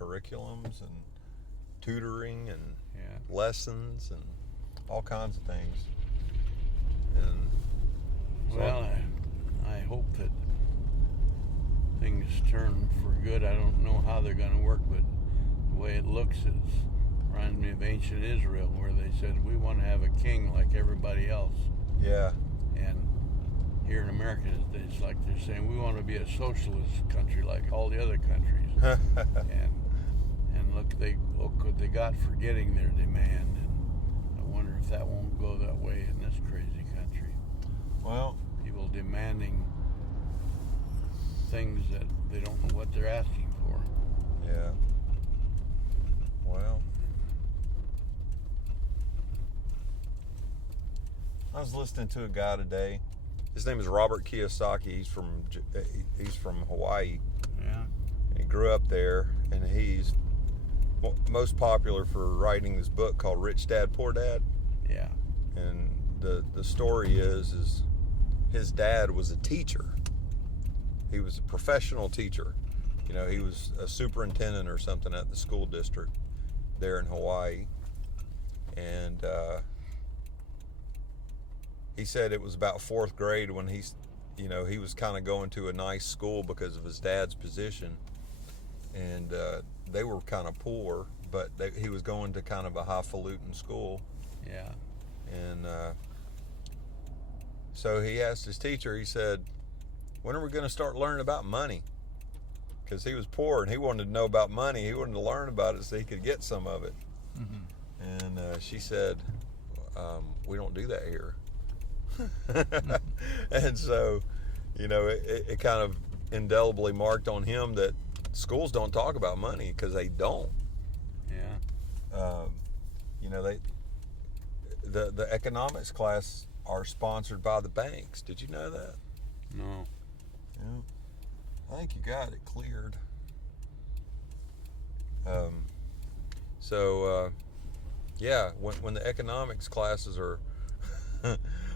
curriculums and tutoring and lessons and all kinds of things. And so well, I hope that things turn for good. I don't know how they're going to work, but the way it looks, it reminds me of ancient Israel, where they said, we want to have a king like everybody else. yeah, And here in America, it's like they're saying, we want to be a socialist country like all the other countries. and look what they got for getting their demand. And I wonder if that won't go that way in this crazy country. well, People demanding things that they don't know what they're asking for. yeah, well, I was listening to a guy today. His name is Robert Kiyosaki. He's from Hawaii. Yeah. He grew up there, and he's most popular for writing this book called Rich Dad, Poor Dad. Yeah. And the story is his dad was a teacher. He was a professional teacher. You know, he was a superintendent or something at the school district there in Hawaii. And he said it was about fourth grade when he was kind of going to a nice school because of his dad's position. And they were kind of poor, but he was going to kind of a highfalutin school. Yeah. And so he asked his teacher, he said, when are we going to start learning about money? Because he was poor and he wanted to know about money. He wanted to learn about it so he could get some of it. Mm-hmm. And she said, we don't do that here. And so, you know, it kind of indelibly marked on him that schools don't talk about money because they don't. Yeah. You know, the economics class are sponsored by the banks. Did you know that? No. Yeah. I think you got it cleared. Yeah, when the economics classes are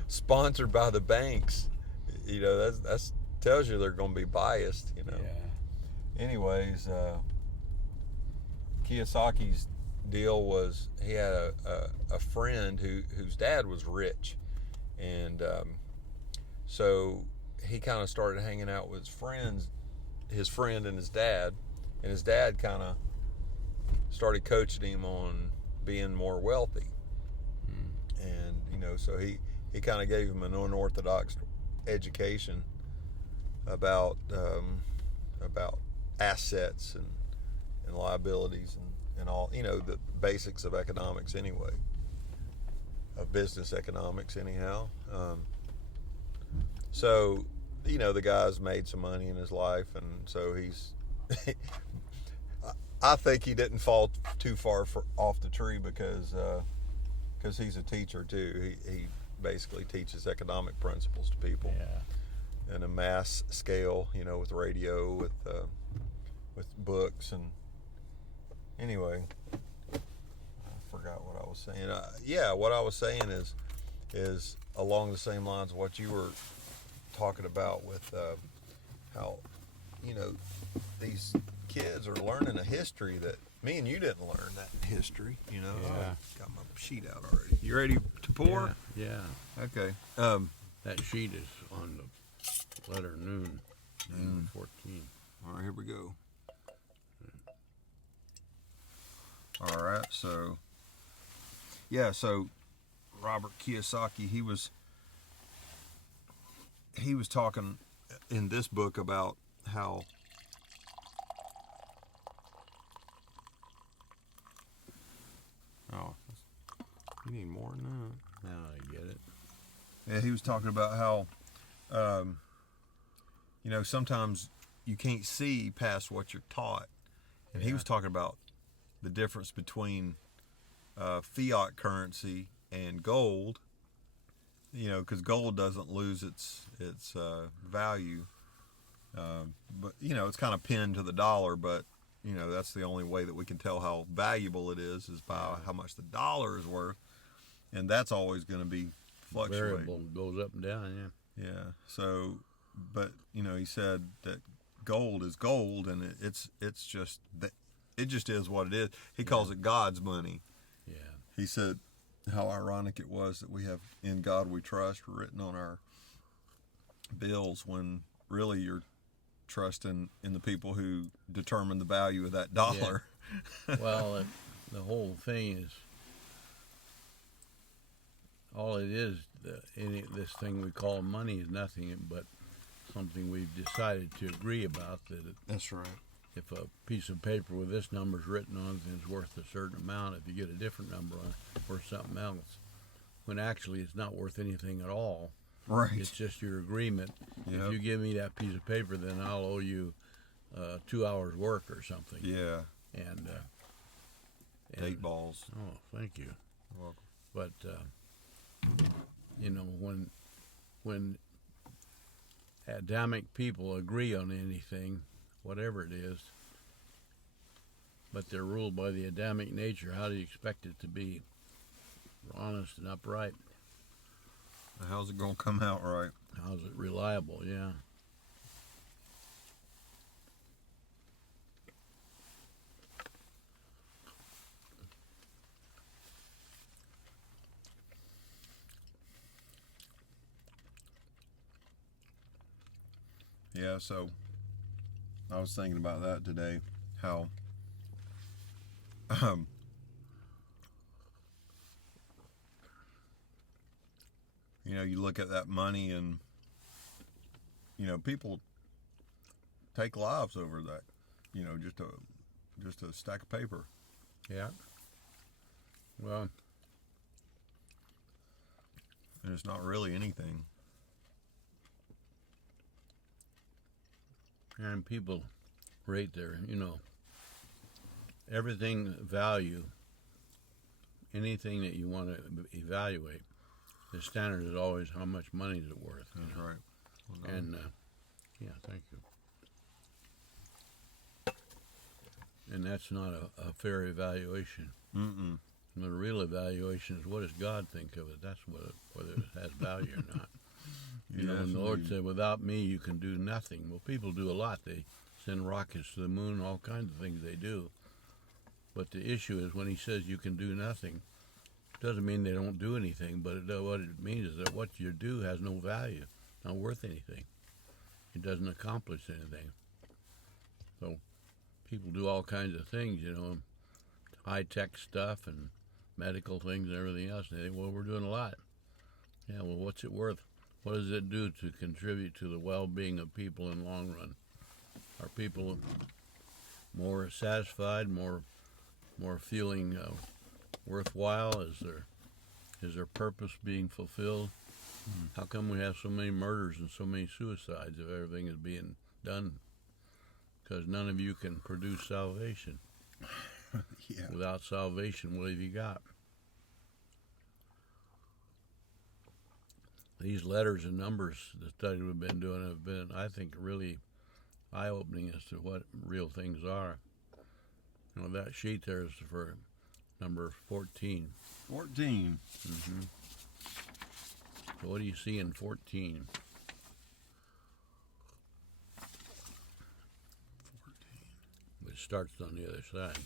sponsored by the banks, you know, that's tells you they're going to be biased, you know. Yeah. Anyways, Kiyosaki's deal was he had a friend whose dad was rich, and so he kind of started hanging out with his friend and his dad kind of started coaching him on being more wealthy. And you know, so he kind of gave him an unorthodox education about assets and liabilities and all, you know, the basics of economics anyway, of business economics anyhow. So, you know, the guy's made some money in his life, and so he's I think he didn't fall too far off the tree because he's a teacher too. He basically teaches economic principles to people. Yeah. In a mass scale, you know, with radio, with books, and anyway, I forgot what I was saying. What I was saying is along the same lines of what you were talking about with how, you know, these kids are learning a history that me and you didn't learn that history. You know, Yeah. I got my sheet out already. You ready to pour? Yeah. Okay. That sheet is on the letter noon 14. All right, here we go. All right, so Robert Kiyosaki, he was talking in this book about how you need more than that. Now I get it. Yeah, he was talking about how you know, sometimes you can't see past what you're taught. And he was talking about the difference between fiat currency and gold, you know, because gold doesn't lose its value. But, you know, it's kind of pinned to the dollar, but, you know, that's the only way that we can tell how valuable it is by how much the dollar is worth. And that's always going to be fluctuating. Variable goes up and down, yeah. Yeah. So, but, you know, he said that gold is gold, and it's just that it just is what it is. He calls it God's money. Yeah. He said how ironic it was that we have "In God We Trust" written on our bills when really you're trusting in the people who determine the value of that dollar. Yeah. Well, the whole thing is, all it is, this thing we call money is nothing but something we've decided to agree about, that That's right. if a piece of paper with this number's written on it, then it's worth a certain amount. If you get a different number on it, it's worth something else. When actually it's not worth anything at all. Right. It's just your agreement. Yep. If you give me that piece of paper, then I'll owe you 2 hours work or something. Yeah. And Date balls. Oh, thank you. You're welcome. But when Adamic people agree on anything, whatever it is, but they're ruled by the Adamic nature, how do you expect it to be honest and upright? How's it going to come out right? How's it reliable? Yeah. Yeah, so I was thinking about that today, how you look at that money and people take lives over that, just a stack of paper. Yeah. Well, And it's not really anything. and people rate their, everything value, anything that you want to evaluate, the standard is always how much money is it worth. That's right. Well, And, yeah, thank you. And that's not a fair evaluation. Mm-mm. The real evaluation is, what does God think of it? That's whether it has value or not. And the Lord said, without me, you can do nothing. Well, people do a lot. They send rockets to the moon, all kinds of things they do. But the issue is, when he says you can do nothing, it doesn't mean they don't do anything, but what it means is that what you do has no value, not worth anything. It doesn't accomplish anything. So people do all kinds of things, high-tech stuff and medical things and everything else. And they think, well, we're doing a lot. Yeah, well, what's it worth? What does it do to contribute to the well-being of people in the long run? Are people more satisfied, more feeling worthwhile? Is their purpose being fulfilled? How come we have so many murders and so many suicides if everything is being done? Because none of you can produce salvation. Yeah. Without salvation, what have you got? These letters and numbers, the study we've been doing, have been, I think, really eye-opening as to what real things are. That sheet there is for number 14. 14. Mm-hmm. So what do you see in 14? 14. It starts on the other side.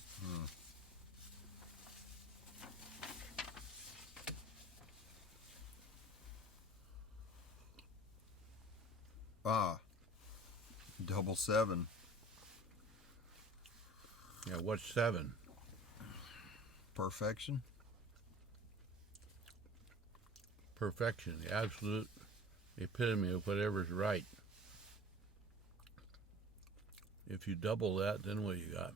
Double 7. Yeah, what's 7? Perfection. Perfection, the absolute epitome of whatever's right. If you double that, then what you got?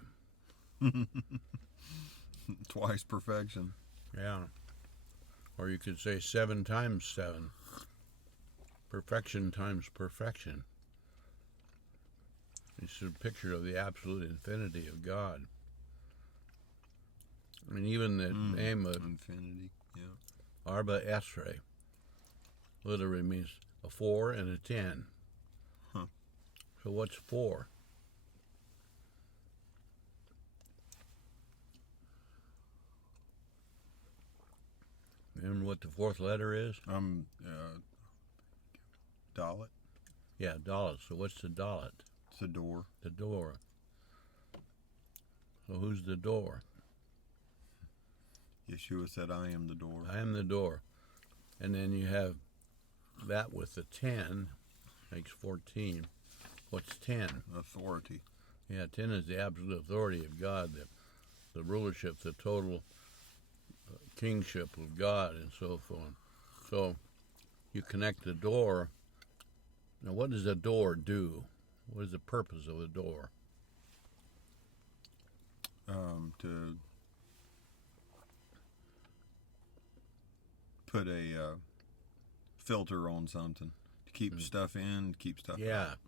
Twice perfection. Yeah. Or you could say 7 times 7. Perfection times perfection. It's a picture of the absolute infinity of God. And even the name of Infinity, yeah. Arba Esre literally means a 4 and a 10. Huh. So what's 4? Remember what the 4th letter is? Dalet. Yeah, Dalet. So what's the Dalet? It's a door. The door. So who's the door? Yeshua said, I am the door. I am the door. And then you have that with the 10, makes 14. What's 10? Authority. Yeah, 10 is the absolute authority of God, the rulership, the total kingship of God, and so forth. So you connect the door. Now, what does a door do? What is the purpose of a door? To put a filter on something, to keep stuff in, keep stuff out.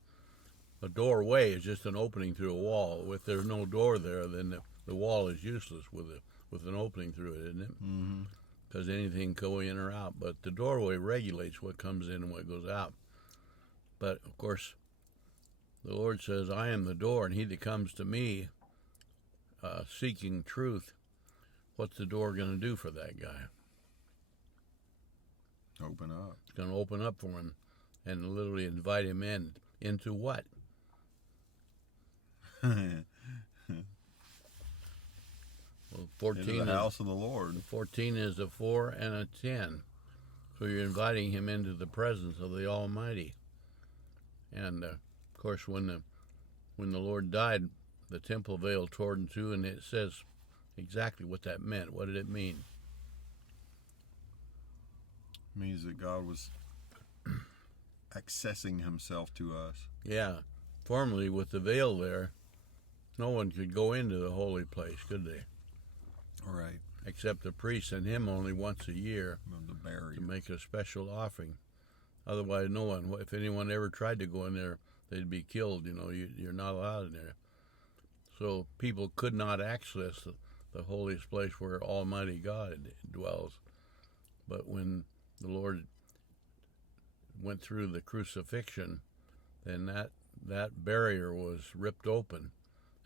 A doorway is just an opening through a wall. If there's no door there, then the wall is useless with an opening through it, isn't it? Mm-hmm. Because anything can go in or out. But the doorway regulates what comes in and what goes out. But, of course, the Lord says, I am the door, and he that comes to me seeking truth, what's the door going to do for that guy? Open up. It's going to open up for him and literally invite him into what? Well, 14 into the house of the Lord. 14 is a 4 and a 10. So you're inviting him into the presence of the Almighty. And, of course, when the Lord died, the temple veil tore in two, and it says exactly what that meant. What did it mean? It means that God was accessing himself to us. Yeah. Formerly, with the veil there, no one could go into the holy place, could they? Right. Except the priest and him only once a year The barrier. to make a special offering. Otherwise, no one. If anyone ever tried to go in there, they'd be killed. You're not allowed in there. So people could not access the holiest place where Almighty God dwells. But when the Lord went through the crucifixion, then that barrier was ripped open,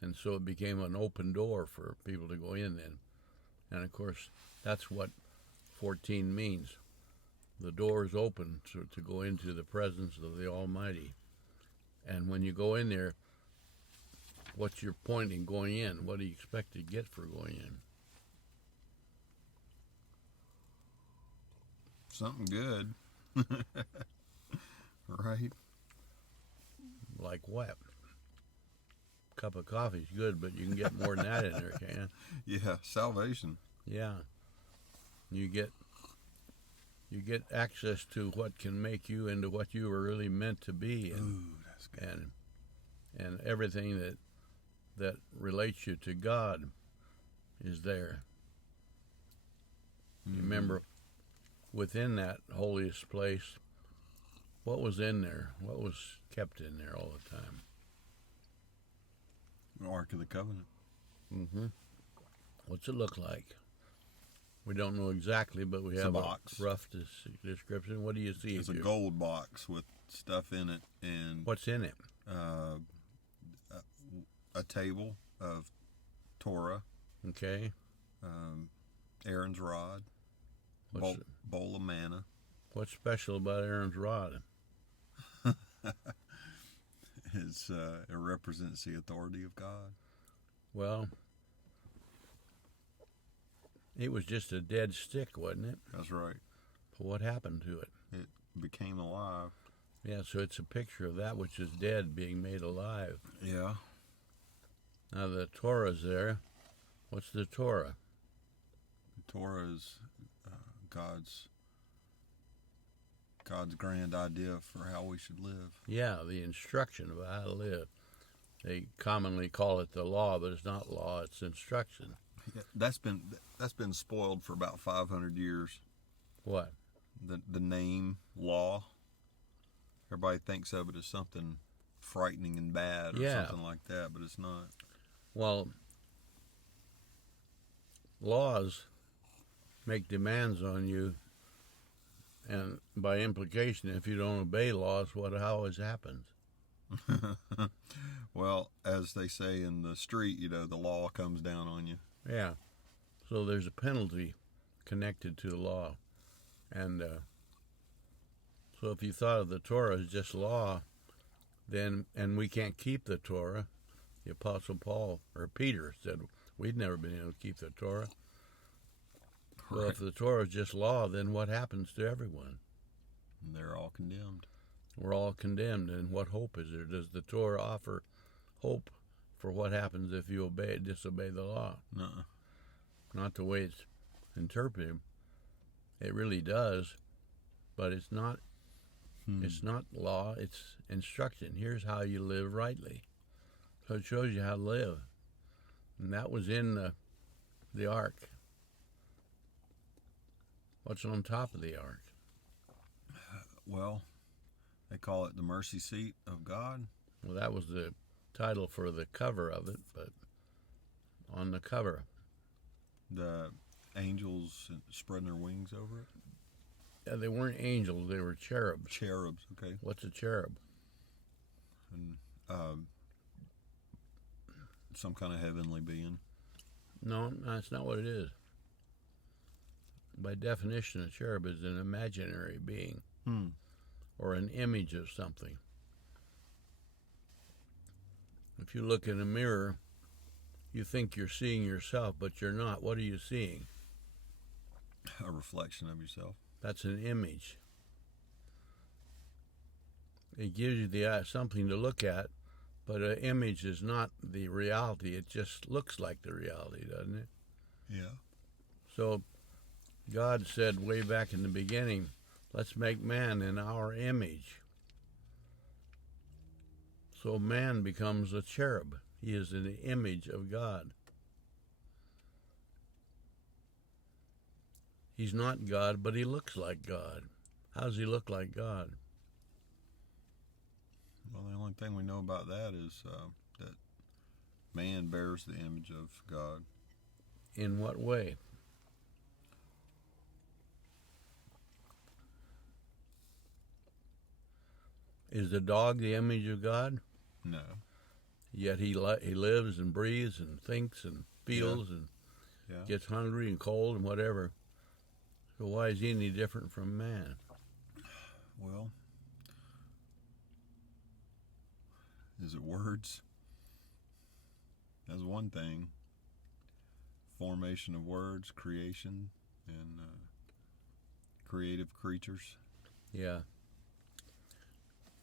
and so it became an open door for people to go in then. And of course, that's what 14 means. The door is open to go into the presence of the Almighty. And when you go in there, what's your point in going in? What do you expect to get for going in? Something good. Right? Like what? Cup of coffee's good, but you can get more than that in there, can't you? Yeah, salvation. Yeah. You get access to what can make you into what you were really meant to be, Ooh, that's good. and everything that relates you to God is there. Mm-hmm. You remember, within that holiest place, what was in there? What was kept in there all the time? The Ark of the Covenant. Mm-hmm. What's it look like? We don't know exactly, but we have a rough description. What do you see? It's a gold box with stuff in it, and what's in it? A table of Torah. Okay. Aaron's rod. Bowl of manna. What's special about Aaron's rod? It represents the authority of God. Well, it was just a dead stick, wasn't it? That's right. But what happened to it? It became alive. Yeah, so it's a picture of that which is dead being made alive. Yeah. Now the Torah's there. What's the Torah? The Torah is God's grand idea for how we should live. Yeah, the instruction of how to live. They commonly call it the law, but it's not law, it's instruction. Yeah, that's been spoiled for about 500 years. What? The name law. Everybody thinks of it as something frightening and bad or something like that, but it's not. Well, laws make demands on you, and by implication, if you don't obey laws, what always happens? Well, as they say in the street, the law comes down on you. Yeah. So there's a penalty connected to the law. And so if you thought of the Torah as just law, then, and we can't keep the Torah, the Apostle Paul, or Peter said, We'd never been able to keep the Torah. Well, Right. if the Torah is just law, then what happens to everyone? They're all condemned. We're all condemned, and what hope is there? Does the Torah offer hope for what happens if you disobey the law? Nuh-uh. Not the way it's interpreted. It really does, but it's not. It's not law. It's instruction. Here's how you live rightly. So it shows you how to live, and that was in the ark. What's on top of the ark? Well, they call it the mercy seat of God. Well, that was the title for the cover of it, but on the cover, The angels spreading their wings over it. yeah, they weren't angels; they were cherubs. Cherubs, okay. What's a cherub? And some kind of heavenly being. No, that's not what it is. By definition, a cherub is an imaginary being or an image of something. If you look in a mirror, you think you're seeing yourself, but you're not. What are you seeing? A reflection of yourself. That's an image. It gives you something to look at, but an image is not the reality. It just looks like the reality, doesn't it? Yeah. So God said way back in the beginning, let's make man in our image. So man becomes a cherub. He is an image of God. He's not God, but he looks like God. How does he look like God? Well, the only thing we know about that is that man bears the image of God. In what way? Is the dog the image of God? No. Yet he lives and breathes and thinks and feels and gets hungry and cold and whatever. So why is he any different from man? Well, is it words? That's one thing. Formation of words, creation, and creative creatures. Yeah.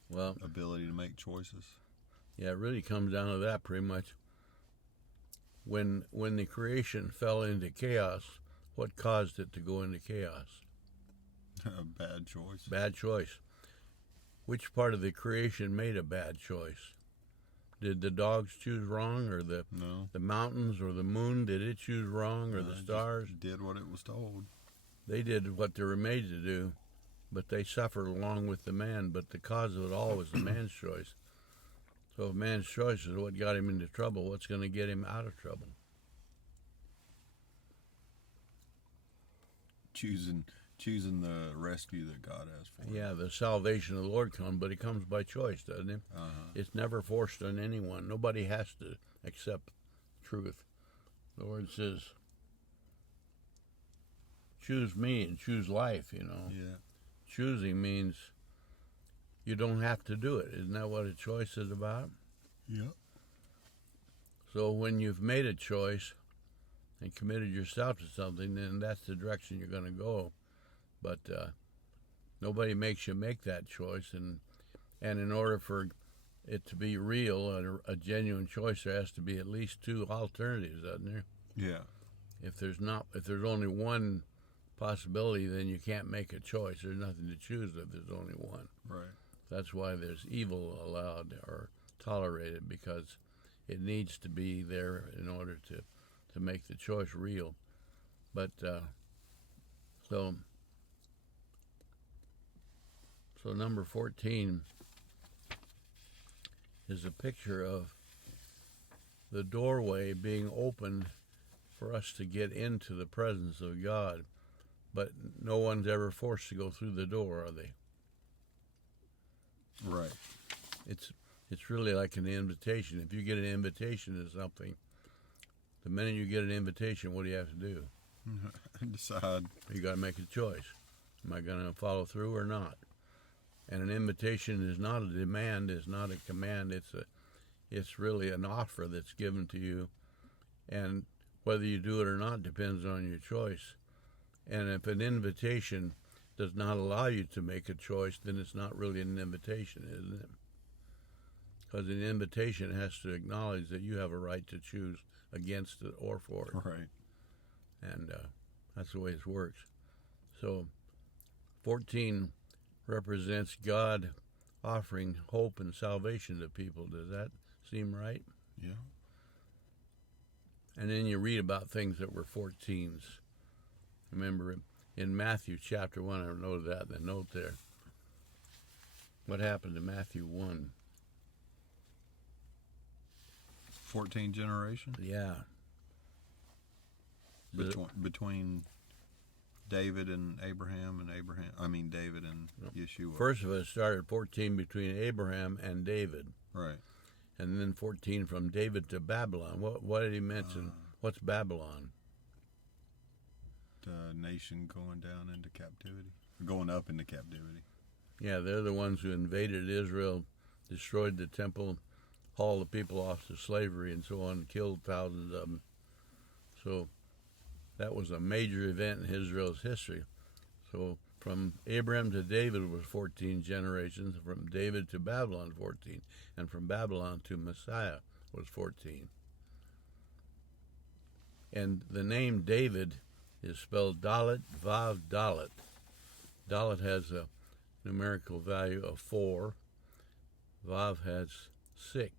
Well, ability to make choices. Yeah, it really comes down to that pretty much. When the creation fell into chaos, what caused it to go into chaos? A bad choice. Bad choice. Which part of the creation made a bad choice? Did the dogs choose wrong, or the mountains, or the moon? Did it choose wrong, or the stars? It did what it was told. They did what they were made to do, but they suffered along with the man. But the cause of it all was the man's choice. So if man's choice is what got him into trouble, what's going to get him out of trouble? Choosing the rescue that God has for him. Yeah, the salvation of the Lord comes, but it comes by choice, doesn't it? It's never forced on anyone. Nobody has to accept truth. The Lord says, choose me and choose life, you know. Yeah. Choosing means you don't have to do it. Isn't that what a choice is about? Yeah. So when you've made a choice and committed yourself to something, then that's the direction you're going to go. But nobody makes you make that choice, and in order for it to be real, a genuine choice, there has to be at least two alternatives, doesn't there? Yeah. If there's only one possibility, then you can't make a choice. There's nothing to choose if there's only one. Right. That's why there's evil allowed or tolerated, because it needs to be there in order to make the choice real. But so number 14 is a picture of the doorway being opened for us to get into the presence of God. But no one's ever forced to go through the door, are they? Right. It's really like an invitation. If you get an invitation to something, the minute you get an invitation, what do you have to do? Decide. You got to make a choice. Am I going to follow through or not? And an invitation is not a demand, it's not a command, it's really an offer that's given to you. And whether you do it or not depends on your choice. And if an invitation does not allow you to make a choice, then it's not really an invitation, isn't it? Because an invitation has to acknowledge that you have a right to choose against it or for it. Right. And that's the way it works. So 14 represents God offering hope and salvation to people. Does that seem right? Yeah. And then you read about things that were 14s. Remember, in Matthew chapter 1, I noted that in the note there. What happened in Matthew 1? 14 generations? Yeah. Between David and Abraham, David and Yeshua. First of it started 14 between Abraham and David. Right. And then 14 from David to Babylon. What did he mention? What's Babylon? The nation going down into captivity. Going up into captivity. Yeah, they're the ones who invaded Israel, destroyed the temple, hauled the people off to slavery and so on, killed thousands of them. So that was a major event in Israel's history. So from Abraham to David was 14 generations, from David to Babylon 14, and from Babylon to Messiah was 14. And the name David is spelled Dalet, Vav, Dalet. Dalet has a numerical value of 4. Vav has 6.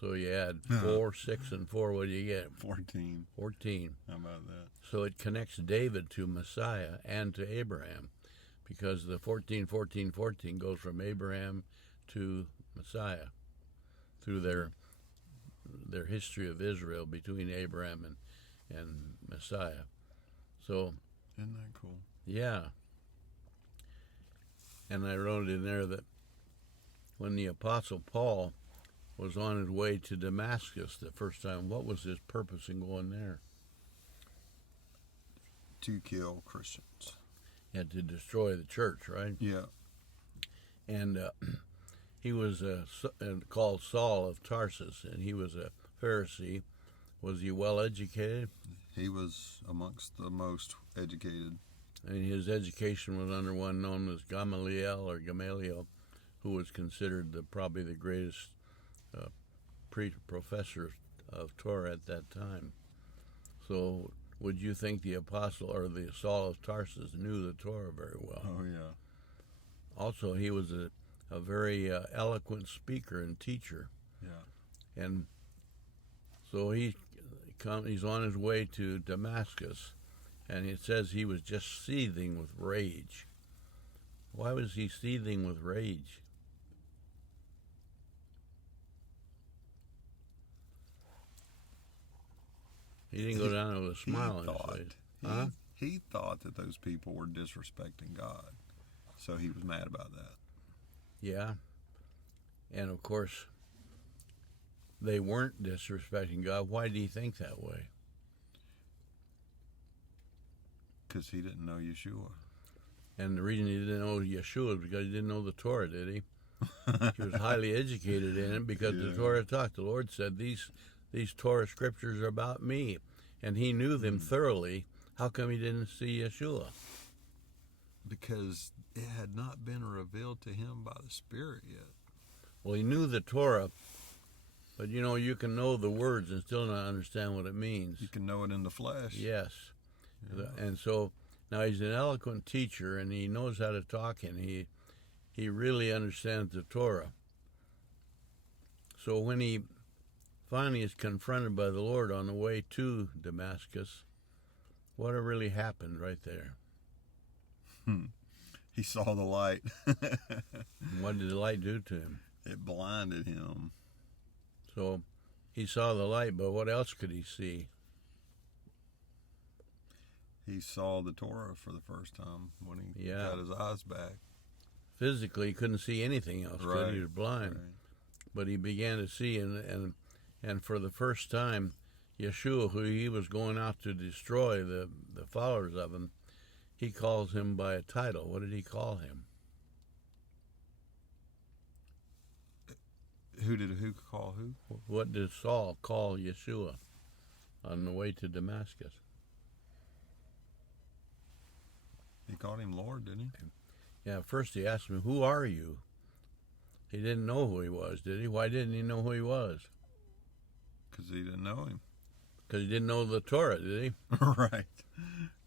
So you add 4, 6, and 4, what do you get? 14. 14. How about that? So it connects David to Messiah and to Abraham, because the 14, 14, 14 goes from Abraham to Messiah through their history of Israel between Abraham and Messiah. So, isn't that cool? Yeah. And I wrote in there that when the Apostle Paul was on his way to Damascus the first time, what was his purpose in going there? To kill Christians. He had to destroy the church, right? Yeah. And he was called Saul of Tarsus, and he was a Pharisee. Was he well educated? He was amongst the most educated. And his education was under one known as Gamaliel, who was considered probably the greatest professor of Torah at that time. So would you think the apostle or the Saul of Tarsus knew the Torah very well? Oh, yeah. Also, he was a very eloquent speaker and teacher. Yeah. And so he's on his way to Damascus, and it says he was just seething with rage. Why was he seething with rage? He didn't go down with a smile on his face. He thought that those people were disrespecting God, so he was mad about that. Yeah. And of course, they weren't disrespecting God. Why did he think that way? Because he didn't know Yeshua. And the reason he didn't know Yeshua is because he didn't know the Torah, did he? He was highly educated in it because the Torah taught. The Lord said, these Torah scriptures are about me. And he knew them thoroughly. How come he didn't see Yeshua? Because it had not been revealed to him by the Spirit yet. Well, he knew the Torah, but you can know the words and still not understand what it means. You can know it in the flesh. Yes. Yeah. And so now he's an eloquent teacher, and he knows how to talk, and he really understands the Torah. So when he finally is confronted by the Lord on the way to Damascus, what really happened right there? He saw the light. What did the light do to him? It blinded him. So he saw the light, but what else could he see? He saw the Torah for the first time when he got his eyes back. Physically, he couldn't see anything else. Right. He was blind. Right. But he began to see, and for the first time, Yeshua, who he was going out to destroy, the followers of him, he calls him by a title. What did he call him? Who call who? What did Saul call Yeshua? on the way to Damascus. He called him Lord, didn't he? Yeah, first he asked him, "Who are you?" He didn't know who he was, did he? Why didn't he know who he was? Because he didn't know him. Because he didn't know the Torah, did he? Right.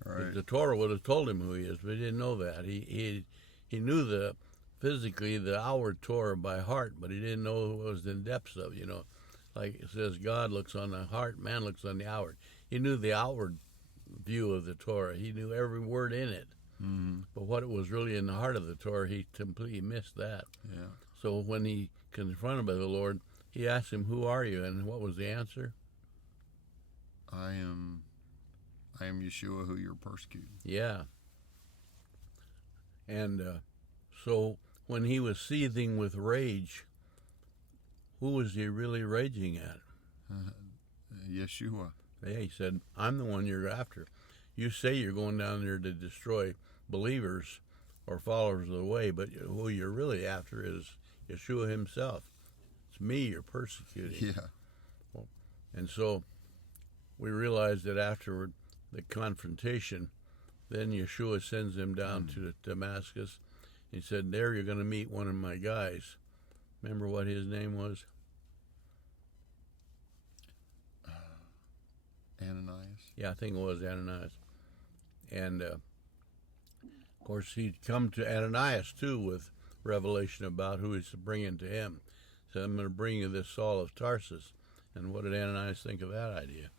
Right. The Torah would have told him who he is, but he didn't know that. He knew physically the outward Torah by heart, but he didn't know what was in depths of, Like it says, God looks on the heart, man looks on the outward. He knew the outward view of the Torah. He knew every word in it. Mm-hmm. But what it was really in the heart of the Torah, he completely missed that. Yeah. So when he confronted by the Lord, he asked him, "Who are you?" And what was the answer? I am Yeshua, who you're persecuting. Yeah. And so when he was seething with rage, who was he really raging at? Yeshua. Yeah, he said, "I'm the one you're after. You say you're going down there to destroy believers or followers of the way, but who you're really after is Yeshua himself. It's me you're persecuting." Yeah. And so we realized that afterward, the confrontation, then Yeshua sends him down to Damascus. He said, "There you're going to meet one of my guys." Remember what his name was? Ananias. Yeah, I think it was Ananias. And, of course, he'd come to Ananias, too, with revelation about who he's bringing to him. So I'm going to bring you this Saul of Tarsus. And what did Ananias think of that idea?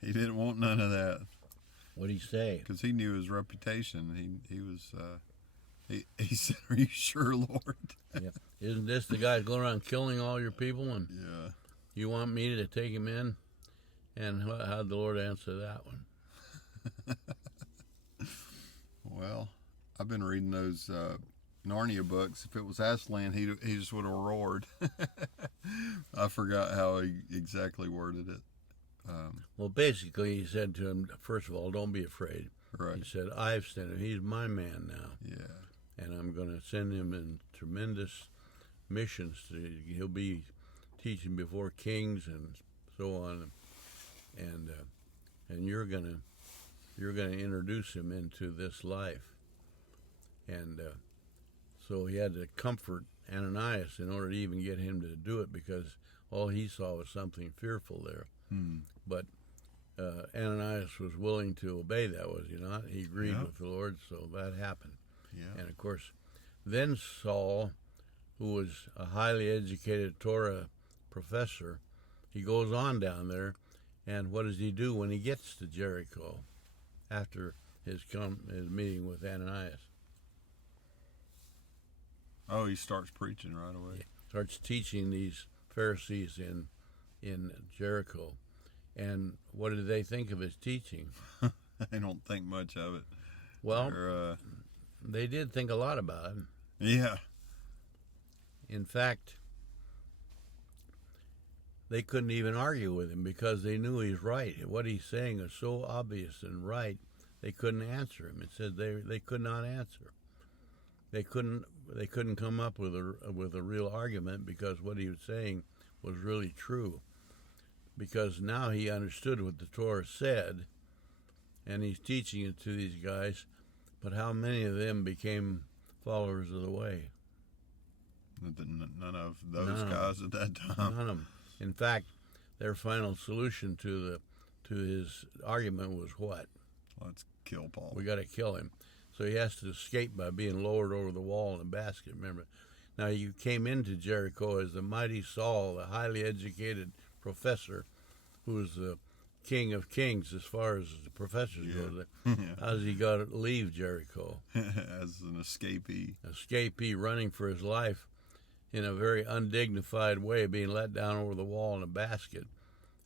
He didn't want none of that. What did he say? Because he knew his reputation. He was. He said, "Are you sure, Lord?" Yeah. Isn't this the guy going around killing all your people? And Yeah. you want me to take him in? And how'd the Lord answer that one? Well, I've been reading those Narnia books. If it was Aslan, he just would have roared. I forgot how he exactly worded it. Well, basically, he said to him, first of all, don't be afraid. Right. He said, I've sent him. He's my man now. Yeah. And I'm going to send him in tremendous missions. He'll be teaching before kings and so on. And you're going to introduce him into this life. And so he had to comfort Ananias in order to even get him to do it, because all he saw was something fearful there. But Ananias was willing to obey that, was he not? He agreed with the Lord, so that happened. Yeah. And of course, then Saul, who was a highly educated Torah professor, he goes on down there, and what does he do when he gets to Jericho after his meeting with Ananias? Oh, he starts preaching right away. He starts teaching these Pharisees in Jericho. And what did they think of his teaching? They don't think much of it. Well, they did think a lot about it. Yeah. In fact, they couldn't even argue with him because they knew he's right. What he's saying is so obvious and right, they couldn't answer him. It said they could not answer. They couldn't come up with a real argument, because what he was saying was really true. Because now he understood what the Torah said, and he's teaching it to these guys, but how many of them became followers of the way? None of those guys at that time. None of them. In fact, their final solution to his argument was what? Let's kill Paul. We got to kill him. So he has to escape by being lowered over the wall in a basket, remember? Now, you came into Jericho as the mighty Saul, the highly educated professor, who was the king of kings as far as the professors go. How's he got to leave Jericho? As an escapee. Escapee, running for his life in a very undignified way, being let down over the wall in a basket.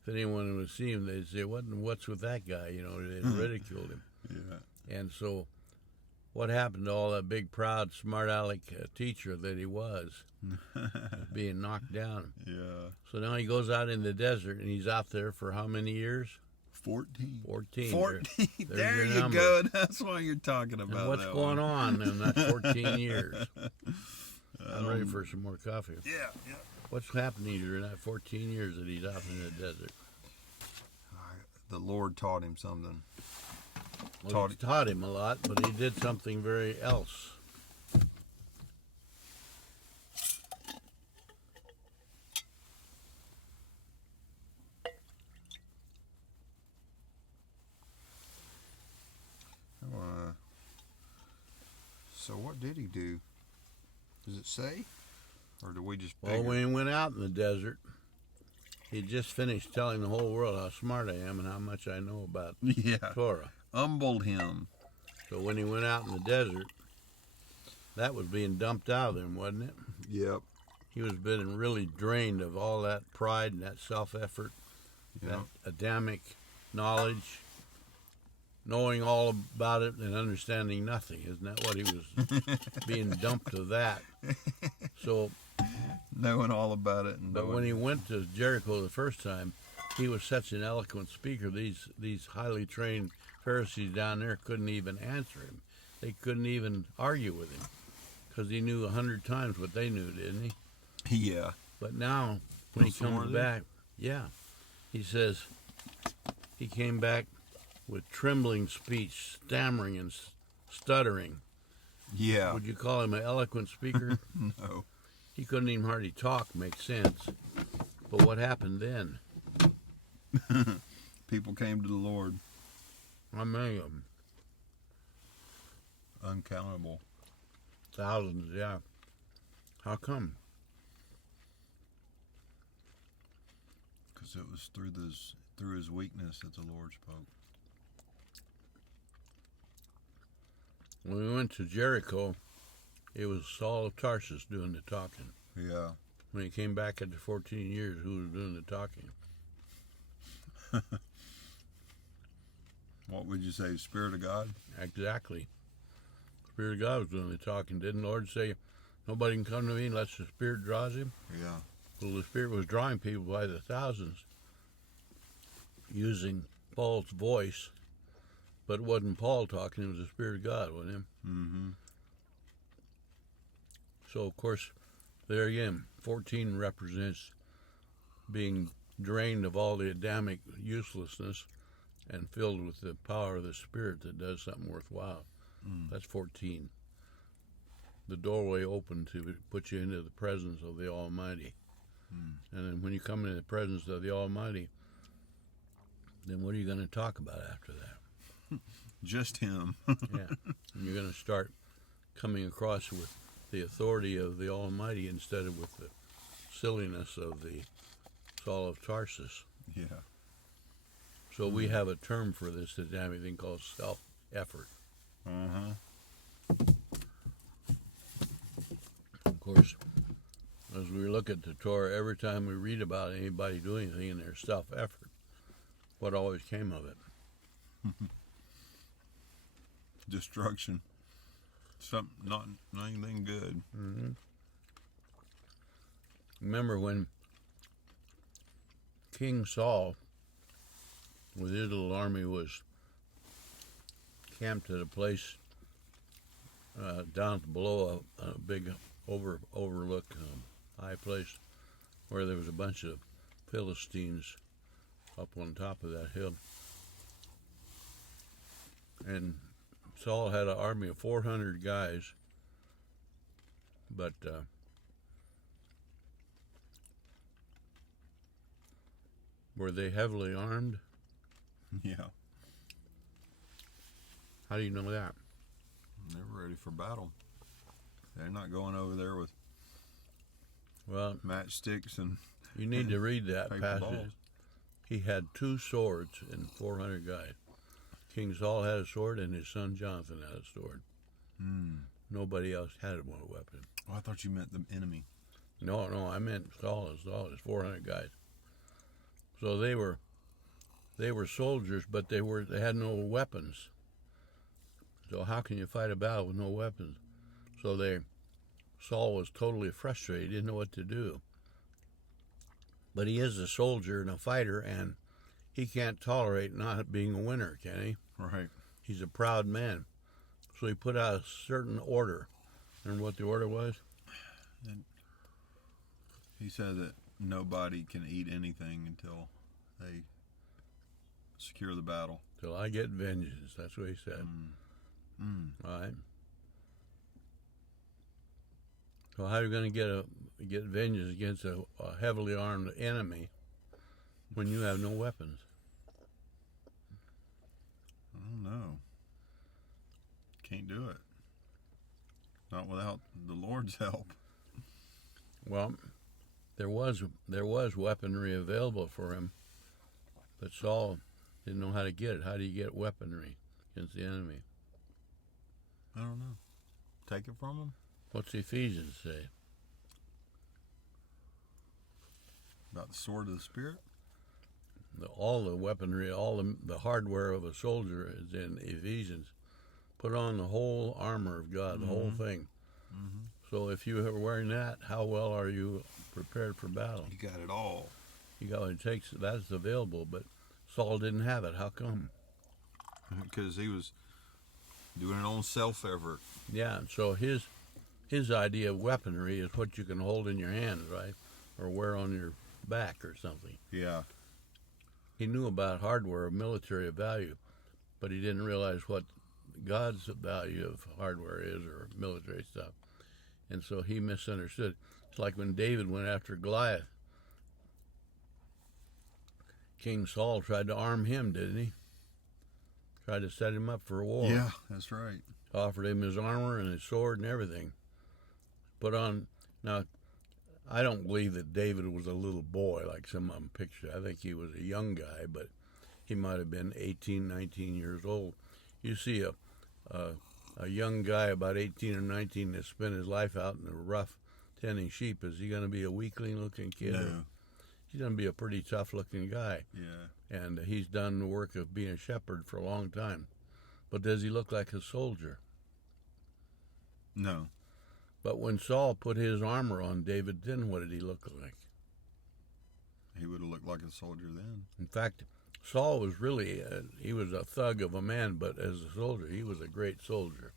If anyone would see him, they'd say, what's with that guy? They'd ridiculed him. Yeah. And so what happened to all that big, proud, smart-aleck teacher that he was, being knocked down? Yeah. So now he goes out in the desert, and he's out there for how many years? 14. 14. There you go. That's what you're talking about. And what's going on in that 14 years? I'm ready for some more coffee. Yeah. What's happening during that 14 years that he's out in the desert? The Lord taught him something. Well, he taught him a lot, but he did something very else. So what did he do? Does it say? Or do we just Well, when he went out in the desert, he just finished telling the whole world how smart I am and how much I know about Torah. Humbled him. So when he went out in the desert, that was being dumped out of him, wasn't it? Yep. He was being really drained of all that pride and that self-effort, that Adamic knowledge, knowing all about it and understanding nothing. Isn't that what he was being dumped to that? So, knowing all about it. But when he went to Jericho the first time, he was such an eloquent speaker. These highly trained Pharisees down there couldn't even answer him. They couldn't even argue with him because he knew 100 times what they knew, didn't he? Yeah. But now, when he comes back, he says he came back with trembling speech, stammering and stuttering. Yeah. Would you call him an eloquent speaker? No. He couldn't even hardly talk, make sense. But what happened then? People came to the Lord. How many of them? Uncountable. Thousands, yeah. How come? Because it was through his weakness that the Lord spoke. When we went to Jericho, it was Saul of Tarsus doing the talking. Yeah. When he came back after 14 years, who was doing the talking? What would you say, Spirit of God? Exactly. Spirit of God was doing the talking. Didn't the Lord say, nobody can come to me unless the Spirit draws him? Yeah. Well, the Spirit was drawing people by the thousands using Paul's voice, but it wasn't Paul talking, it was the Spirit of God, wasn't him? Mm-hmm. So, of course, there again, 14 represents being drained of all the Adamic uselessness and filled with the power of the Spirit that does something worthwhile. That's 14. The doorway open to put you into the presence of the Almighty. And then when you come into the presence of the Almighty, then what are you going to talk about after that? Just him. Yeah. And you're going to start coming across with the authority of the Almighty instead of with the silliness of the Saul of Tarsus. Yeah. So we have a term for this Adamic thing called self-effort. Uh-huh. Of course, as we look at the Torah, every time we read about anybody doing anything in their self-effort, what always came of it? Destruction. Not anything good. Mm-hmm. Remember when King Saul, with his little army, was camped at a place down below a big overlook, high place, where there was a bunch of Philistines up on top of that hill. And Saul had an army of 400 guys, but were they heavily armed? Yeah. How do you know that? They're ready for battle. They're not going over there with matchsticks and you need to read that passage. Balls. He had 2 swords and 400 guys. King Saul had a sword, and his son Jonathan had a sword. Nobody else had a weapon. Oh, I thought you meant the enemy. No, I meant Saul. Saul is 400 guys. So they were soldiers, but they had no weapons. So how can you fight a battle with no weapons? So Saul was totally frustrated. He didn't know what to do. But he is a soldier and a fighter, and he can't tolerate not being a winner, can he? Right. He's a proud man. So he put out a certain order. Remember what the order was? He said that nobody can eat anything until they secure the battle. Till I get vengeance. That's what he said. All right. So how are you going to get vengeance against a heavily armed enemy when you have no weapons? I don't know. Can't do it. Not without the Lord's help. Well, there was weaponry available for him, but Saul didn't know how to get it. How do you get weaponry against the enemy? I don't know. Take it from him? What's Ephesians say? About the sword of the Spirit? All the weaponry, all the hardware of a soldier is in Ephesians. Put on the whole armor of God, the whole thing. Mm-hmm. So if you are wearing that, how well are you prepared for battle? You got it all. You got what it takes. That's available, but Saul didn't have it. How come? Because he was doing it on self-effort. Yeah, so his idea of weaponry is what you can hold in your hands, right? Or wear on your back or something. Yeah. He knew about hardware of military value, but he didn't realize what God's value of hardware is or military stuff. And so he misunderstood. It's like when David went after Goliath. King Saul tried to arm him, didn't he? Tried to set him up for a war. Yeah, that's right. Offered him his armor and his sword and everything. Put on. Now, I don't believe that David was a little boy like some of them picture. I think he was a young guy, but he might have been 18, 19 years old. You see a young guy about 18 or 19 that spent his life out in the rough tending sheep. Is he going to be a weakling-looking kid? No. He's going to be a pretty tough-looking guy. Yeah. And he's done the work of being a shepherd for a long time. But does he look like a soldier? No. But when Saul put his armor on David, then what did he look like? He would have looked like a soldier then. In fact, Saul was really, he was a thug of a man, but as a soldier, he was a great soldier.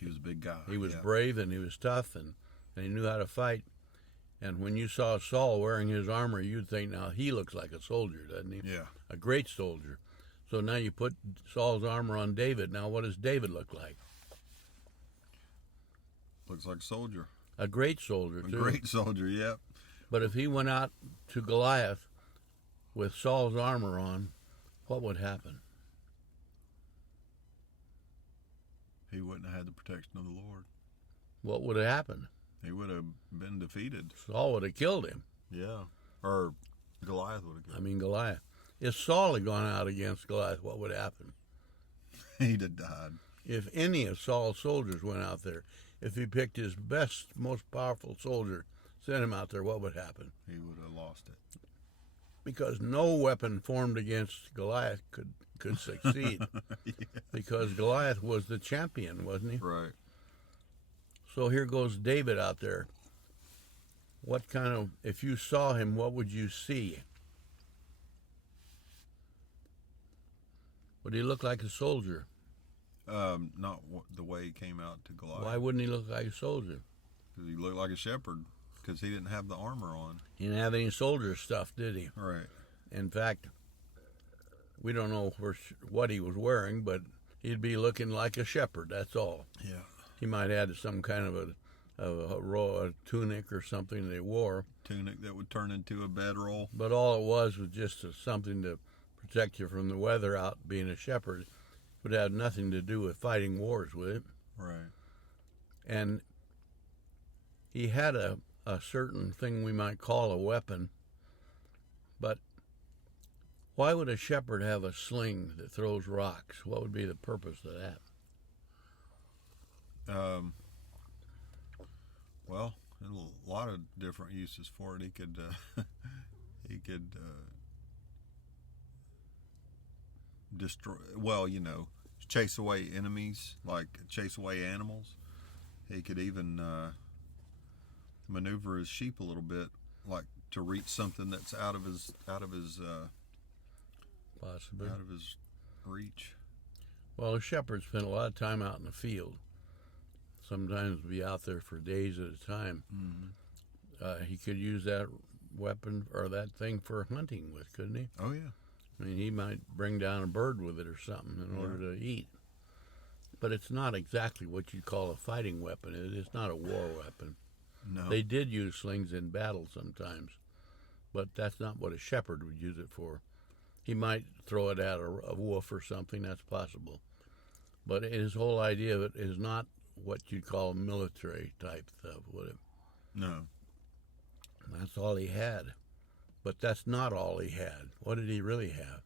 He was a big guy. He was brave and he was tough and he knew how to fight. And when you saw Saul wearing his armor, you'd think, now he looks like a soldier, doesn't he? Yeah. A great soldier. So now you put Saul's armor on David. Now what does David look like? Looks like a soldier. A great soldier, too. A great soldier, yep. But if he went out to Goliath with Saul's armor on, what would happen? He wouldn't have had the protection of the Lord. What would have happened? He would have been defeated. Saul would have killed him. Yeah. Or Goliath would have killed him. I mean, Goliath. If Saul had gone out against Goliath, what would happen? He'd have died. If any of Saul's soldiers went out there, if he picked his best, most powerful soldier, sent him out there, what would happen? He would have lost it. Because no weapon formed against Goliath could succeed. Yeah. Because Goliath was the champion, wasn't he? Right. So here goes David out there. What kind of, if you saw him, what would you see? Would he look like a soldier? Not the way he came out to Goliath. Why wouldn't he look like a soldier? Because he looked like a shepherd. Because he didn't have the armor on. He didn't have any soldier stuff, did he? Right. In fact, we don't know what he was wearing, but he'd be looking like a shepherd, that's all. Yeah. He might have had some kind of a tunic or something they wore. Tunic that would turn into a bedroll. But all it was just something to protect you from the weather out being a shepherd. It would have nothing to do with fighting wars with it. Right. And he had a certain thing we might call a weapon. But why would a shepherd have a sling that throws rocks? What would be the purpose of that? Well, there's a lot of different uses for it. He could destroy. Well, chase away enemies, like chase away animals. He could even maneuver his sheep a little bit, like to reach something that's out of his Possibly. out of his reach. Well, a shepherd spent a lot of time out in the field. Sometimes be out there for days at a time. Mm-hmm. he could use that weapon or that thing for hunting with, couldn't he? Oh yeah. I mean, he might bring down a bird with it or something in order to eat. But it's not exactly what you'd call a fighting weapon. It's not a war weapon. No. They did use slings in battle sometimes, but that's not what a shepherd would use it for. He might throw it at a wolf or something, that's possible. But his whole idea of it is not what you'd call military type stuff, would it? No. That's all he had. But that's not all he had. What did he really have?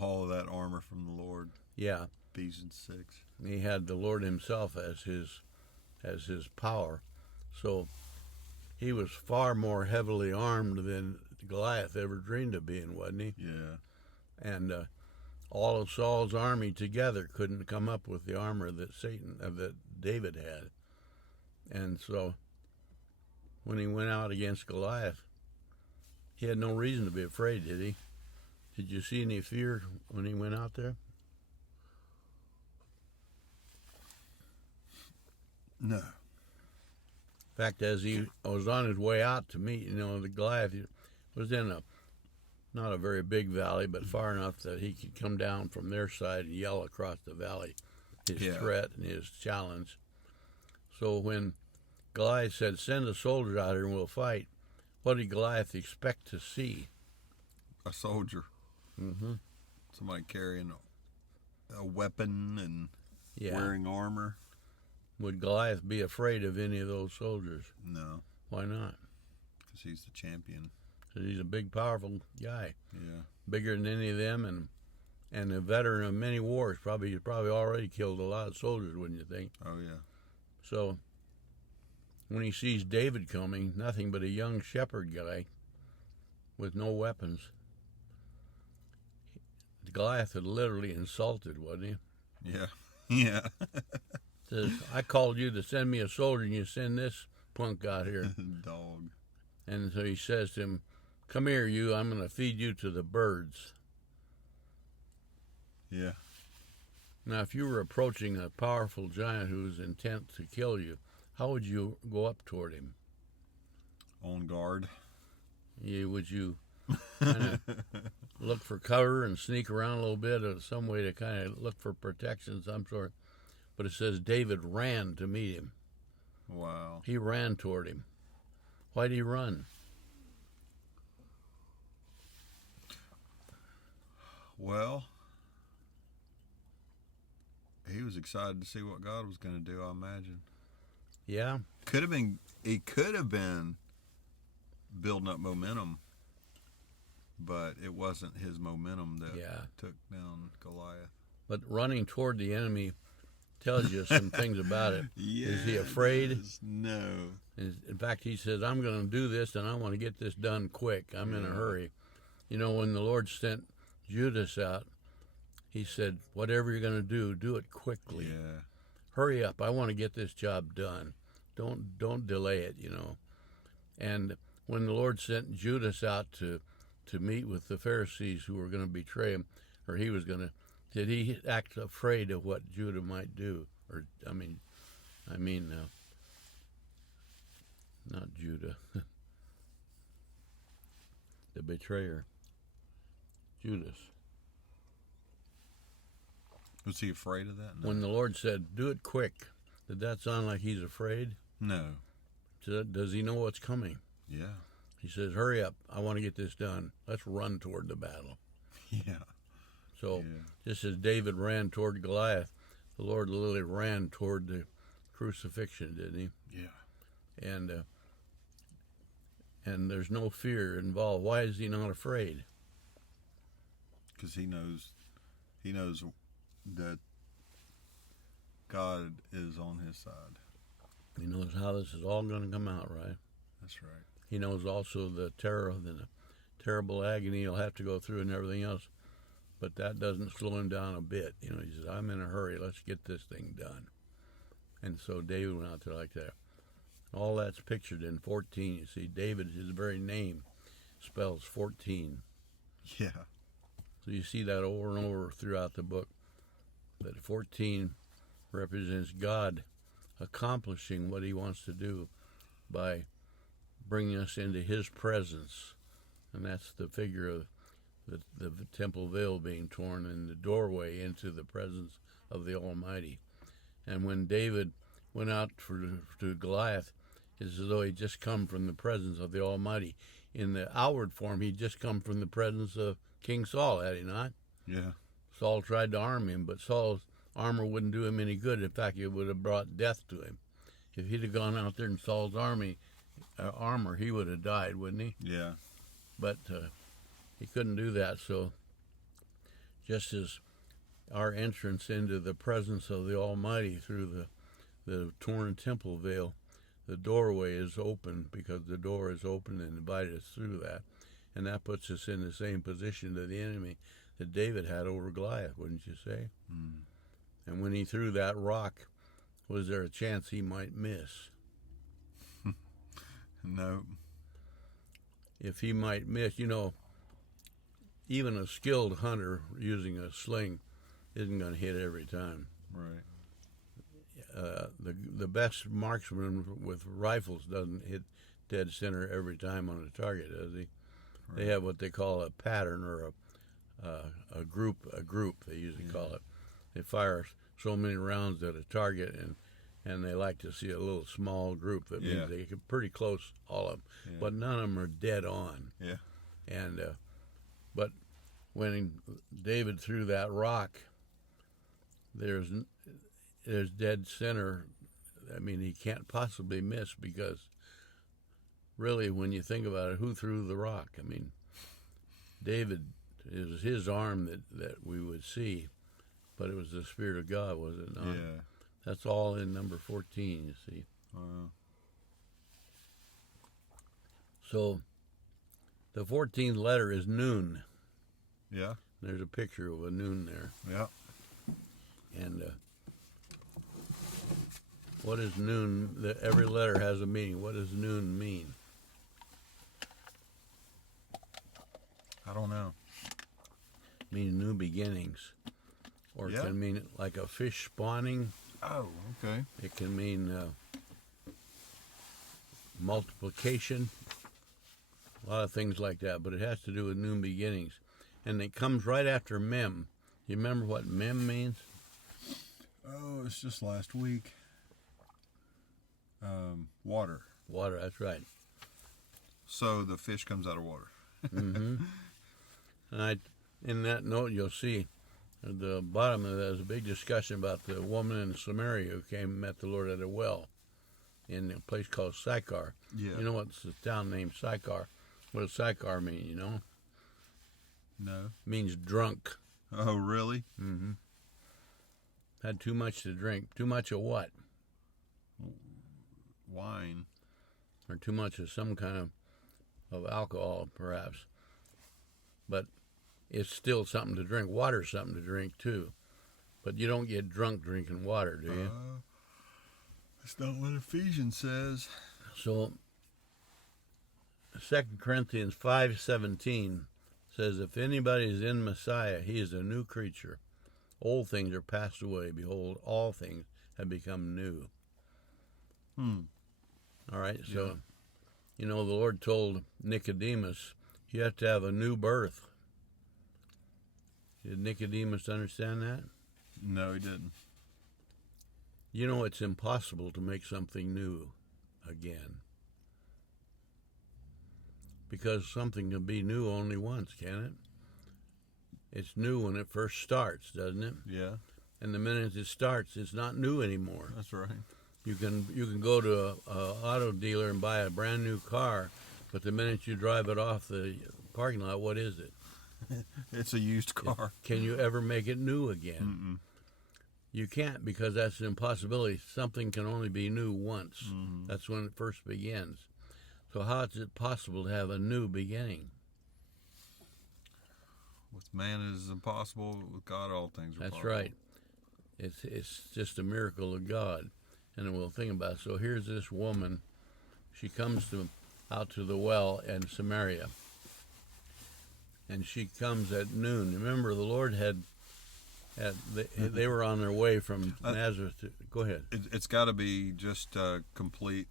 All of that armor from the Lord. Yeah. Ephesians 6. He had the Lord himself as his power. So he was far more heavily armed than Goliath ever dreamed of being, wasn't he? Yeah. And all of Saul's army together couldn't come up with the armor that that David had. And so when he went out against Goliath, he had no reason to be afraid, did he? Did you see any fear when he went out there? No. In fact, as he was on his way out to meet, the Goliath, he was in not a very big valley, but far enough that he could come down from their side and yell across the valley his threat and his challenge. So when Goliath said, "Send a soldier out here and we'll fight," what did Goliath expect to see? A soldier. Mm-hmm. Somebody carrying a weapon and wearing armor. Would Goliath be afraid of any of those soldiers? No. Why not? Because he's the champion. Because he's a big, powerful guy. Yeah. Bigger than any of them, and a veteran of many wars. He's probably already killed a lot of soldiers, wouldn't you think? Oh, yeah. So when he sees David coming, nothing but a young shepherd guy with no weapons, Goliath had literally insulted, wasn't he? Yeah. Yeah. Says, "I called you to send me a soldier, and you send this punk out here." Dog. And so he says to him, "Come here, you. I'm going to feed you to the birds." Yeah. Now, if you were approaching a powerful giant who was intent to kill you, how would you go up toward him? On guard. Would you kind of look for cover and sneak around a little bit, or some way to kind of look for protection of some sort? But it says David ran to meet him. Wow. He ran toward him. Why did he run? Well, he was excited to see what God was going to do, I imagine. Yeah. He could have been building up momentum, but it wasn't his momentum that took down Goliath. But running toward the enemy tells you some things about it. Yeah, is he afraid? No. In fact, he says, "I'm going to do this, and I want to get this done quick. I'm in a hurry." When the Lord sent Judas out, he said, "Whatever you're going to do it quickly. Yeah. Hurry up. I want to get this job done. Don't delay it, And when the Lord sent Judas out to meet with the Pharisees who were going to betray him, or he was going to, did he act afraid of what Judah might do? Or not Judah, the betrayer, Judas. Was he afraid of that? No. When the Lord said, "Do it quick," did that sound like he's afraid? No. Does he know what's coming? Yeah. He says, "Hurry up. I want to get this done. Let's run toward the battle." Yeah. So just as David ran toward Goliath, the Lord literally ran toward the crucifixion, didn't he? Yeah. And there's no fear involved. Why is he not afraid? Because he knows that God is on his side. He knows how this is all going to come out, right? That's right. He knows also the terror and the terrible agony he'll have to go through and everything else. But that doesn't slow him down a bit. He says, "I'm in a hurry. Let's get this thing done." And so David went out there like that. All that's pictured in 14. You see, David, his very name, spells 14. Yeah. So you see that over and over throughout the book, that 14 represents God accomplishing what he wants to do by bringing us into his presence. And that's the figure of the temple veil being torn and the doorway into the presence of the Almighty. And when David went out to Goliath, it's as though he'd just come from the presence of the Almighty. In the outward form, he'd just come from the presence of King Saul, had he not? Yeah. Saul tried to arm him, but Saul's armor wouldn't do him any good. In fact, it would have brought death to him. If he'd have gone out there in Saul's armor, he would have died, wouldn't he? Yeah. But he couldn't do that. So just as our entrance into the presence of the Almighty through the torn temple veil, the doorway is open because the door is open and invited us through that. And that puts us in the same position to the enemy that David had over Goliath, wouldn't you say? Mm. And when he threw that rock, was there a chance he might miss? No. If he might miss, even a skilled hunter using a sling isn't going to hit every time. Right. The best marksman with rifles doesn't hit dead center every time on a target, does he? Right. They have what they call a pattern or a group. They usually call it. They fire so many rounds at a target, and they like to see a little small group. That means they get pretty close, all of them, but none of them are dead on. Yeah. And but when David threw that rock, there's dead center. I mean, he can't possibly miss because really, when you think about it, who threw the rock? I mean, David, it was his arm that we would see, but it was the Spirit of God, was it not? Yeah. That's all in number 14, you see. Wow. So the 14th letter is noon. Yeah. There's a picture of a noon there. Yeah. And what is noon? Every letter has a meaning. What does noon mean? I don't know. It means new beginnings. Or it can mean like a fish spawning. Oh, okay. It can mean multiplication. A lot of things like that. But it has to do with new beginnings. And it comes right after mem. You remember what mem means? Oh, it's just last week. Water. Water, that's right. So the fish comes out of water. Mm-hmm. And in that note, you'll see at the bottom of that is a big discussion about the woman in Samaria who came and met the Lord at a well in a place called Sychar. Yeah. You know what's the town named Sychar? What does Sychar mean, you know? No. It means drunk. Oh, really? Mm-hmm. Had too much to drink. Too much of what? Wine. Or too much of some kind of alcohol, perhaps. But it's still something to drink. Water's something to drink, too. But you don't get drunk drinking water, do you? That's not what Ephesians says. So, 2 Corinthians 5:17 says, if anybody is in Messiah, he is a new creature. Old things are passed away. Behold, all things have become new. All right, so, the Lord told Nicodemus, you have to have a new birth. Did Nicodemus understand that? No, he didn't. You know, it's impossible to make something new again. Because something can be new only once, can it? It's new when it first starts, doesn't it? Yeah. And the minute it starts, it's not new anymore. That's right. You can go to a auto dealer and buy a brand new car, but the minute you drive it off the parking lot, what is it? It's a used car. Can you ever make it new again? Mm-mm. You can't, because that's an impossibility. Something can only be new once. Mm-hmm. That's when it first begins. So how is it possible to have a new beginning? With man it is impossible. With God all things are That's possible. right. It's just a miracle of God. And we'll think about it. So here's this woman. She comes out to the well in Samaria. And she comes at noon. Remember, the Lord they were on their way from Nazareth to... Go ahead. It's got to be just complete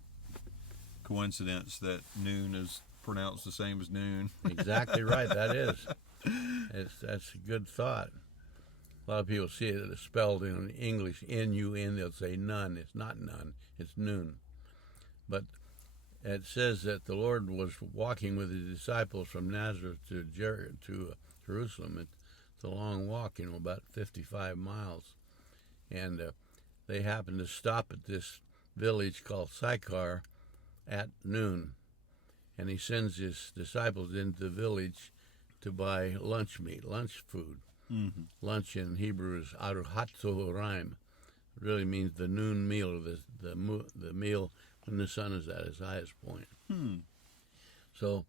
coincidence that noon is pronounced the same as noon. Exactly right. That is. That's a good thought. A lot of people see it spelled in English, N-U-N, they'll say none. It's not none, it's noon. But it says that the Lord was walking with his disciples from Nazareth to Jerusalem. It's a long walk, about 55 miles. And they happened to stop at this village called Sychar at noon. And he sends his disciples into the village to buy lunch food. Mm-hmm. Lunch in Hebrew is aruhat zohoraim. It really means the noon meal, or the meal when the sun is at its highest point. So,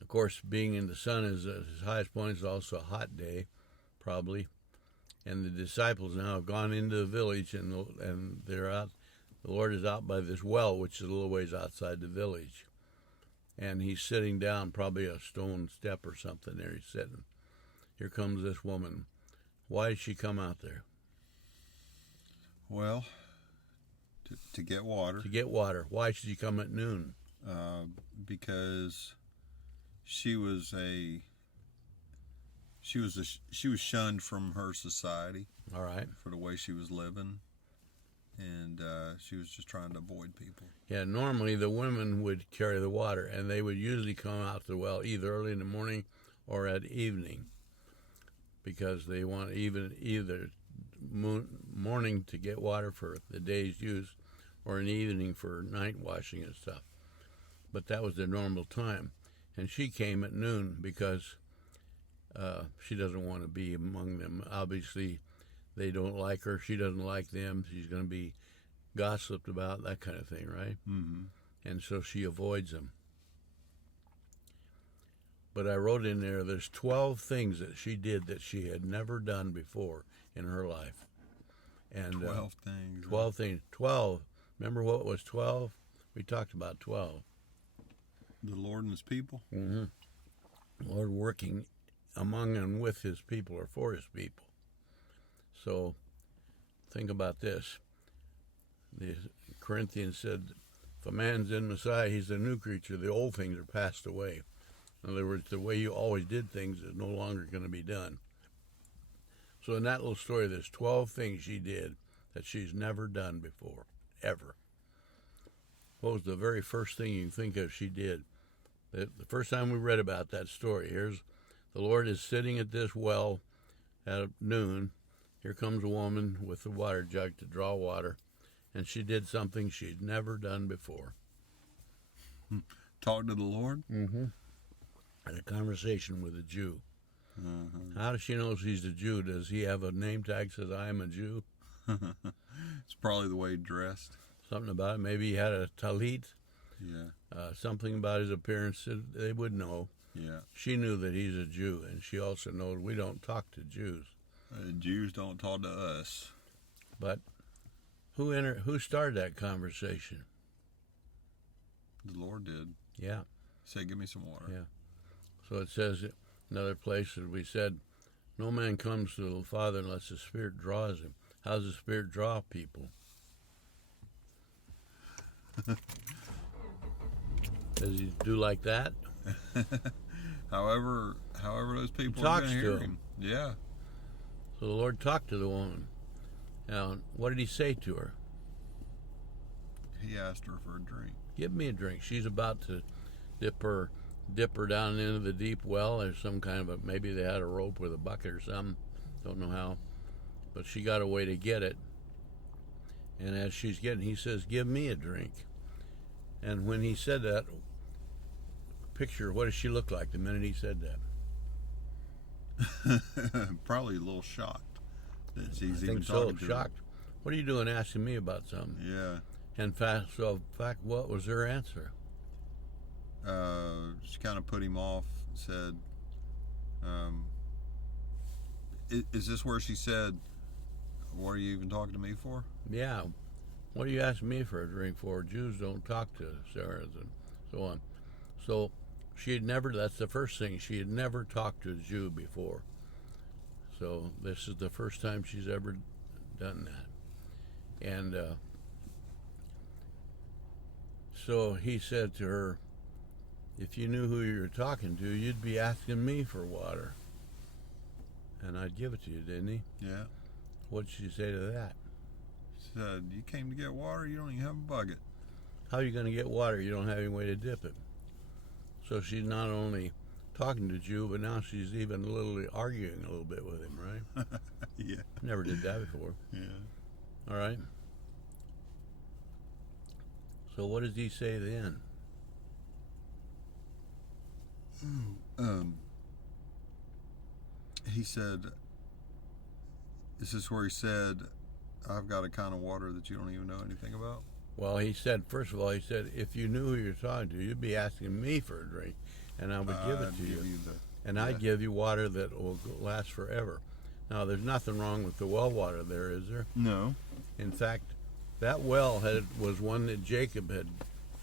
of course, being in the sun is at its highest point is also a hot day, probably. And the disciples now have gone into the village, and they're out. The Lord is out by this well, which is a little ways outside the village. And he's sitting down, probably a stone step or something there. He's sitting. Here comes this woman. Why did she come out there? Well, to get water. To get water. Why should she come at noon? Because she was shunned from her society. All right. For the way she was living, and she was just trying to avoid people. Yeah, normally the women would carry the water, and they would usually come out to the well either early in the morning or at evening, because they want either morning to get water for the day's use, or in the evening for night washing and stuff. But that was their normal time, and she came at noon because she doesn't want to be among them. Obviously, they don't like her. She doesn't like them. She's going to be gossiped about, that kind of thing, right? Mm-hmm. And so she avoids them. But I wrote in there's 12 things that she did that she had never done before in her life. And 12 things. 12 things. 12. Remember what was 12? We talked about 12. The Lord and his people? Mm-hmm. The Lord working among and with his people, or for his people. So think about this. The Corinthians said, if a man's in Messiah, he's a new creature. The old things are passed away. In other words, the way you always did things is no longer going to be done. So in that little story, there's 12 things she did that she's never done before, ever. What was the very first thing you think of she did? The first time we read about that story, here's the Lord is sitting at this well at noon. Here comes a woman with a water jug to draw water, and she did something she'd never done before. Talk to the Lord? Mm-hmm. Had a conversation with a Jew. Uh-huh. How does she know she's a Jew? Does he have a name tag that says, I am a Jew? It's probably the way he dressed. Something about it. Maybe he had a talit. Yeah. Something about his appearance. They would know. Yeah. She knew that he's a Jew, and she also knows we don't talk to Jews. Jews don't talk to us. But who started that conversation? The Lord did. Yeah. He said, give me some water. Yeah. So it says in another place that we said, no man comes to the Father unless the Spirit draws him. How does the Spirit draw people? Does he do like that? however those people He are talks going to to hear him. him. Yeah. So the Lord talked to the woman. Now, what did he say to her? He asked her for a drink. Give me a drink. She's about to dip her down into the deep well. There's some kind of maybe they had a rope with a bucket or something. Don't know how. But she got a way to get it. And as she's getting, he says, give me a drink. And when he said that, picture, what does she look like the minute he said that? Probably a little shocked that she's I even think so, talking to shocked. him. What are you doing asking me about something? Yeah. In fact, what was her answer? She kind of put him off, said, is this where she said, what are you even talking to me for? Yeah. What are you asking me for a drink for? Jews don't talk to Sarahs and so on. So that's the first thing, she had never talked to a Jew before. So this is the first time she's ever done that. And So he said to her, if you knew who you were talking to, you'd be asking me for water. And I'd give it to you, didn't he? Yeah. What'd she say to that? Said, you came to get water, you don't even have a bucket. How are you going to get water? You don't have any way to dip it. So she's not only talking to Jew, but now she's even arguing a little bit with him, right? Yeah. Never did that before. Yeah. All right. So what does he say then? He said, is this where he said, I've got a kind of water that you don't even know anything about? Well, he said, first of all, he said, if you knew who you're talking to, you'd be asking me for a drink, and I would give it to you. I'd give you water that will last forever. Now, there's nothing wrong with the well water there, is there? No. In fact, that well was one that Jacob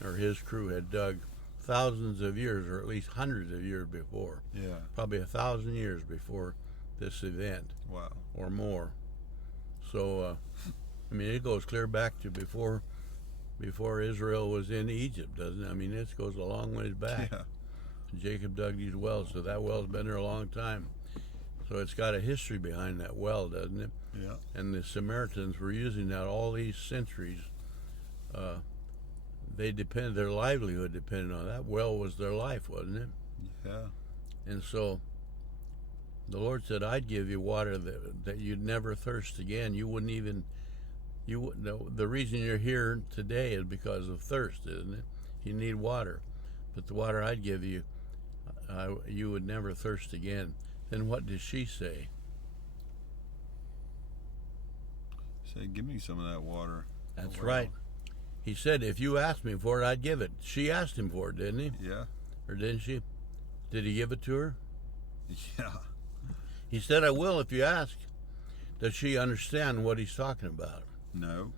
or his crew had dug thousands of years, or at least hundreds of years before. Yeah. Probably 1,000 years before this event. Wow. Or more. So, I mean, it goes clear back to before Israel was in Egypt, doesn't it? I mean, it goes a long ways back. Yeah. Jacob dug these wells, so that well's been there a long time. So it's got a history behind that well, doesn't it? Yeah. And the Samaritans were using that all these centuries. Their livelihood depended on that well. Was their life, wasn't it? Yeah. And so the Lord said, I'd give you water that you'd never thirst again. You wouldn't even, the reason you're here today is because of thirst, isn't it? You need water. But the water I'd give you, you would never thirst again. Then what does she say? Say, give me some of that water. That's right. He said, if you asked me for it, I'd give it. She asked him for it, didn't he? Yeah. Or didn't she? Did he give it to her? Yeah. He said, I will if you ask. Does she understand what he's talking about? No.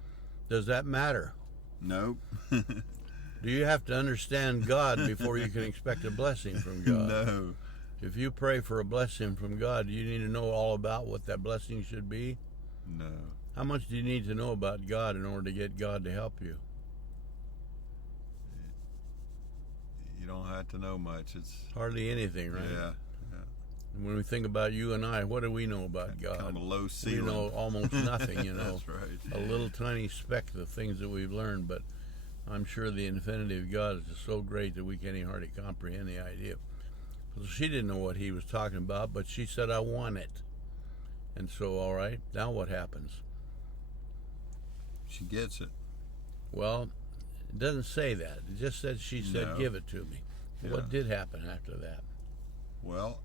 Does that matter? No. Do you have to understand God before you can expect a blessing from God? No. If you pray for a blessing from God, do you need to know all about what that blessing should be? No. How much do you need to know about God in order to get God to help you? You don't have to know much. It's hardly anything, right? Yeah. And when we think about you and I, what do we know about God? Kind of a low ceiling. We know almost nothing, you know. That's right. A little tiny speck of the things that we've learned, but I'm sure the infinity of God is just so great that we can't even hardly comprehend the idea. So she didn't know what he was talking about, but she said, I want it. And so, all right, now what happens? She gets it. Well, it doesn't say that. It just said she said, No. give it to me. Yeah. What did happen after that? Well,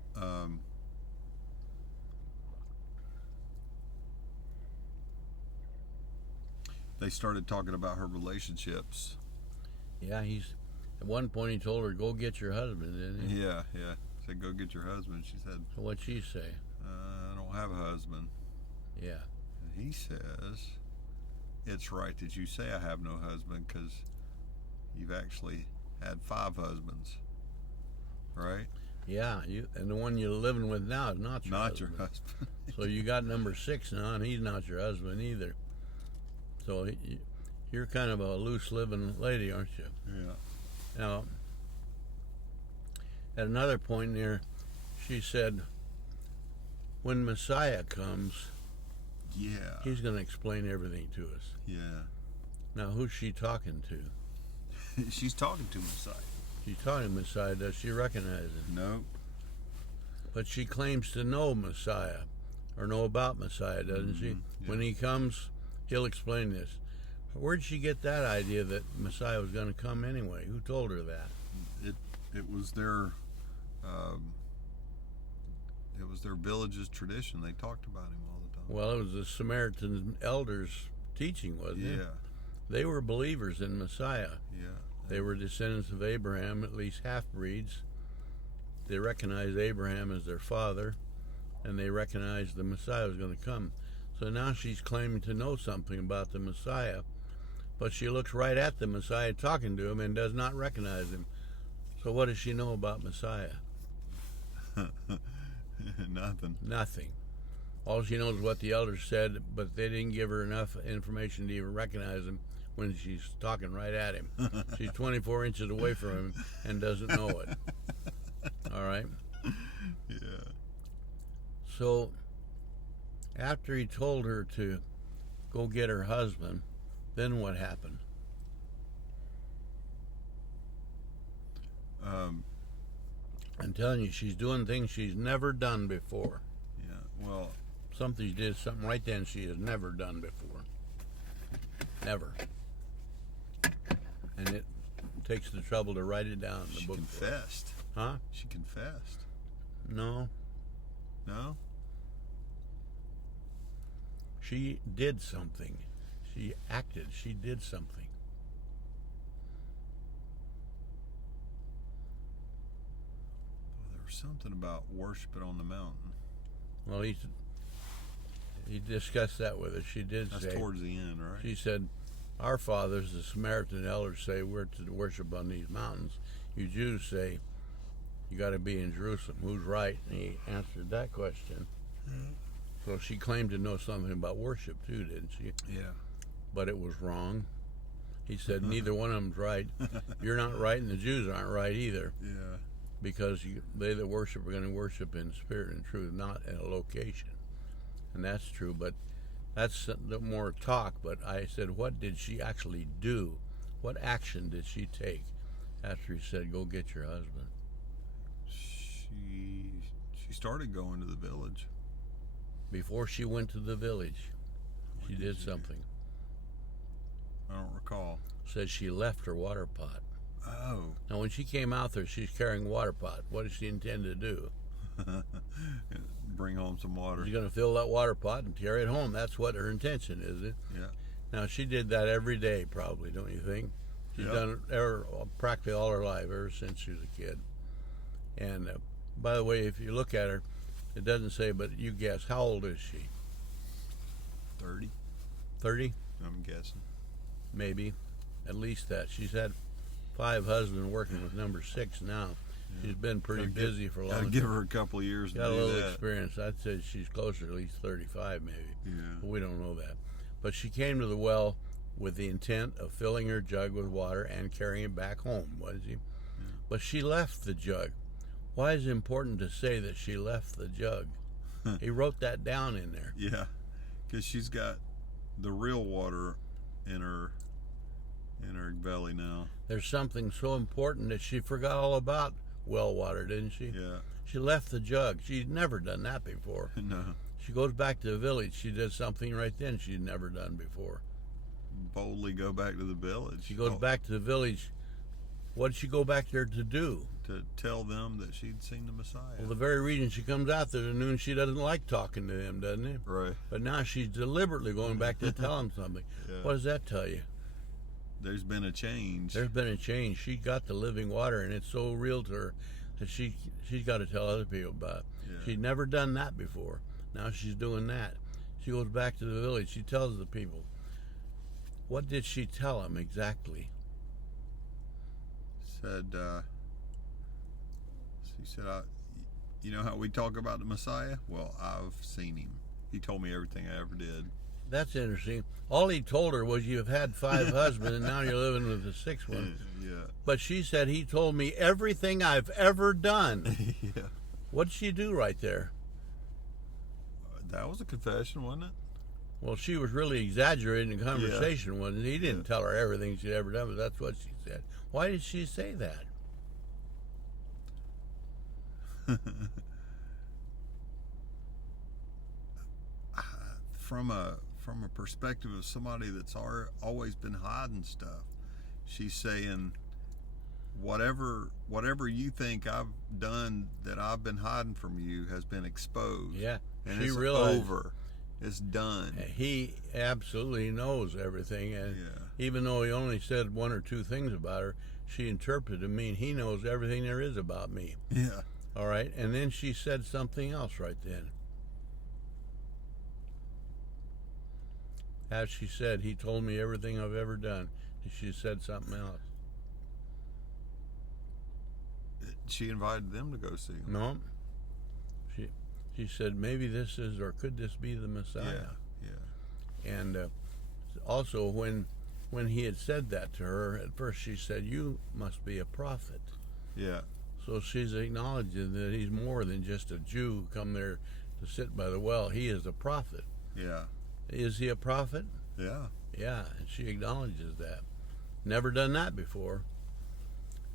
they started talking about her relationships. Yeah, at one point he told her, go get your husband, didn't he? Yeah. Said, go get your husband. She said, So what'd she say? I don't have a husband. Yeah. And he says, it's right that you say I have no husband because you've actually had 5 husbands, right? Yeah, and the one you're living with now is not your husband. Your husband. So you got number 6 now, and he's not your husband either. So you're kind of a loose living lady, aren't you? Yeah. Now, at another point there, she said, when Messiah comes, Yeah. he's going to explain everything to us. Yeah. Now, who's she talking to? She's talking to Messiah. She's talking to Messiah. Does she recognize him? No. But she claims to know Messiah, or know about Messiah, doesn't she? Yeah. When he comes, he'll explain this. Where'd she get that idea that Messiah was going to come anyway? Who told her that? It was their village's tradition. They talked about him all the time. Well, it was the Samaritan elders' teaching, wasn't it? Yeah. They were believers in Messiah. Yeah. They were descendants of Abraham, at least half-breeds. They recognized Abraham as their father, and they recognized the Messiah was going to come. So now she's claiming to know something about the Messiah, but she looks right at the Messiah talking to him and does not recognize him. So what does she know about Messiah? Nothing. Nothing. All she knows is what the elders said, but they didn't give her enough information to even recognize him when she's talking right at him. She's 24 inches away from him and doesn't know it. All right? Yeah. So after he told her to go get her husband, then what happened? I'm telling you, she's doing things she's never done before. Yeah. Well, Something right then she has never done before. Never. And it takes the trouble to write it down in the she book. confessed. Huh? She confessed. No. No? She did something. She acted. She did something. Well, there was something about worshiping on the mountain. Well, he discussed that with her. She did That's say. towards the end, right? She said, our fathers, the Samaritan elders, say we're to worship on these mountains. You Jews say you got to be in Jerusalem. Who's right? And he answered that question. Mm-hmm. So she claimed to know something about worship too, didn't she? Yeah. But it was wrong. He said neither one of them's right. You're not right, and the Jews aren't right either. Yeah. Because they that worship are going to worship in spirit and truth, not in a location. And that's true, but that's more talk. But I said, what did she actually do? What action did she take after he said, go get your husband? She started going to the village. Before she went to the village, she did something. I don't recall. Says she left her water pot. Oh. Now, when she came out there, she's carrying a water pot. What does she intend to do? Bring home some water. She's going to fill that water pot and carry it home. That's what her intention is. It. Yeah. Now, she did that every day, probably, don't you think? She's done it practically all her life, ever since she was a kid. And by the way, if you look at her, it doesn't say, but you guess, how old is she? 30. 30? I'm guessing. Maybe. At least that. She's had 5 husbands working with number 6 now. Yeah. She's been pretty busy for a long time. Give her a couple of years to do that. Got a little experience. I'd say she's closer to at least 35 maybe. Yeah. But we don't know that. But she came to the well with the intent of filling her jug with water and carrying it back home, wasn't she? Yeah. But she left the jug. Why is it important to say that she left the jug? He wrote that down in there. Yeah, because she's got the real water in her belly now. There's something so important that she forgot all about well water, didn't she? Yeah. She left the jug. She'd never done that before. No. She goes back to the village. She did something right then she'd never done before. Boldly go back to the village. She goes back to the village. What did she go back there to do? To tell them that she'd seen the Messiah. Well, the very reason she comes out there at noon, she doesn't like talking to them, doesn't it? Right. But now she's deliberately going back to tell them something. Yeah. What does that tell you? There's been a change. There's been a change. She got the living water, and it's so real to her that she's got to tell other people about it. Yeah. She'd never done that before. Now she's doing that. She goes back to the village. She tells the people. What did she tell them exactly? She said, you know how we talk about the Messiah? Well, I've seen him. He told me everything I ever did. That's interesting. All he told her was you've had 5 husbands and now you're living with the 6th one. Yeah. But she said he told me everything I've ever done. Yeah. What'd she do right there? That was a confession, wasn't it? Well, she was really exaggerating the conversation, wasn't he? He didn't tell her everything she'd ever done, but that's what she said. Why did she say that? From a perspective of somebody that's always been hiding stuff, she's saying, whatever you think I've done that I've been hiding from you has been exposed. Yeah, and she it's realized over. It's done. He absolutely knows everything, and even though he only said 1 or 2 things about her, she interpreted to mean he knows everything there is about me. Yeah. All right, and then she said something else right then. As she said, he told me everything I've ever done. She said something else. She invited them to go see him. No. She said, maybe this is, or could this be the Messiah? Yeah. And also, when when he had said that to her, at first she said, "You must be a prophet." Yeah. So she's acknowledging that he's more than just a Jew who come there to sit by the well. He is a prophet. Yeah. Is he a prophet? Yeah. Yeah, and she acknowledges that. Never done that before.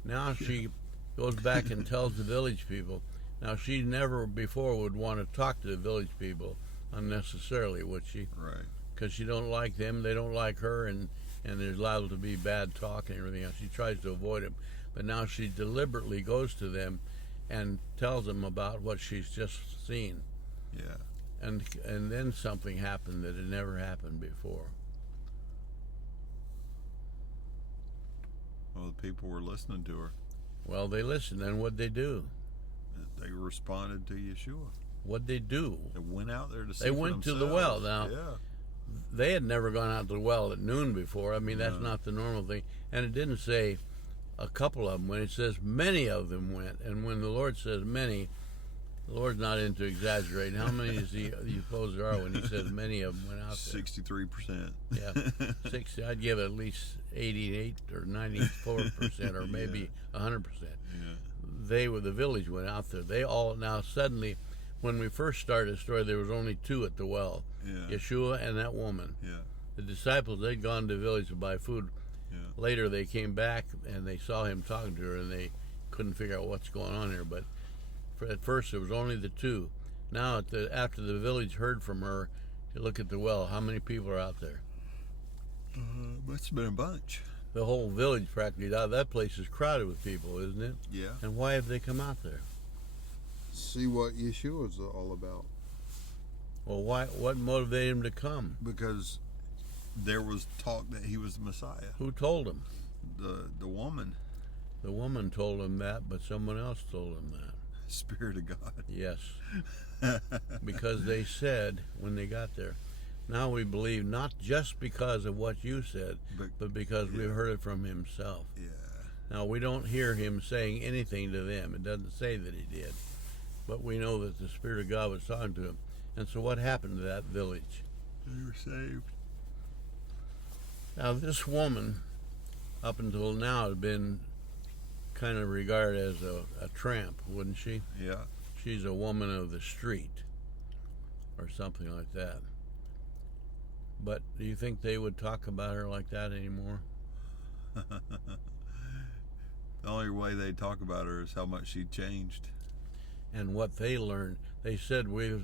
Now she goes back and tells the village people. Now she never before would want to talk to the village people unnecessarily, would she? Right. Because she don't like them, they don't like her, and there's liable to be bad talk and everything else. She tries to avoid them. But now she deliberately goes to them and tells them about what she's just seen. Yeah. And then something happened that had never happened before. Well, the people were listening to her. Well, they listened, and what'd they do? They responded to Yeshua. What'd they do? They went out there to see They for went to the themselves. well. Now, Yeah. they had never gone out to the well at noon before. I mean, that's not the normal thing. And it didn't say a couple of them went. It says many of them went. And when the Lord says many, the Lord's not into exaggerating. How many does you suppose there are when he says many of them went out there? 63%. Yeah, 60. I'd give it at least 88 or 94%, or maybe 100%. Yeah. They were the village went out there. They all now suddenly, when we first started the story, there was only two at the well, Yeah. Yeshua and that woman. Yeah. The disciples, they'd gone to the village to buy food. Yeah. Later, they came back and they saw him talking to her, and they couldn't figure out what's going on here. But at first, there was only the two. Now, after the village heard from her, you look at the well. How many people are out there? Must have been a bunch. The whole village practically. That place is crowded with people, isn't it? Yeah. And why have they come out there? See what Yeshua's all about. Well, why? What motivated him to come? Because there was talk that he was the Messiah. Who told him? The woman. The woman told him that, but someone else told him that. Spirit of God. Yes. Because they said when they got there, now we believe not just because of what you said, but because we heard it from himself. Yeah. Now, we don't hear him saying anything to them. It doesn't say that he did. But we know that the Spirit of God was talking to him. And so what happened to that village? They were saved. Now, this woman, up until now, had been kind of regarded as a tramp, wouldn't she? Yeah. She's a woman of the street, or something like that. But do you think they would talk about her like that anymore? The only way they talk about her is how much she changed. And what they learned, they said, we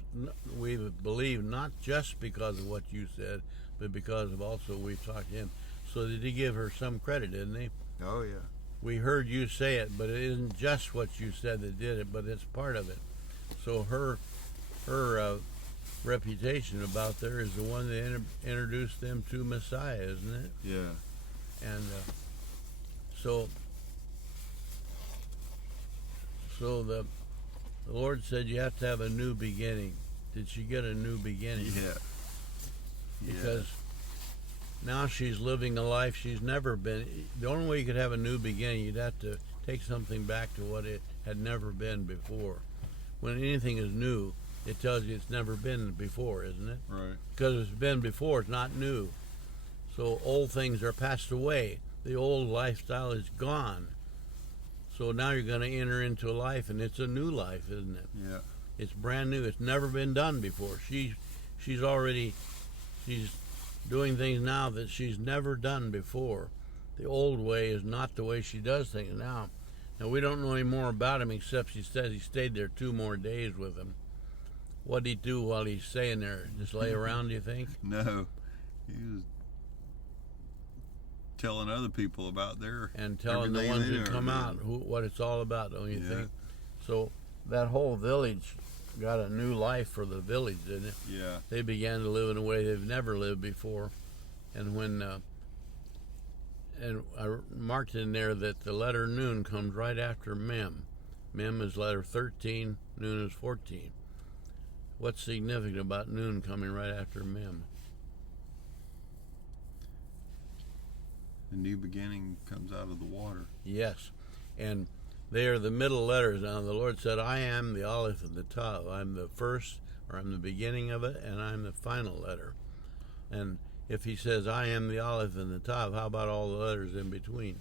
believe not just because of what you said, but because of also we've talked to him. So did he give her some credit, didn't he? Oh, yeah. We heard you say it, but it isn't just what you said that did it, but it's part of it. So her reputation about there is the one that introduced them to Messiah, isn't it? Yeah. And so the Lord said you have to have a new beginning. Did she get a new beginning? Yeah. Because now she's living a life she's never been. The only way you could have a new beginning, you'd have to take something back to what it had never been before. When anything is new, it tells you it's never been before, isn't it? Right. Because it's been before, it's not new. So old things are passed away. The old lifestyle is gone. So now you're going to enter into a life, and it's a new life, isn't it? Yeah. It's brand new. It's never been done before. She's doing things now that she's never done before. The old way is not the way she does things now. Now, we don't know any more about him except she says he stayed there 2 more days with him. What did he do while he's staying there? Just lay around, do you think? No. He was telling other people about their And telling the ones who come out what it's all about, don't you think? So that whole village got a new life for the village, didn't it? Yeah. They began to live in a way they've never lived before. And when and I marked in there that the letter Nun comes right after Mem. Mem is letter 13, Nun is 14. What's significant about Nun coming right after Mem? The new beginning comes out of the water. Yes. And they are the middle letters. Now, the Lord said, I am the Aleph and the Tav. I'm the first, or I'm the beginning of it, and I'm the final letter. And if he says, I am the Aleph in the top, how about all the letters in between?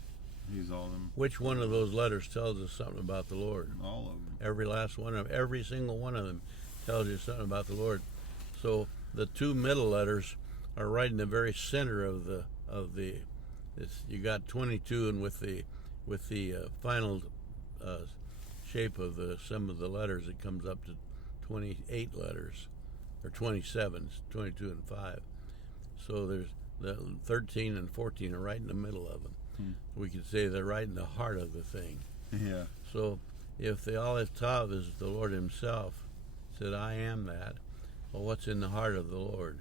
He's all them. Which one of those letters tells us something about the Lord? All of them. Every last one of them, every single one of them tells you something about the Lord. So the two middle letters are right in the very center of the you got 22, and with the final shape of the sum of the letters, it comes up to 28 letters, or 27, 22 and 5. So there's the 13 and 14 are right in the middle of them. We could say they're right in the heart of the thing. Yeah. So if the Aleph Tav is the Lord himself, said, I am that, well, what's in the heart of the Lord?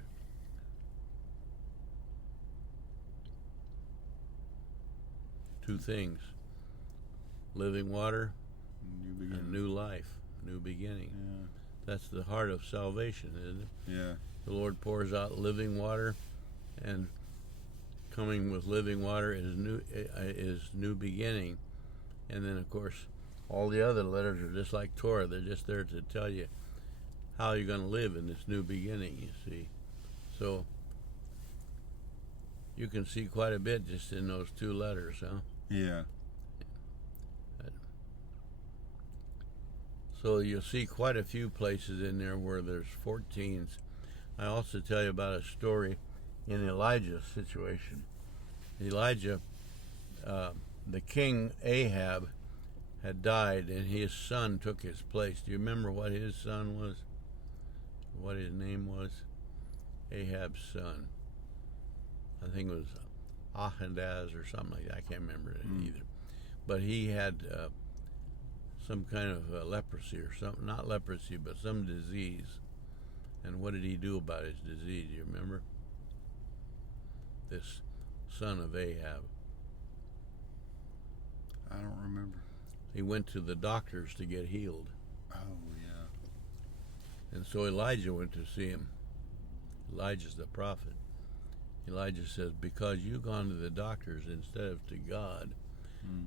Two things: living water and new life, new beginning. Yeah. That's the heart of salvation, isn't it? Yeah. The Lord pours out living water, and coming with living water is new beginning. And then, of course, all the other letters are just like Torah. They're just there to tell you how you're going to live in this new beginning, you see. So you can see quite a bit just in those two letters, huh? Yeah. So you'll see quite a few places in there where there's 14s. I also tell you about a story in Elijah's situation. Elijah, the king Ahab, had died, and his son took his place. Do you remember what his son was? What his name was? Ahab's son. I think it was Ahadaz or something like that. I can't remember it either. But he had some kind of leprosy or something. Not leprosy, but some disease. And what did he do about his disease? Do you remember? This son of Ahab. I don't remember. He went to the doctors to get healed. Oh, yeah. And so Elijah went to see him. Elijah's the prophet. Elijah says, because you've gone to the doctors instead of to God,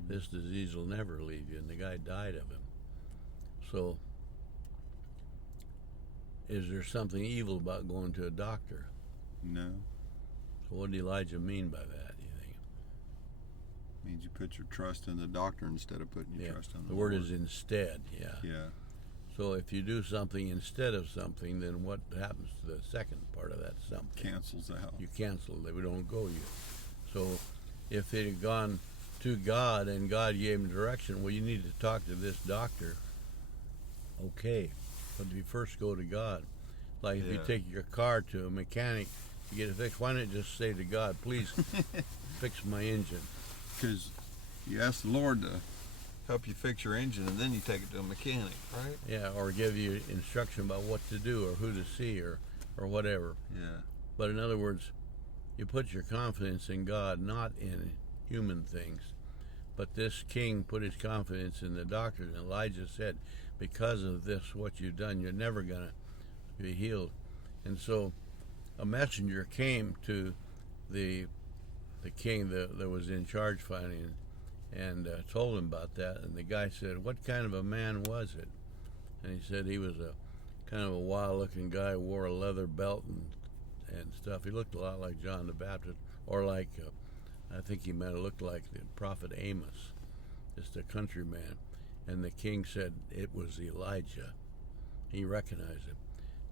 this disease will never leave you. And the guy died of him. So, is there something evil about going to a doctor? No. So what did Elijah mean by that, do you think? It means you put your trust in the doctor instead of putting your trust in the word Lord. is instead, yeah. Yeah. So if you do something instead of something, then what happens to the second part of that something? Cancels out. You cancel it. They don't go you. So if it had gone to God and God gave him direction, well, you need to talk to this doctor. Okay. But you first go to God. Like if you take your car to a mechanic to get it fixed, why not just say to God, please fix my engine? Because you ask the Lord to help you fix your engine, and then you take it to a mechanic, right? Yeah, or give you instruction about what to do or who to see or whatever. Yeah. But in other words, you put your confidence in God, not in human things. But this king put his confidence in the doctors, and Elijah said, because of this, what you've done, you're never going to be healed. And so a messenger came to the king that was in charge finally, and told him about that. And the guy said, what kind of a man was it? And he said he was a kind of a wild-looking guy, wore a leather belt and stuff. He looked a lot like John the Baptist, or like, I think he might have looked like the prophet Amos, just a countryman. And the king said it was Elijah. He recognized him.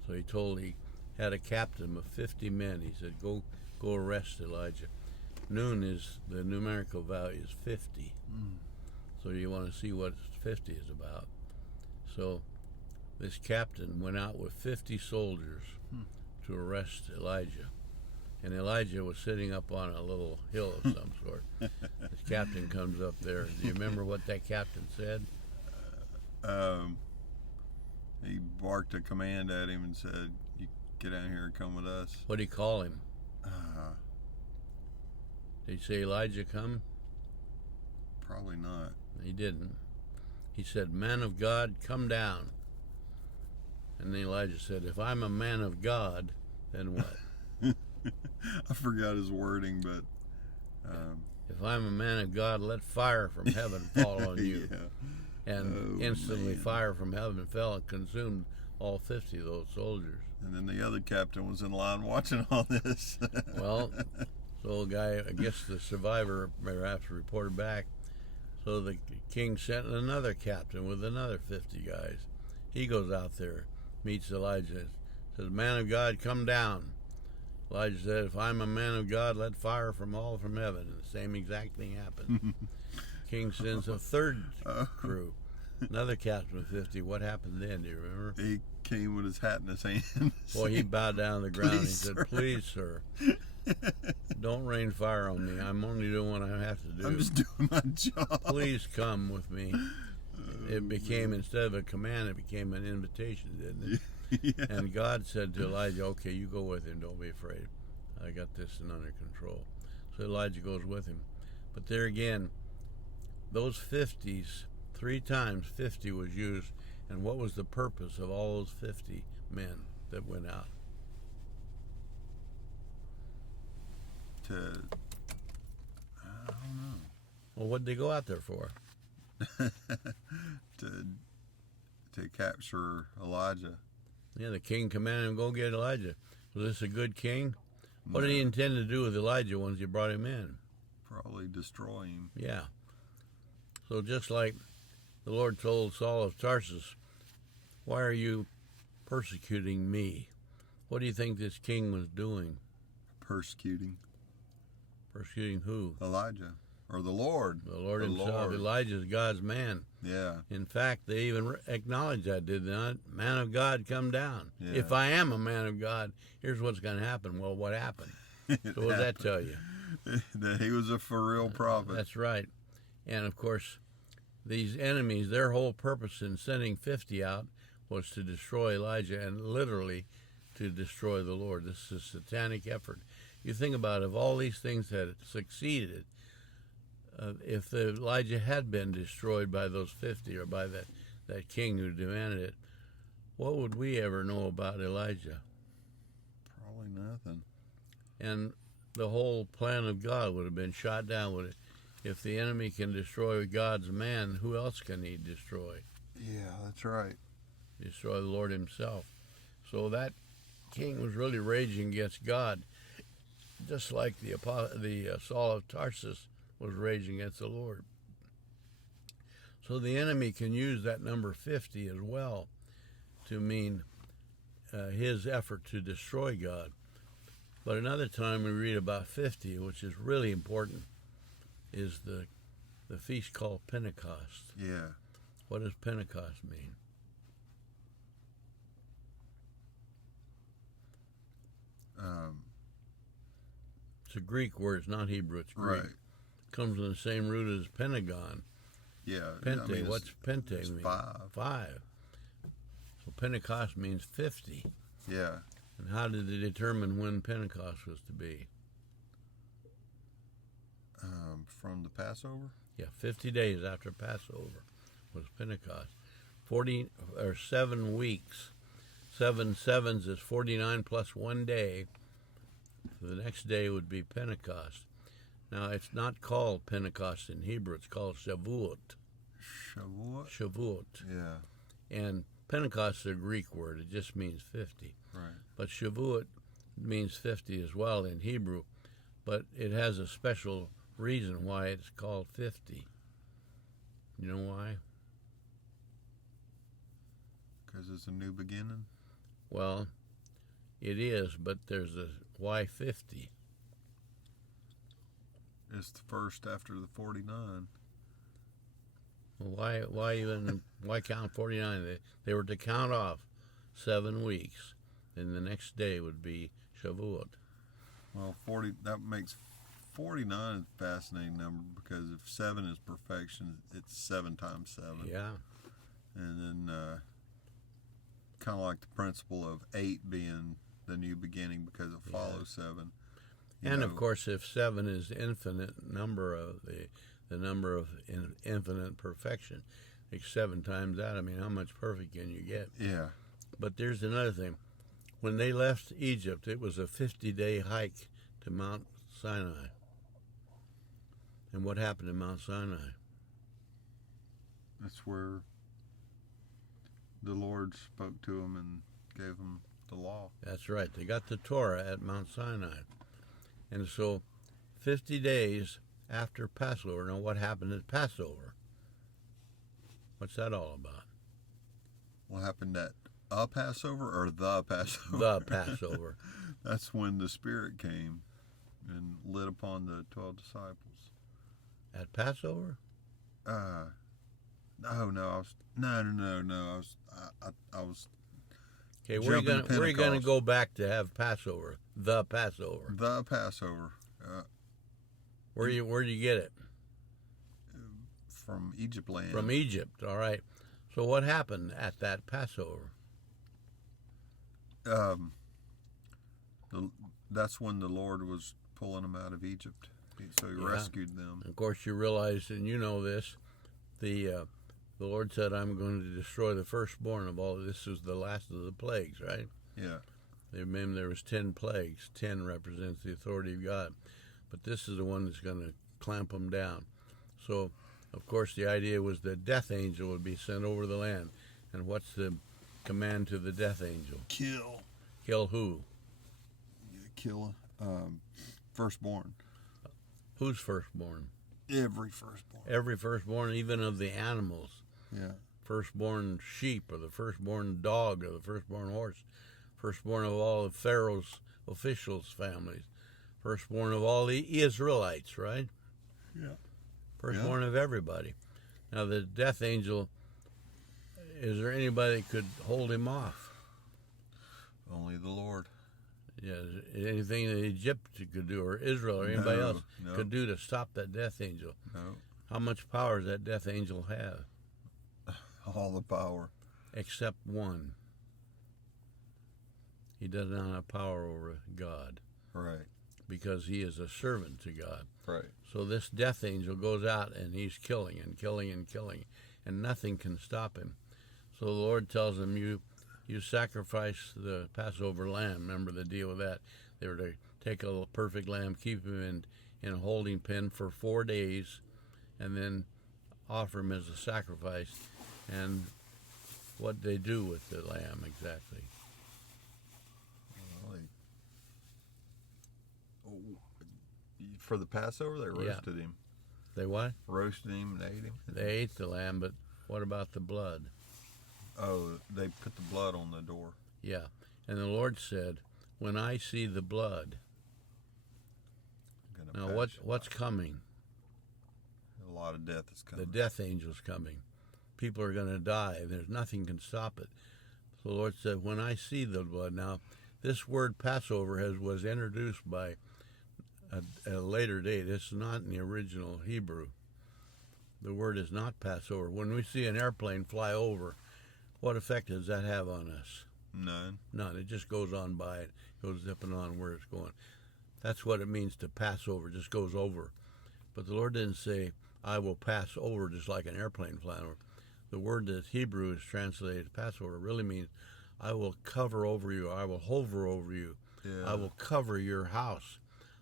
So he had a captain of 50 men. He said, go arrest Elijah. Noon is, the numerical value is 50. So you want to see what 50 is about. So this captain went out with 50 soldiers to arrest Elijah. And Elijah was sitting up on a little hill of some sort. This captain comes up there. Do you remember what that captain said? He barked a command at him and said, you get out here and come with us. What did he call him? Did he say, Elijah, come? Probably not. He didn't. He said, man of God, come down. And then Elijah said, if I'm a man of God, then what? I forgot his wording, but... if I'm a man of God, let fire from heaven fall on you. Yeah. And instantly fire from heaven fell and consumed all 50 of those soldiers. And then the other captain was in line watching all this. Well, so the guy, I guess the survivor perhaps reported back. So the king sent another captain with another 50 guys. He goes out there, meets Elijah, says, "Man of God, come down." Elijah said, "If I'm a man of God, let fire from heaven." And the same exact thing happened. King sends a third crew, another captain with 50. What happened then? Do you remember? He came with his hat in his hand. Boy, he bowed down to the ground. He said, Sir. "Please, sir, don't rain fire on me. I'm only doing what I have to do. I'm just doing my job. Please come with me." It became, instead of a command, it became an invitation, didn't it? Yeah. And God said to Elijah, "Okay, you go with him. Don't be afraid. I got this under control." So Elijah goes with him. But there again, those 50s, 3 times 50 was used. And what was the purpose of all those 50 men that went out? I don't know. Well, what did they go out there for? to capture Elijah. Yeah, the king commanded him, "Go get Elijah." Was this a good king? What did he intend to do with Elijah once he brought him in? Probably destroy him. Yeah. So just like the Lord told Saul of Tarsus, "Why are you persecuting me?" What do you think this king was doing? Persecuting Persecuting who? Elijah. Or the Lord. The Lord The himself. Lord. Elijah's God's man. Yeah. In fact, they even acknowledged that, did they not? "Man of God, come down." Yeah. If I am a man of God, here's what's going to happen. Well, what happened? So what does that tell you? That he was a for real prophet. That's right. And of course, these enemies, their whole purpose in sending 50 out was to destroy Elijah and literally to destroy the Lord. This is a satanic effort. You think about it, if all these things had succeeded, if Elijah had been destroyed by those 50 or by that king who demanded it, what would we ever know about Elijah? Probably nothing. And the whole plan of God would have been shot down with it. If the enemy can destroy God's man, who else can he destroy? Yeah, that's right. Destroy the Lord himself. So that king was really raging against God, just like the Saul of Tarsus was raging against the Lord. So the enemy can use that number 50 as well to mean his effort to destroy God. But another time we read about 50, which is really important, is the feast called Pentecost. Yeah. What does Pentecost mean? It's a Greek word. It's not Hebrew. It's Greek. Right. Comes from the same root as Pentagon. Yeah. Pente. I mean, What's Pente it's mean? 5. 5. So Pentecost means 50. Yeah. And how did they determine when Pentecost was to be? From the Passover? Yeah, 50 days after Passover was Pentecost. 7 weeks. 7 sevens is 49 plus 1 day. So the next day would be Pentecost. Now, it's not called Pentecost in Hebrew. It's called Shavuot. Shavuot? Shavuot. Yeah. And Pentecost is a Greek word. It just means 50. Right. But Shavuot means 50 as well in Hebrew. But it has a special reason why it's called 50. You know why? Because it's a new beginning? Well, it is, but there's a why 50? It's the first after the 49. Well, why count 49? They were to count off 7 weeks, and the next day would be Shavuot. Well, 40, that makes 49 a fascinating number because if 7 is perfection, it's 7 times 7. Yeah. And then kind of like the principle of 8 being the new beginning because it follows 7. And of course, if 7 is infinite number of the number of infinite perfection, it's 7 times that. I mean, how much perfect can you get? Yeah. But there's another thing. When they left Egypt, it was a 50-day hike to Mount Sinai. And what happened in Mount Sinai? That's where the Lord spoke to them and gave them the law. That's right. They got the Torah at Mount Sinai. And so 50 days after Passover. Now, what happened at Passover? What's that all about? What happened at a Passover or the Passover? The Passover. That's when the Spirit came and lit upon the 12 disciples. At Passover? No. I was. Okay, where are you gonna go back to have Passover? The Passover. The Passover. Where do you get it? From Egypt land. From Egypt. All right. So what happened at that Passover? That's when the Lord was pulling them out of Egypt. So he rescued them. Of course, you realize, and you know this, the Lord said, "I'm going to destroy the firstborn of all." This is the last of the plagues, right? Yeah. Remember, there was 10 plagues. 10 represents the authority of God, but this is the one that's going to clamp them down. So, of course, the idea was the death angel would be sent over the land. And what's the command to the death angel? Kill. Kill who? Kill firstborn. Who's firstborn? Every firstborn. Every firstborn, even of the animals. Yeah. Firstborn sheep, or the firstborn dog, or the firstborn horse. Firstborn of all of Pharaoh's officials' families. Firstborn of all the Israelites, right? Yeah. Firstborn of everybody. Now, the death angel, is there anybody that could hold him off? Only the Lord. Yeah, anything that Egypt could do, or Israel, or anybody else could do to stop that death angel. No. How much power does that death angel have? All the power. Except one. He does not have power over God. Right. Because he is a servant to God. Right. So this death angel goes out and he's killing and killing and killing, and nothing can stop him. So the Lord tells him, you sacrifice the Passover lamb. Remember the deal with that. They were to take a perfect lamb, keep him in a holding pen for 4 days, and then offer him as a sacrifice. And what they do with the lamb exactly? For the Passover, they roasted him. They what? Roasted him and ate him. They ate the lamb, but what about the blood? Oh, they put the blood on the door. Yeah. And the Lord said, when I see the blood. Now, what's coming? A lot of death is coming. The death angel's coming. People are going to die. There's nothing can stop it. So the Lord said, when I see the blood. Now, this word Passover was introduced by a later date. It's not in the original Hebrew. The word is not Passover. When we see an airplane fly over, what effect does that have on us? None. None. It just goes on by. It goes zipping on where it's going. That's what it means to pass over. Just goes over. But the Lord didn't say, I will pass over just like an airplane flying over. The word that Hebrew is translated Passover really means I will cover over you. I will hover over you. Yeah. I will cover your house.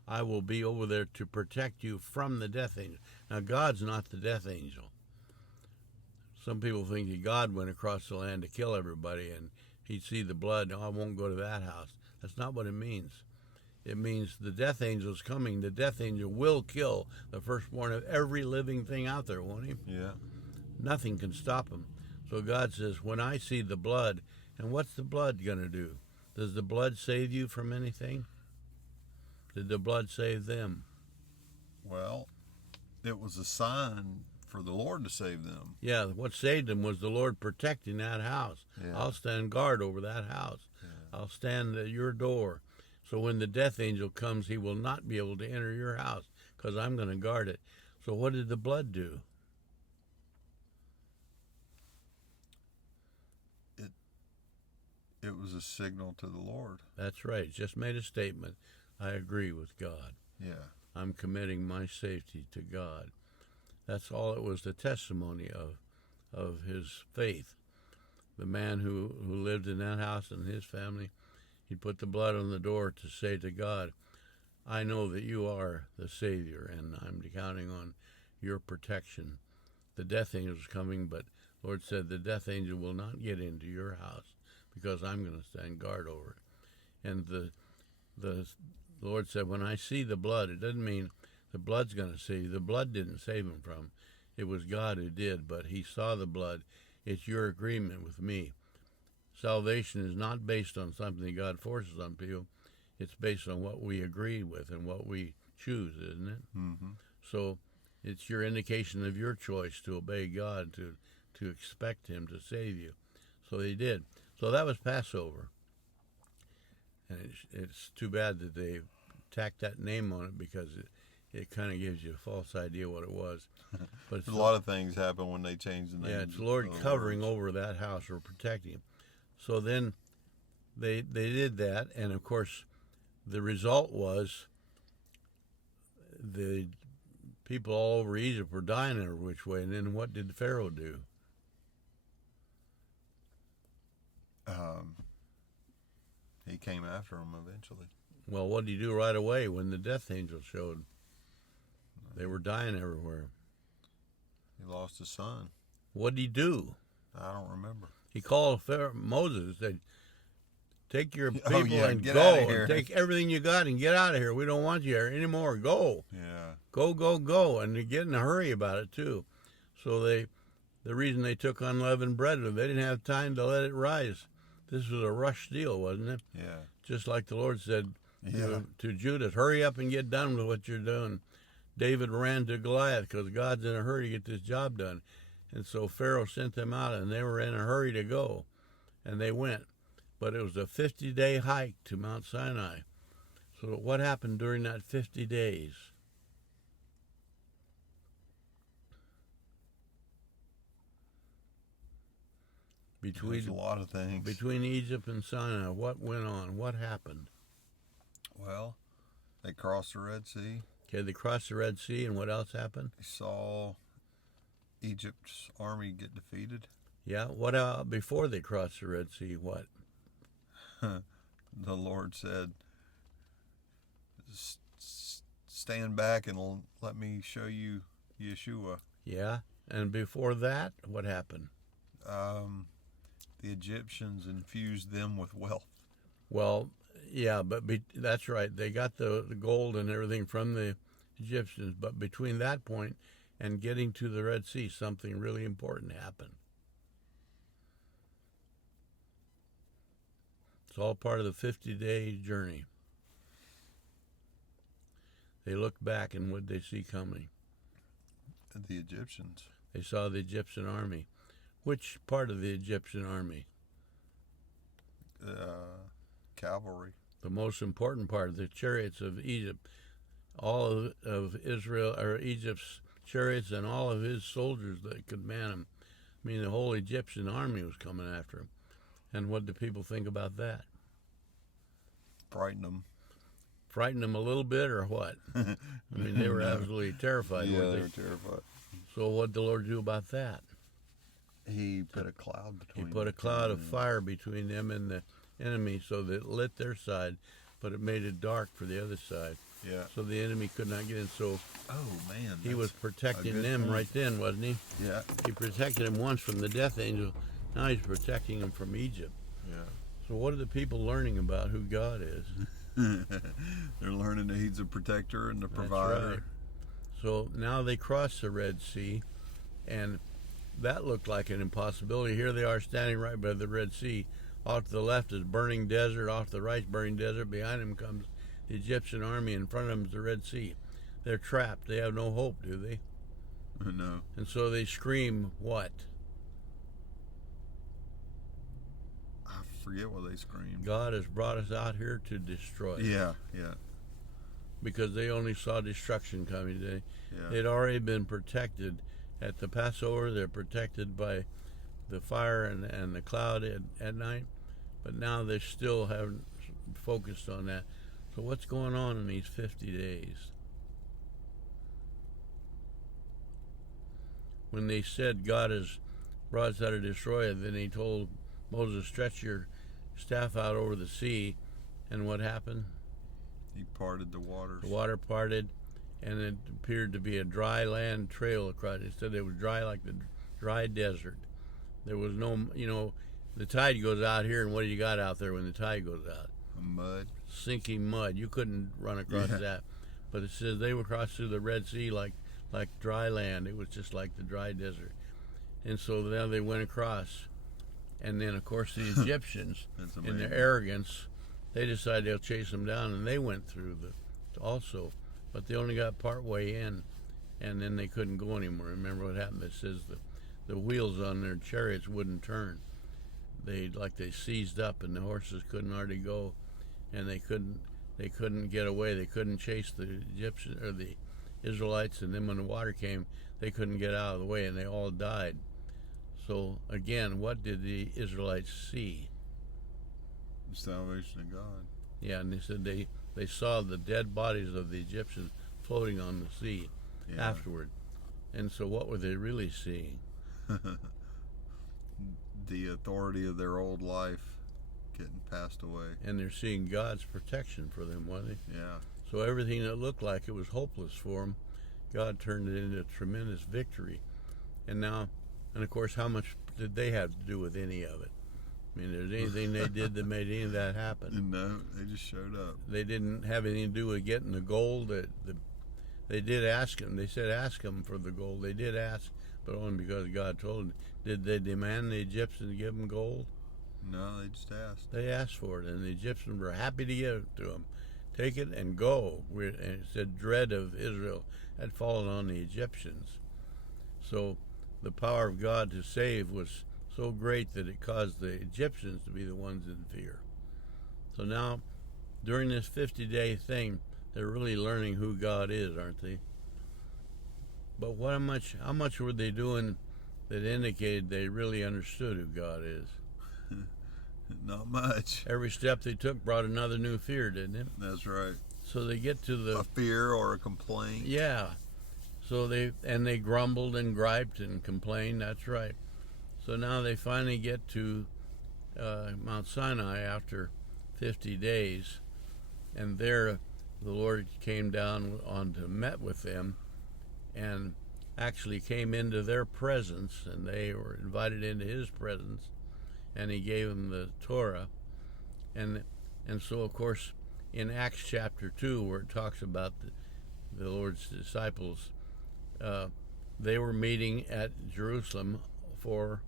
I will be over there to protect you from the death angel. Now, God's not the death angel. Some people think that God went across the land to kill everybody and he'd see the blood. No, I won't go to that house. That's not what it means. It means the death angel is coming. The death angel will kill the firstborn of every living thing out there, won't he? Yeah. Nothing can stop him. So God says, when I see the blood, and what's the blood going to do? Does the blood save you from anything? Did the blood save them? Well, it was a sign for the Lord to save them. Yeah, what saved them was the Lord protecting that house. Yeah. I'll stand guard over that house. Yeah. I'll stand at your door. So when the death angel comes, he will not be able to enter your house because I'm going to guard it. So what did the blood do? It was a signal to the Lord. That's right. Just made a statement. I agree with God. Yeah. I'm committing my safety to God. That's all it was, the testimony of his faith. The man who lived in that house and his family, he put the blood on the door to say to God, I know that you are the Savior, and I'm counting on your protection. The death angel is coming, but Lord said, the death angel will not get into your house because I'm going to stand guard over it. And the Lord said, when I see the blood, it doesn't mean the blood's going to save you. The blood didn't save him from. It was God who did, but he saw the blood. It's your agreement with me. Salvation is not based on something God forces on people. It's based on what we agree with and what we choose, isn't it? Mm-hmm. So it's your indication of your choice to obey God, to expect him to save you. So they did. So that was Passover. And it's too bad that they tacked that name on it because it kind of gives you a false idea what it was. But it's a lot of things happen when they change the name. Yeah, it's the Lord covering over that house or protecting him. So then they did that, and of course the result was the people all over Egypt were dying every which way. And then what did Pharaoh do? He came after them eventually. Well, what did he do right away when the death angel showed? They were dying everywhere. He lost his son. What did he do? I don't remember. He called Moses and said, take your people and get go. out of here. And take everything you got and get out of here. We don't want you here anymore. Go. Yeah. Go. And they get in a hurry about it, too. So the reason they took unleavened bread was they didn't have time to let it rise. This was a rush deal, wasn't it? Yeah. Just like the Lord said to Judas, hurry up and get done with what you're doing. David ran to Goliath because God's in a hurry to get this job done. And so Pharaoh sent them out, and they were in a hurry to go. And they went. But it was a 50-day hike to Mount Sinai. So what happened during that 50 days? There's a lot of things. Between Egypt and Sinai, what went on? What happened? Well, they crossed the Red Sea. Okay, they crossed the Red Sea, and what else happened? They saw Egypt's army get defeated. Yeah, what before they crossed the Red Sea, what? The Lord said, stand back and let me show you Yeshua. Yeah, and before that, what happened? The Egyptians infused them with wealth. Well, yeah, but that's right. They got the gold and everything from the Egyptians, but between that point and getting to the Red Sea, something really important happened. It's all part of the 50-day journey. They looked back, and what did they see coming? The Egyptians. They saw the Egyptian army. Which part of the Egyptian army? Cavalry. The most important part, the chariots of Egypt. All of Israel, or Egypt's chariots, and all of his soldiers that could man them. I mean, the whole Egyptian army was coming after him. And what do people think about that? Frighten them. Frighten them a little bit, or what? I mean, they were absolutely terrified. Yeah, weren't they were terrified. So what did the Lord do about that? He put a cloud between them. He put a cloud of fire between them and the enemy so that it lit their side, but it made it dark for the other side. Yeah. So the enemy could not get in. So man, he was protecting them right then, wasn't he? Yeah. He protected them once from the death angel. Now he's protecting them from Egypt. Yeah. So what are the people learning about who God is? They're learning that he's a protector and a provider. That's right. So now they cross the Red Sea, and that looked like an impossibility. Here they are standing right by the Red Sea. Off to the left is burning desert. Off to the right is burning desert. Behind them comes the Egyptian army. In front of them is the Red Sea. They're trapped. They have no hope, do they? No. And so they scream, what? I forget what they screamed. God has brought us out here to destroy. Yeah. Because they only saw destruction coming. Yeah. They'd already been protected. At the Passover, they're protected by the fire and the cloud at night. But now they still haven't focused on that. So what's going on in these 50 days? When they said God has brought us out to destroy it, then he told Moses, stretch your staff out over the sea. And what happened? He parted the waters. The water parted, and it appeared to be a dry land trail across. It said it was dry like the dry desert. There was no, the tide goes out here, and what do you got out there when the tide goes out? Mud. Sinking mud. You couldn't run across that. But it says they would cross through the Red Sea like dry land. It was just like the dry desert. And so now they went across. And then, of course, the Egyptians, in their arrogance, they decided they'll chase them down, and they went through also. But they only got part way in, and then they couldn't go anymore. Remember what happened? It says the wheels on their chariots wouldn't turn. They seized up, and the horses couldn't hardly go, and they couldn't get away. They couldn't chase the Egyptians or the Israelites, and then when the water came, they couldn't get out of the way, and they all died. So again, what did the Israelites see? The salvation of God. Yeah, and they said they saw the dead bodies of the Egyptians floating on the sea afterward. And so what were they really seeing? The authority of their old life getting passed away. And they're seeing God's protection for them, wasn't they? Yeah. So everything that looked like it was hopeless for them, God turned it into tremendous victory. And of course, how much did they have to do with any of it? I mean, there's anything they did that made any of that happen? No, they just showed up. They didn't have anything to do with getting the gold. They did ask him. They said, ask him for the gold. They did ask, but only because God told them. Did they demand the Egyptians give them gold? No, they just asked. They asked for it, and the Egyptians were happy to give it to them. Take it and go. And it said dread of Israel had fallen on the Egyptians. So the power of God to save was so great that it caused the Egyptians to be the ones in fear. So now, during this 50-day thing, they're really learning who God is, aren't they? But how much were they doing that indicated they really understood who God is? Not much. Every step they took brought another new fear, didn't it? That's right. So they get to a fear or a complaint. Yeah. So they grumbled and griped and complained. That's right. So now they finally get to Mount Sinai after 50 days, and there the Lord came down met with them, and actually came into their presence, and they were invited into His presence, and He gave them the Torah, and so of course in Acts chapter 2, where it talks about the Lord's disciples, they were meeting at Jerusalem for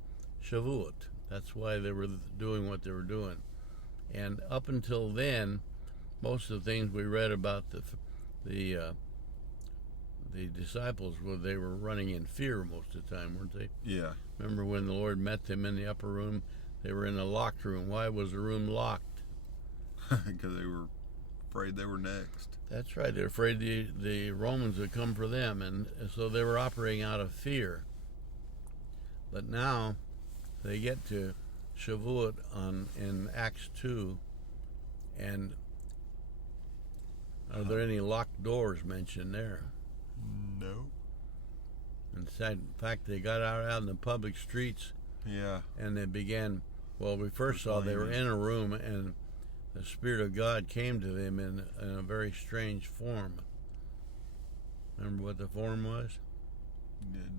Shavuot. That's why they were doing what they were doing. And up until then, most of the things we read about the disciples, they were running in fear most of the time, weren't they? Yeah. Remember when the Lord met them in the upper room? They were in a locked room. Why was the room locked? Because they were afraid they were next. That's right. They were afraid the Romans would come for them, and so they were operating out of fear. But now they get to Shavuot in Acts 2, and are there any locked doors mentioned there? No. In fact, they got out in the public streets. Yeah. And they began. Well, we first saw they were in a room, and the Spirit of God came to them in a very strange form. Remember what the form was?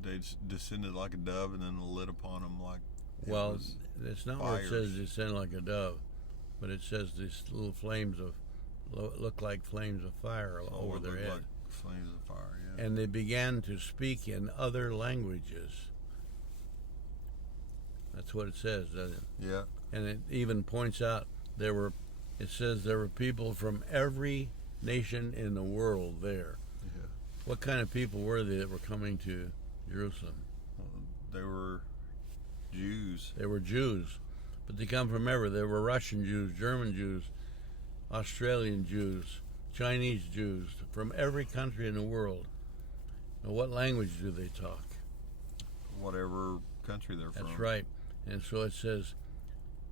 They descended like a dove, and then lit upon them like. Well, it's not fires. where it says descend like a dove, but it says these little flames look like flames of fire over their head. Like flames of fire. Yeah. And they began to speak in other languages. That's what it says, doesn't it? Yeah. And it even points out it says there were people from every nation in the world there. Yeah. What kind of people were they that were coming to Jerusalem? Well, they were Jews. They were Jews, but they come from everywhere. There were Russian Jews, German Jews, Australian Jews, Chinese Jews, from every country in the world. Now, what language do they talk? Whatever country they're from. That's right. And so it says,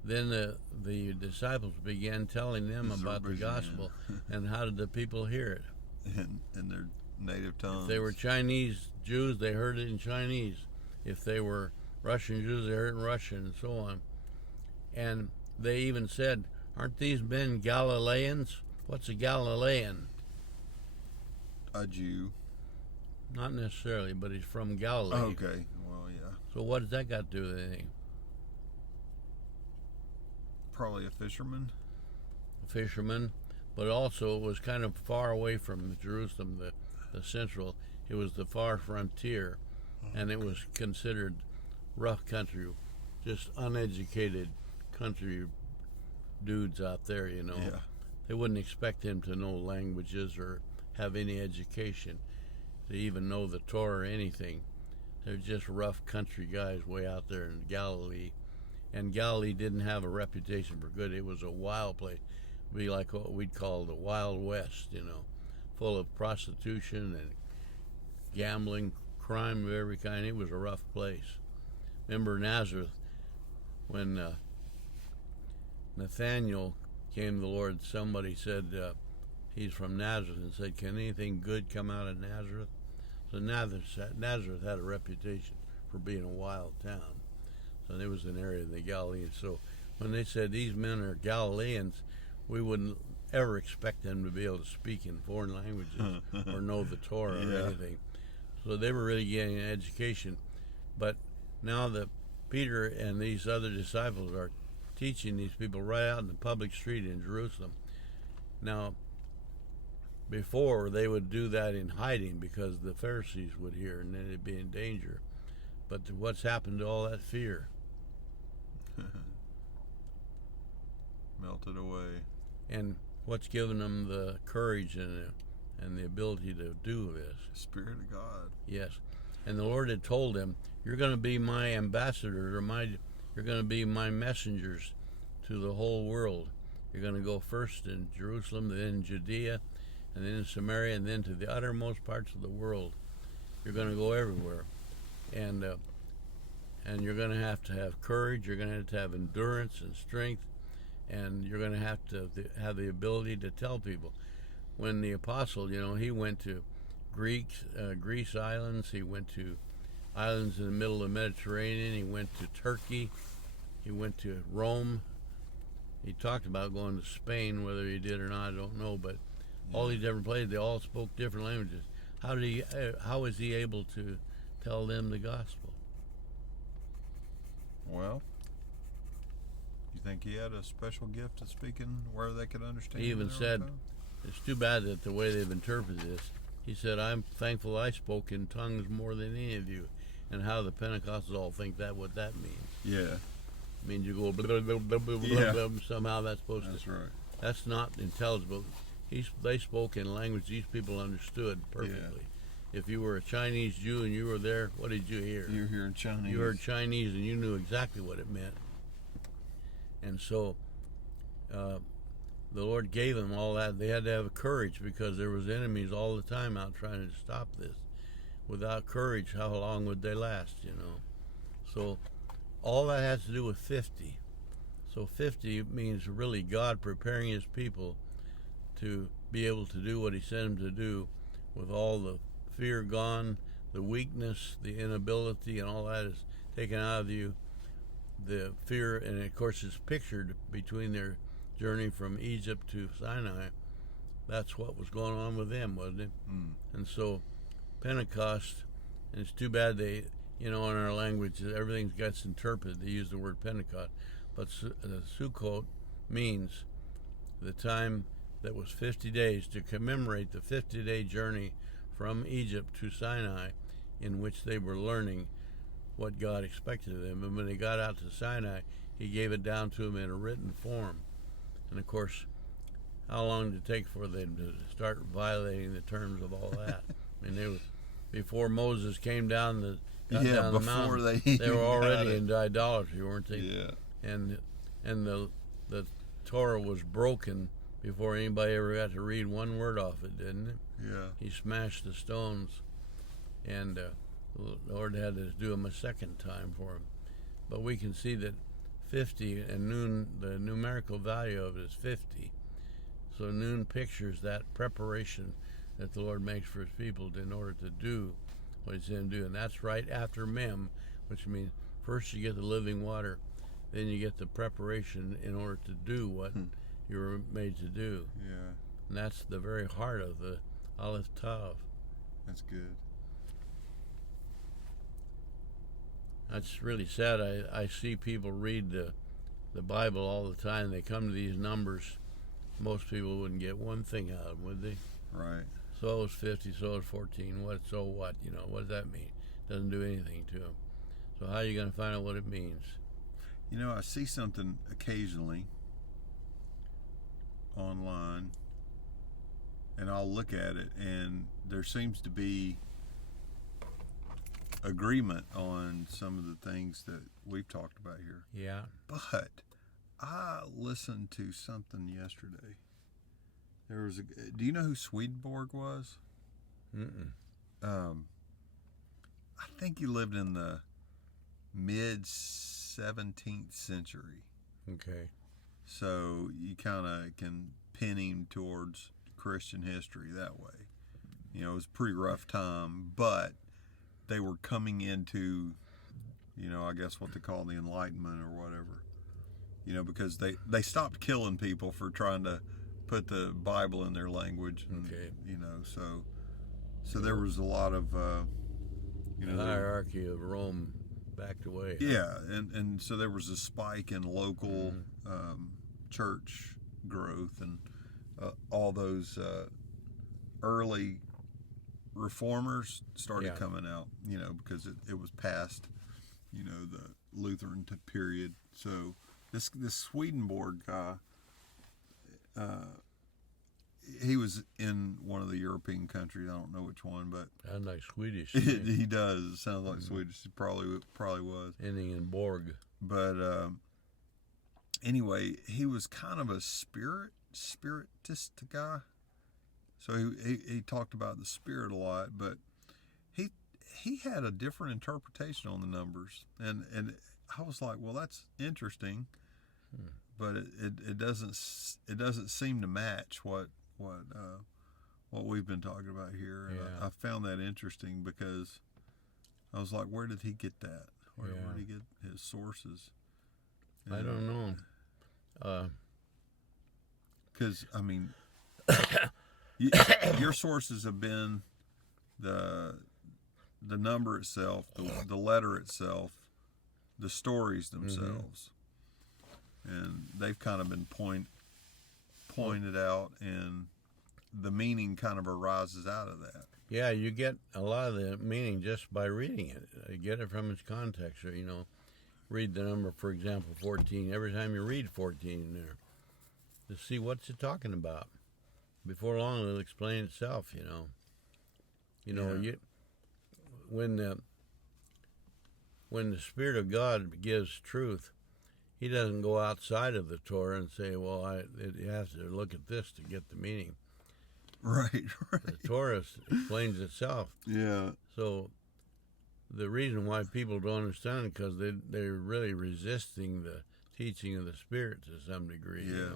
then the disciples began telling them about the gospel, and how did the people hear it? In their native tongues. If they were Chinese Jews, they heard it in Chinese. If they were Russian Jews, they heard it in Russian, and so on. And they even said, aren't these men Galileans? What's a Galilean? A Jew. Not necessarily, but he's from Galilee. Okay, well, yeah. So what does that got to do with anything? Probably a fisherman. But also it was kind of far away from Jerusalem, the central. It was the far frontier, and it was considered rough country, just uneducated country dudes out there, you know. Yeah. They wouldn't expect him to know languages or have any education, to even know the Torah or anything. They're just rough country guys way out there in Galilee. And Galilee didn't have a reputation for good. It was a wild place. It'd be like what we'd call the Wild West, you know, full of prostitution and gambling, crime of every kind. It was a rough place. Remember Nazareth, when Nathaniel came to the Lord, somebody said he's from Nazareth, and said, can anything good come out of Nazareth? So Nazareth had a reputation for being a wild town. So there was an area in the Galileans. So when they said these men are Galileans, we wouldn't ever expect them to be able to speak in foreign languages or know the Torah or anything. So they were really getting an education. But now that Peter and these other disciples are teaching these people right out in the public street in Jerusalem. Now, before they would do that in hiding because the Pharisees would hear and then they'd be in danger. But what's happened to all that fear? Melted away. And what's given them the courage and the ability to do this? The Spirit of God. Yes. And the Lord had told them, you're going to be my ambassadors, you're going to be my messengers to the whole world. You're going to go first in Jerusalem, then in Judea, and then in Samaria, and then to the uttermost parts of the world. You're going to go everywhere. And you're going to have courage, you're going to have endurance and strength, and you're going to have the ability to tell people. When the apostle, you know, he went to Greece islands, he went to islands in the middle of the Mediterranean, he went to Turkey, he went to Rome. He talked about going to Spain, whether he did or not, I don't know, but all these different places, they all spoke different languages. How was he able to tell them the gospel? Well, you think he had a special gift of speaking where they could understand? He even said, it's too bad that the way they've interpreted this, he said, I'm thankful I spoke in tongues more than any of you. And how the Pentecostals all think what that means. Yeah. It means you go blah, blah, blah, blah, blah, blah, somehow that's supposed That's right. That's not intelligible. They spoke in language these people understood perfectly. Yeah. If you were a Chinese Jew and you were there, what did you hear? You were hearing Chinese. You heard Chinese and you knew exactly what it meant. And so the Lord gave them all that. They had to have courage because there was enemies all the time out trying to stop this. Without courage, how long would they last, you know? So all that has to do with 50. So 50 means really God preparing his people to be able to do what he sent them to do with all the fear gone, the weakness, the inability, and all that is taken out of you. The fear, and of course it's pictured between their journey from Egypt to Sinai. That's what was going on with them, wasn't it? And so Pentecost, and it's too bad they, you know, in our language, everything gets interpreted. They use the word Pentecost. But Sukkot means the time that was 50 days to commemorate the 50-day journey from Egypt to Sinai, in which they were learning what God expected of them. And when they got out to Sinai, he gave it down to them in a written form. And of course, how long did it take for them to start violating the terms of all that? I mean, they were, before Moses came down the mountain, they were already into idolatry, weren't they? Yeah. And the Torah was broken before anybody ever got to read one word off it, didn't it? Yeah. He smashed the stones, and the Lord had to do them a second time for him. But we can see that 50 and noon, the numerical value of it is 50. So noon pictures that preparation that the Lord makes for his people in order to do what he's going to do. And that's right after Mem, which means first you get the living water, then you get the preparation in order to do what you were made to do. Yeah. And that's the very heart of the Aleph Tav. That's good. That's really sad. I see people read the the Bible all the time, they come to these numbers, most people wouldn't get one thing out of them, would they? Right. So is 50, so is 14. So what? What does that mean? Doesn't do anything to them. So how are you going to find out what it means? I see something occasionally online, and I'll look at it, and there seems to be agreement on some of the things that we've talked about here. Yeah. But I listened to something yesterday. Do you know who Swedenborg was? Mm-mm. I think he lived in the mid 17th century. Okay. So you kind of can pin him towards Christian history that way. It was a pretty rough time, but they were coming into, I guess what they call the Enlightenment or whatever. Because they stopped killing people for trying to put the Bible in their language. And, Okay. So there was a lot of, the hierarchy of Rome backed away. Yeah, and so there was a spike in local church growth, and all those early reformers started coming out, because it was past, the Lutheran period. So this Swedenborg guy, he was in one of the European countries. I don't know which one, but Sounds like Swedish. he does. It sounds like Swedish. He probably was. Ending in Borg. But anyway, he was kind of a spiritist guy. So he talked about the spirit a lot, but he had a different interpretation on the numbers, and I was like, well, that's interesting, but it doesn't seem to match what we've been talking about here. And I found that interesting because I was like, where did he get that? Where did he get his sources? I don't know. Because your sources have been the number itself, the letter itself, the stories themselves, and they've kind of been pointed out, and the meaning kind of arises out of that. Yeah, you get a lot of the meaning just by reading it. You get it from its context, or read the number, for example, 14. Every time you read 14 in there, to see what's it talking about. Before long, it'll explain itself. When the Spirit of God gives truth, He doesn't go outside of the Torah and say, "Well, you have to look at this to get the meaning." Right. The Torah explains itself. Yeah. So the reason why people don't understand it because they're really resisting the teaching of the Spirit to some degree. Yeah.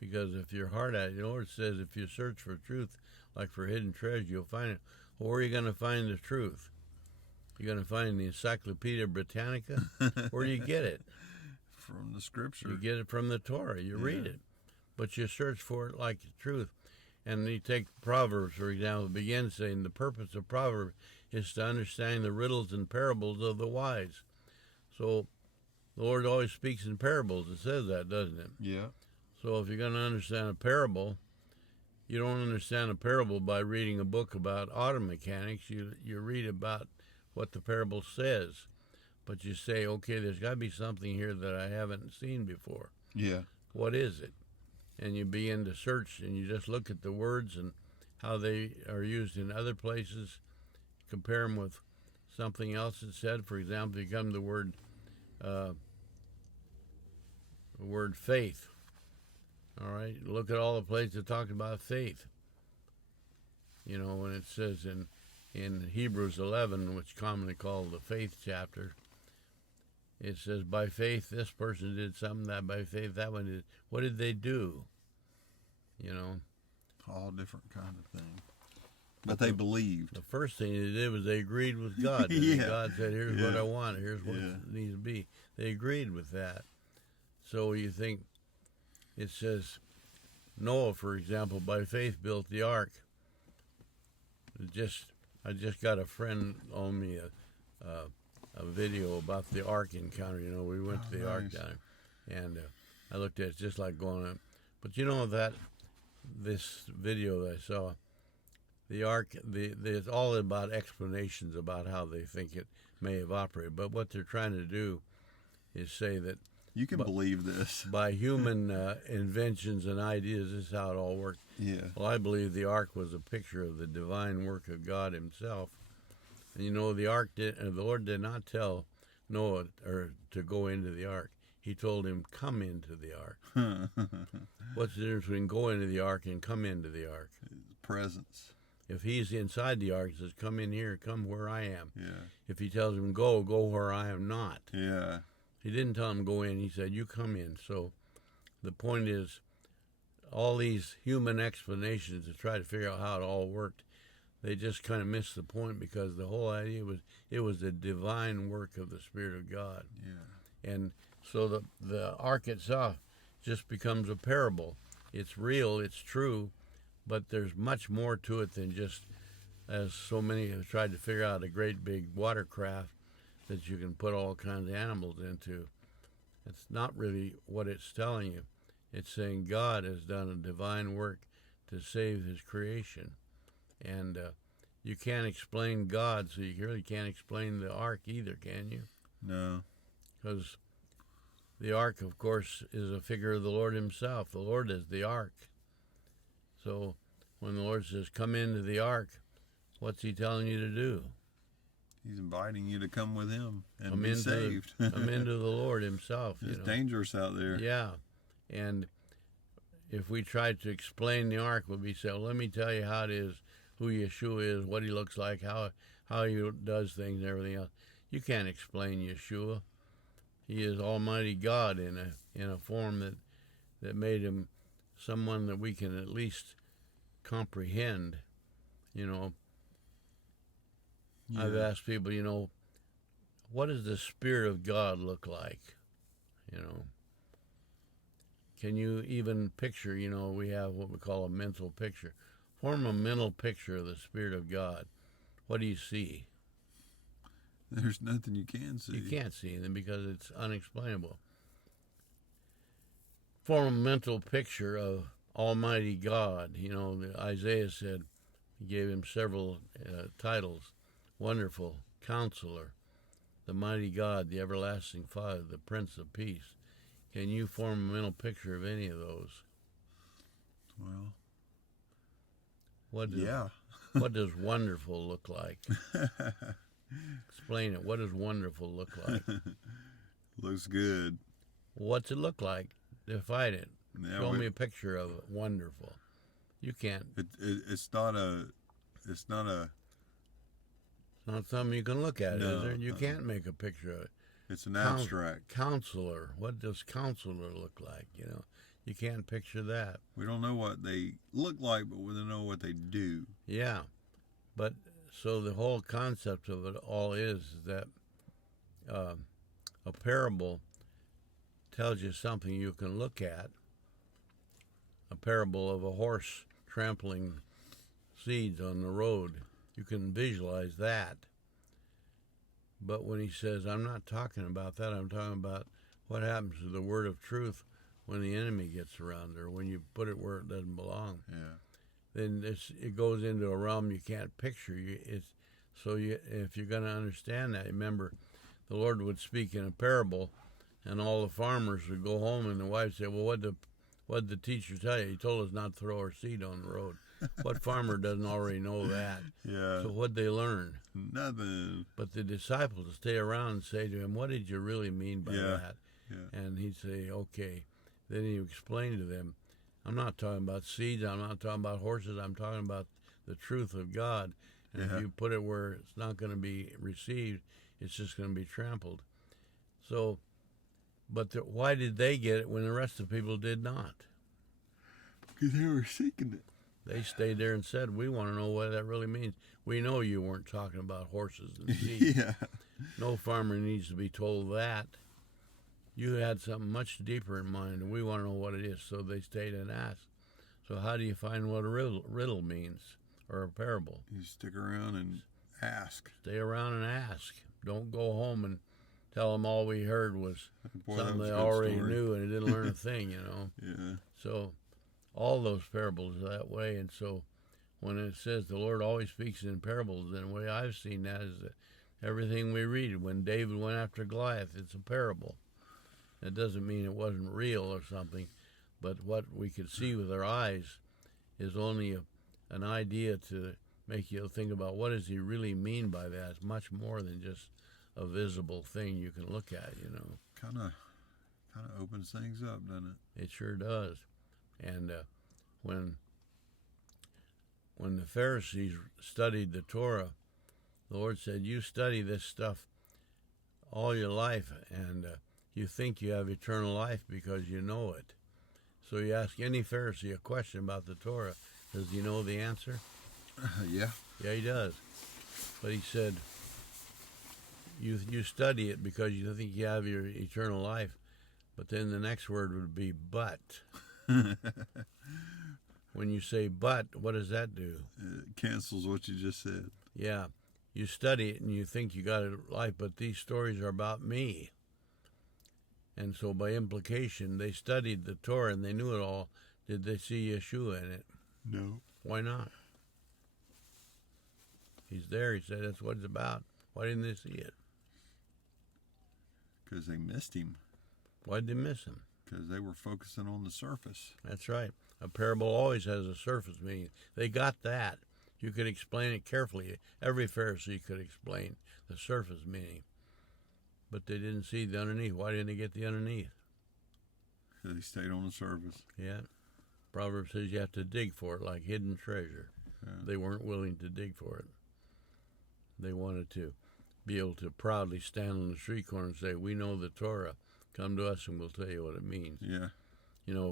Because if your heart at it, it says if you search for truth, like for hidden treasure, you'll find it. Well, where are you going to find the truth? You're going to find the Encyclopedia Britannica? Where do you get it? From the Scripture. You get it from the Torah. You read it. But you search for it like the truth. And you take Proverbs, for example, it begins saying the purpose of Proverbs is to understand the riddles and parables of the wise. So the Lord always speaks in parables. It says that, doesn't it? Yeah. So if you're going to understand a parable, you don't understand a parable by reading a book about auto mechanics. You read about what the parable says. But you say, okay, there's got to be something here that I haven't seen before. Yeah. What is it? And you begin to search, and you just look at the words and how they are used in other places, compare them with something else that's said. For example, you come to the word faith. All right, look at all the places that talk about faith. When it says in Hebrews 11, which is commonly called the faith chapter, it says, by faith this person did something, that by faith that one did. What did they do? All different kind of things. But they believed. The first thing they did was they agreed with God. God said, here's what I want, here's what it needs to be. They agreed with that. So you think, it says, Noah, for example, by faith built the ark. I just got a friend on me a video about the ark encounter. We went to the ark down. And I looked at it just like going up. But you know that this video that I saw, the ark, it's all about explanations about how they think it may have operated. But what they're trying to do is say that you can believe this by human inventions and ideas, this is how it all worked. Yeah. Well, I believe the ark was a picture of the divine work of God Himself. And you know, the Lord did not tell Noah to go into the ark. He told him, come into the ark. What's the difference between go into the ark and come into the ark? Presence. If he's inside the ark, he says, come in here, come where I am. Yeah. If he tells him, go where I am not. Yeah. He didn't tell him go in. He said, you come in. So the point is, all these human explanations to try to figure out how it all worked, they just kind of missed the point, because the whole idea was it was the divine work of the Spirit of God. Yeah. And so the ark itself just becomes a parable. It's real, it's true, but there's much more to it than just, as so many have tried to figure out, a great big watercraft that you can put all kinds of animals into. It's not really what it's telling you. It's saying God has done a divine work to save His creation. And you can't explain God, so you really can't explain the ark either, can you? No. Because the ark, of course, is a figure of the Lord Himself. The Lord is the ark. So when the Lord says, come into the ark, what's He telling you to do? He's inviting you to come with Him and be saved. Come into the Lord Himself. It's dangerous out there. Yeah. And if we tried to explain the ark, we'd be saying, well, let me tell you how it is, who Yeshua is, what He looks like, how He does things and everything else. You can't explain Yeshua. He is Almighty God in a form that made Him someone that we can at least comprehend. You know, yeah. I've asked people, you know, what does the Spirit of God look like? You know, can you even picture, you know, we have what we call a mental picture. Form a mental picture of the Spirit of God. What do you see? There's nothing you can see. You can't see anything because it's unexplainable. Form a mental picture of Almighty God. You know, Isaiah said, He gave Him several titles. Wonderful, Counselor, the Mighty God, the Everlasting Father, the Prince of Peace. Can you form a mental picture of any of those? Well, what does wonderful look like? Explain it. What does wonderful look like? Looks good. What's it look like? Define it. Yeah, Show me a picture of it. Wonderful. You can't. It's not something you can look at, no, is there? You can't make a picture of it. It's an abstract. Counselor. What does Counselor look like? You know, you can't picture that. We don't know what they look like, but we don't know what they do. Yeah, but so the whole concept of it all is that a parable tells you something you can look at. A parable of a horse trampling seeds on the road. You can visualize that. But when He says, I'm not talking about that, I'm talking about what happens to the word of truth when the enemy gets around, or when you put it where it doesn't belong. Yeah. Then it goes into a realm you can't picture. If you're going to understand that, remember, the Lord would speak in a parable, and all the farmers would go home, and the wife said, well, what did the teacher tell you? He told us not to throw our seed on the road. What farmer doesn't already know that? Yeah. So what'd they learn? Nothing. But the disciples would stay around and say to Him, what did you really mean by that? Yeah. And He'd say, okay. Then He would explain to them, I'm not talking about seeds, I'm not talking about horses, I'm talking about the truth of God. And if you put it where it's not going to be received, it's just going to be trampled. So, but why did they get it when the rest of the people did not? Because they were seeking it. They stayed there and said, we want to know what that really means. We know you weren't talking about horses and seeds. Yeah. No farmer needs to be told that. You had something much deeper in mind, and we want to know what it is. So they stayed and asked. So how do you find what a riddle means, or a parable? You stick around and ask. Stay around and ask. Don't go home and tell them all we heard was Boy, that something was they a good already story. knew, and they didn't learn a thing, you know. Yeah. So all those parables are that way, and so when it says the Lord always speaks in parables, then the way I've seen that is that everything we read, when David went after Goliath, it's a parable. It doesn't mean it wasn't real or something, but what we could see with our eyes is only an idea to make you think about what does he really mean by that. It's much more than just a visible thing you can look at, you know. Kind of opens things up, doesn't it? It sure does. And when the Pharisees studied the Torah, the Lord said, you study this stuff all your life, and you think you have eternal life because you know it. So you ask any Pharisee a question about the Torah, does he know the answer? Yeah. Yeah, he does. But he said, you study it because you think you have your eternal life. But then the next word would be but. When you say but, what does that do? It cancels what you just said. Yeah. You study it and you think you got a life, but these stories are about me. And so by implication, they studied the Torah and they knew it all. Did they see Yeshua in it? No. Why not? He's there. He said that's what it's about. Why didn't they see it? Because they missed him. Why did they miss him? Because they were focusing on the surface. That's right. A parable always has a surface meaning. They got that. You could explain it carefully. Every Pharisee could explain the surface meaning. But they didn't see the underneath. Why didn't they get the underneath? Because they stayed on the surface. Yeah. Proverbs says you have to dig for it like hidden treasure. Yeah. They weren't willing to dig for it. They wanted to be able to proudly stand on the street corner and say, we know the Torah. Come to us and we'll tell you what it means. Yeah. You know,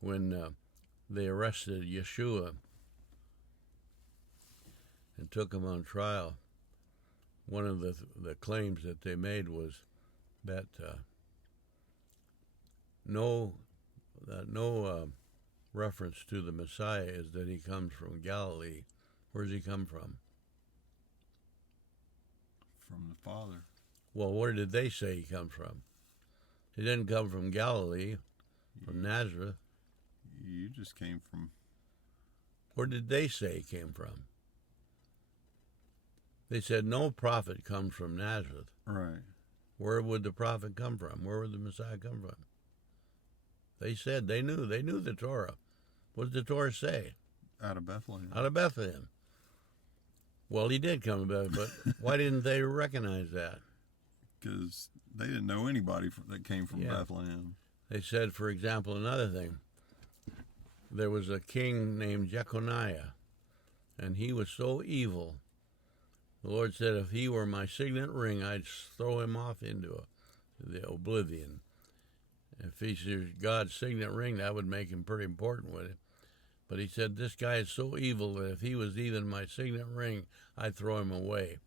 when they arrested Yeshua and took him on trial, one of the claims that they made was that no reference to the Messiah is that he comes from Galilee. Where does he come from? From the Father. Well, where did they say he comes from? He didn't come from Galilee, from Nazareth. You just came from... Where did they say he came from? They said no prophet comes from Nazareth. Right. Where would the prophet come from? Where would the Messiah come from? They said they knew the Torah. What did the Torah say? Out of Bethlehem. Out of Bethlehem. Well, he did come to Bethlehem, but why didn't they recognize that? Because they didn't know anybody that came from Bethlehem. They said, for example, another thing. There was a king named Jeconiah, and he was so evil. The Lord said, if he were my signet ring, I'd throw him off into the oblivion. If he's God's signet ring, that would make him pretty important with it. But he said, this guy is so evil that if he was even my signet ring, I'd throw him away.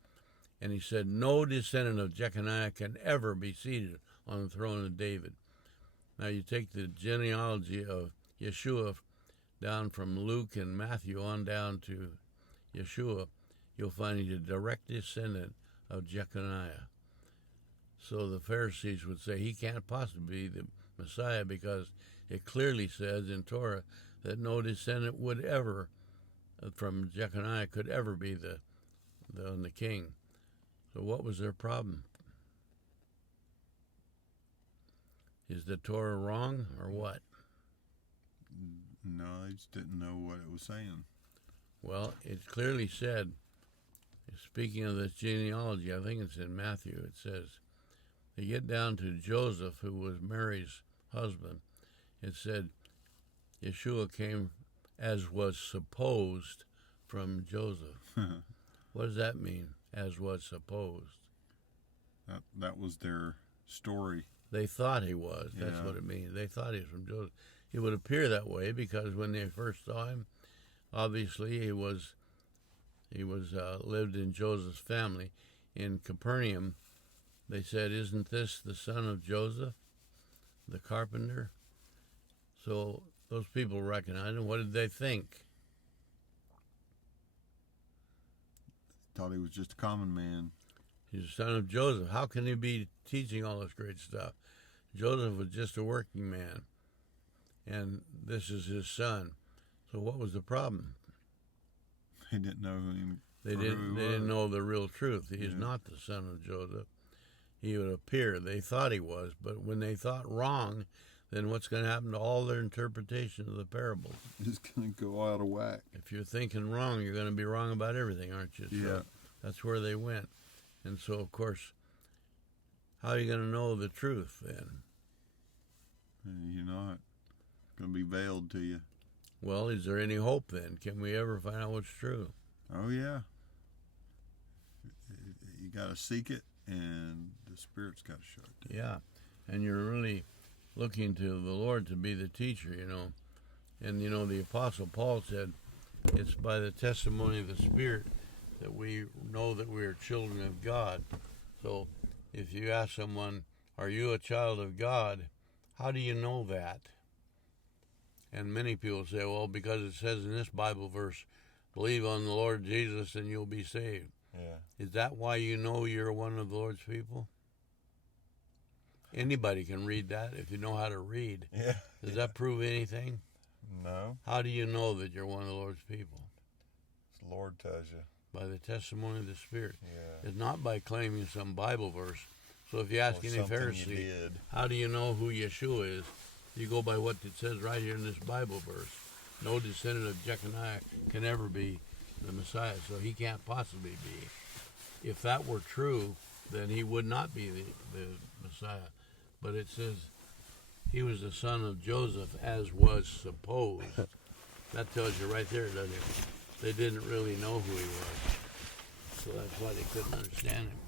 And he said, no descendant of Jeconiah can ever be seated on the throne of David. Now you take the genealogy of Yeshua down from Luke and Matthew on down to Yeshua, you'll find he's a direct descendant of Jeconiah. So the Pharisees would say he can't possibly be the Messiah because it clearly says in Torah that no descendant would ever, from Jeconiah, could ever be the king. So what was their problem? Is the Torah wrong or what? No, they just didn't know what it was saying. Well, it clearly said, speaking of this genealogy, I think it's in Matthew, it says, they get down to Joseph, who was Mary's husband. It said, Yeshua came as was supposed from Joseph. What does that mean, as was supposed? That was their story. They thought he was. That's what it means. They thought he was from Joseph. It would appear that way because when they first saw him, obviously he lived in Joseph's family. In Capernaum, they said, isn't this the son of Joseph, the carpenter? So those people recognized him. What did they think? Thought he was just a common man. He's the son of Joseph. How can he be teaching all this great stuff? Joseph was just a working man, and this is his son. So what was the problem? They didn't know him. They didn't know the real truth. He is not the son of Joseph. He would appear. They thought he was, but when they thought wrong, then what's going to happen to all their interpretation of the parables? It's going to go out of whack. If you're thinking wrong, you're going to be wrong about everything, aren't you? So yeah. That's where they went. And so, of course, how are you going to know the truth then? You're not. It's going to be veiled to you. Well, is there any hope then? Can we ever find out what's true? Oh, yeah. You got to seek it, and the Spirit's got to show it to you. Yeah. And you're really looking to the Lord to be the teacher, And, the Apostle Paul said, it's by the testimony of the Spirit that we know that we are children of God. So if you ask someone, are you a child of God? How do you know that? And many people say, well, because it says in this Bible verse, believe on the Lord Jesus and you'll be saved. Yeah. Is that why you know you're one of the Lord's people? Anybody can read that if you know how to read. Yeah. Does that prove anything? No. How do you know that you're one of the Lord's people? The Lord tells you. By the testimony of the Spirit. Yeah. It's not by claiming some Bible verse. So if you ask any Pharisee, how do you know who Yeshua is? You go by what it says right here in this Bible verse. No descendant of Jeconiah can ever be the Messiah, so he can't possibly be. If that were true, then he would not be the Messiah. But it says he was the son of Joseph, as was supposed. That tells you right there, doesn't it? They didn't really know who he was. So that's why they couldn't understand him.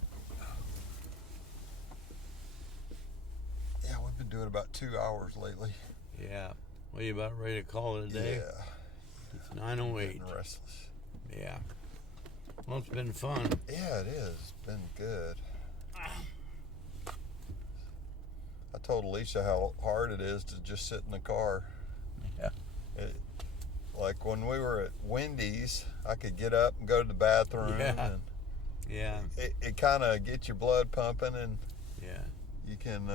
Yeah, we've been doing about 2 hours lately. Yeah. Well, you about ready to call it a day? Yeah. It's 9:08. Getting restless. Yeah. Well, it's been fun. Yeah, it is. It's been good. I told Alicia how hard it is to just sit in the car. Yeah. Like when we were at Wendy's, I could get up and go to the bathroom. Yeah. And Yeah. It kind of gets your blood pumping, and Yeah. you can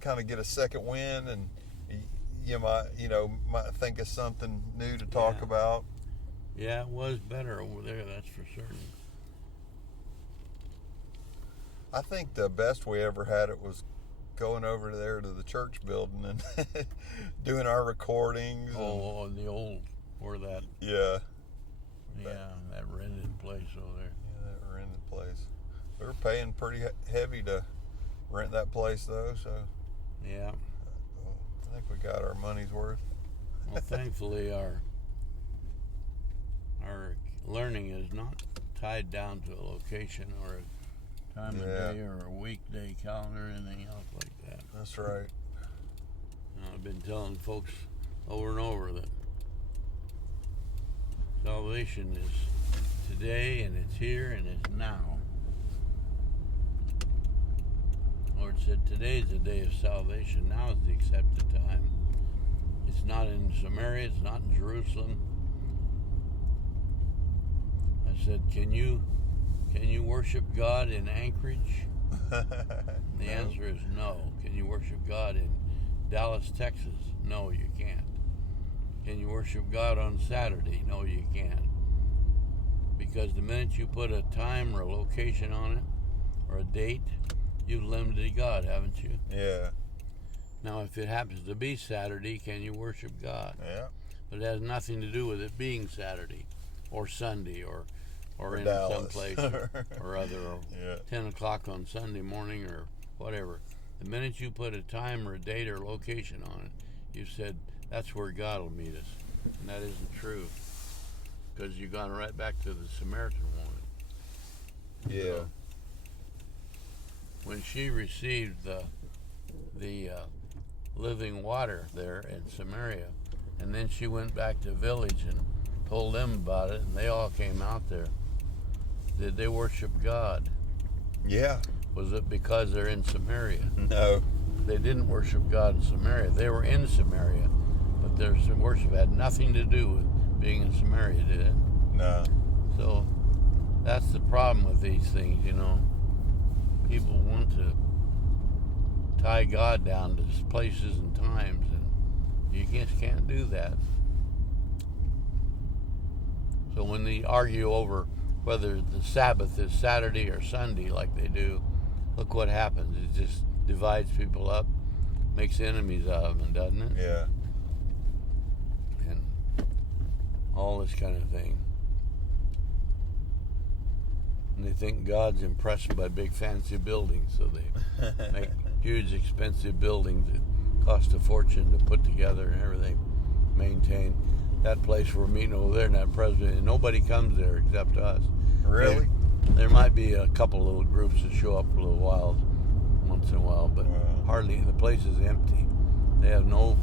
kind of get a second wind, and you might think of something new to talk about. Yeah, it was better over there, that's for certain. I think the best we ever had it was going over there to the church building and doing our recordings. Oh, and the old, where that, Yeah. that rented place over there. Yeah, that rented place. We were paying pretty heavy to rent that place, though, so Yeah. I think we got our money's worth. Well, thankfully, our learning is not tied down to a location or a time of day or a weekday calendar or anything else like that. That's right. I've been telling folks over and over that salvation is today, and it's here, and it's now. The Lord said, today is the day of salvation. Now is the accepted time. It's not in Samaria. It's not in Jerusalem. I said, can you worship God in Anchorage? The answer is no. Can you worship God in Dallas, Texas? No, you can't. Can you worship God on Saturday? No, you can't. Because the minute you put a time or a location on it, or a date, you've limited God, haven't you? Yeah. Now, if it happens to be Saturday, can you worship God? Yeah. But it has nothing to do with it being Saturday, or Sunday, or in Dallas. some place or other, or 10 o'clock on Sunday morning, or whatever. The minute you put a time or a date or location on it, you said, that's where God will meet us. And that isn't true. Because you've gone right back to the Samaritan woman. Yeah. So, when she received the living water there in Samaria, and then she went back to the village and told them about it, and they all came out there. Did they worship God? Yeah. Was it because they're in Samaria? No. They didn't worship God in Samaria. They were in Samaria, but their worship had nothing to do with being in Samaria, did it? No. So that's the problem with these things, people want to tie God down to places and times, and you just can't do that. So when they argue over whether the Sabbath is Saturday or Sunday like they do, look what happens. It just divides people up, makes enemies out of them, doesn't it? Yeah. And all this kind of thing. And they think God's impressed by big fancy buildings, so they make huge expensive buildings that cost a fortune to put together and everything, maintain. That place we're meeting over there in that Presbyterian, nobody comes there except us. Really? There might be a couple little groups that show up for a little while, once in a while, but hardly. The place is empty. They have no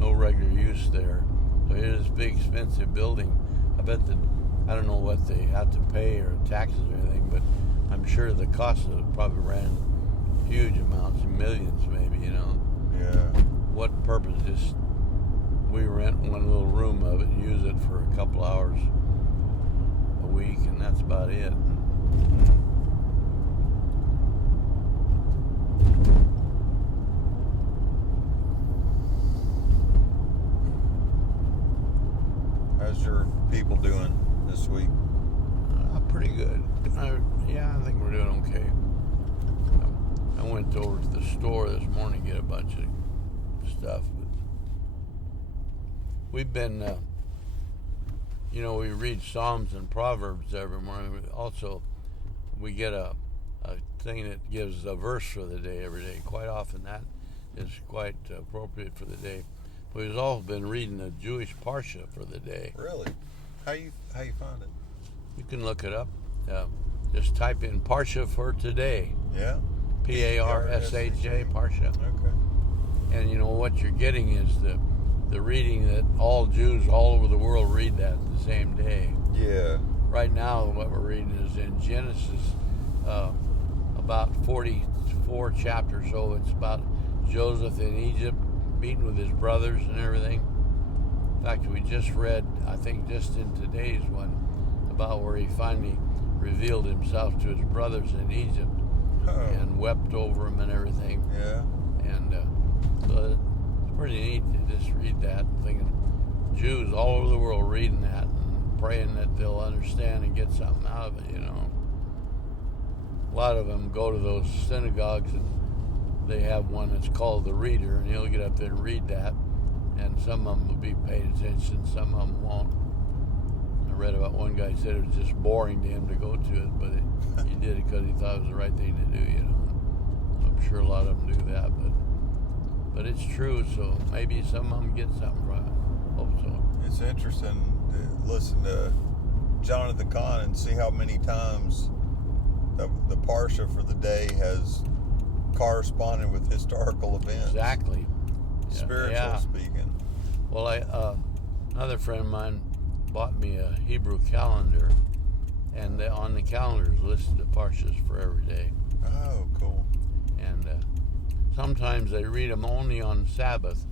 regular use there. So here's this big expensive building. I bet that, I don't know what they have to pay or taxes or anything, but I'm sure the cost of it probably ran huge amounts, millions maybe, you know. Yeah. What purpose? Just we rent one little room of it and use it for a couple hours a week, and that's about it. How's your people doing this week? Pretty good. I think we're doing okay. I went over to the store this morning to get a bunch of stuff. But we've been, we read Psalms and Proverbs every morning. Also, we get a thing that gives a verse for the day every day. Quite often that is quite appropriate for the day. We've also been reading a Jewish parsha for the day. Really? How you find it? You can look it up. Just type in Parsha for today. Yeah. Parsha, Parsha. Okay. And you know what you're getting is the reading that all Jews all over the world read that the same day. Yeah. Right now, what we're reading is in Genesis, about 44 chapters. So it's about Joseph in Egypt, meeting with his brothers and everything. In fact, we just read, I think just in today's one, about where he finally revealed himself to his brothers in Egypt and wept over them and everything. Yeah. And so it's pretty neat to just read that and thinking Jews all over the world reading that and praying that they'll understand and get something out of it, you know. A lot of them go to those synagogues and they have one that's called the Reader, and he'll get up there and read that, and some of them will be paying attention, some of them won't. I read about one guy said it was just boring to him to go to it, but he did it because he thought it was the right thing to do, you know. I'm sure a lot of them do that, but it's true, so maybe some of them get something from it. Hope so. It's interesting to listen to Jonathan Cahn and see how many times the Parsha for the day has corresponded with historical events. Exactly. Spiritual speaking. Well, another friend of mine bought me a Hebrew calendar, and on the calendar is listed the Parshas for every day. Oh, cool. And sometimes they read them only on Sabbath.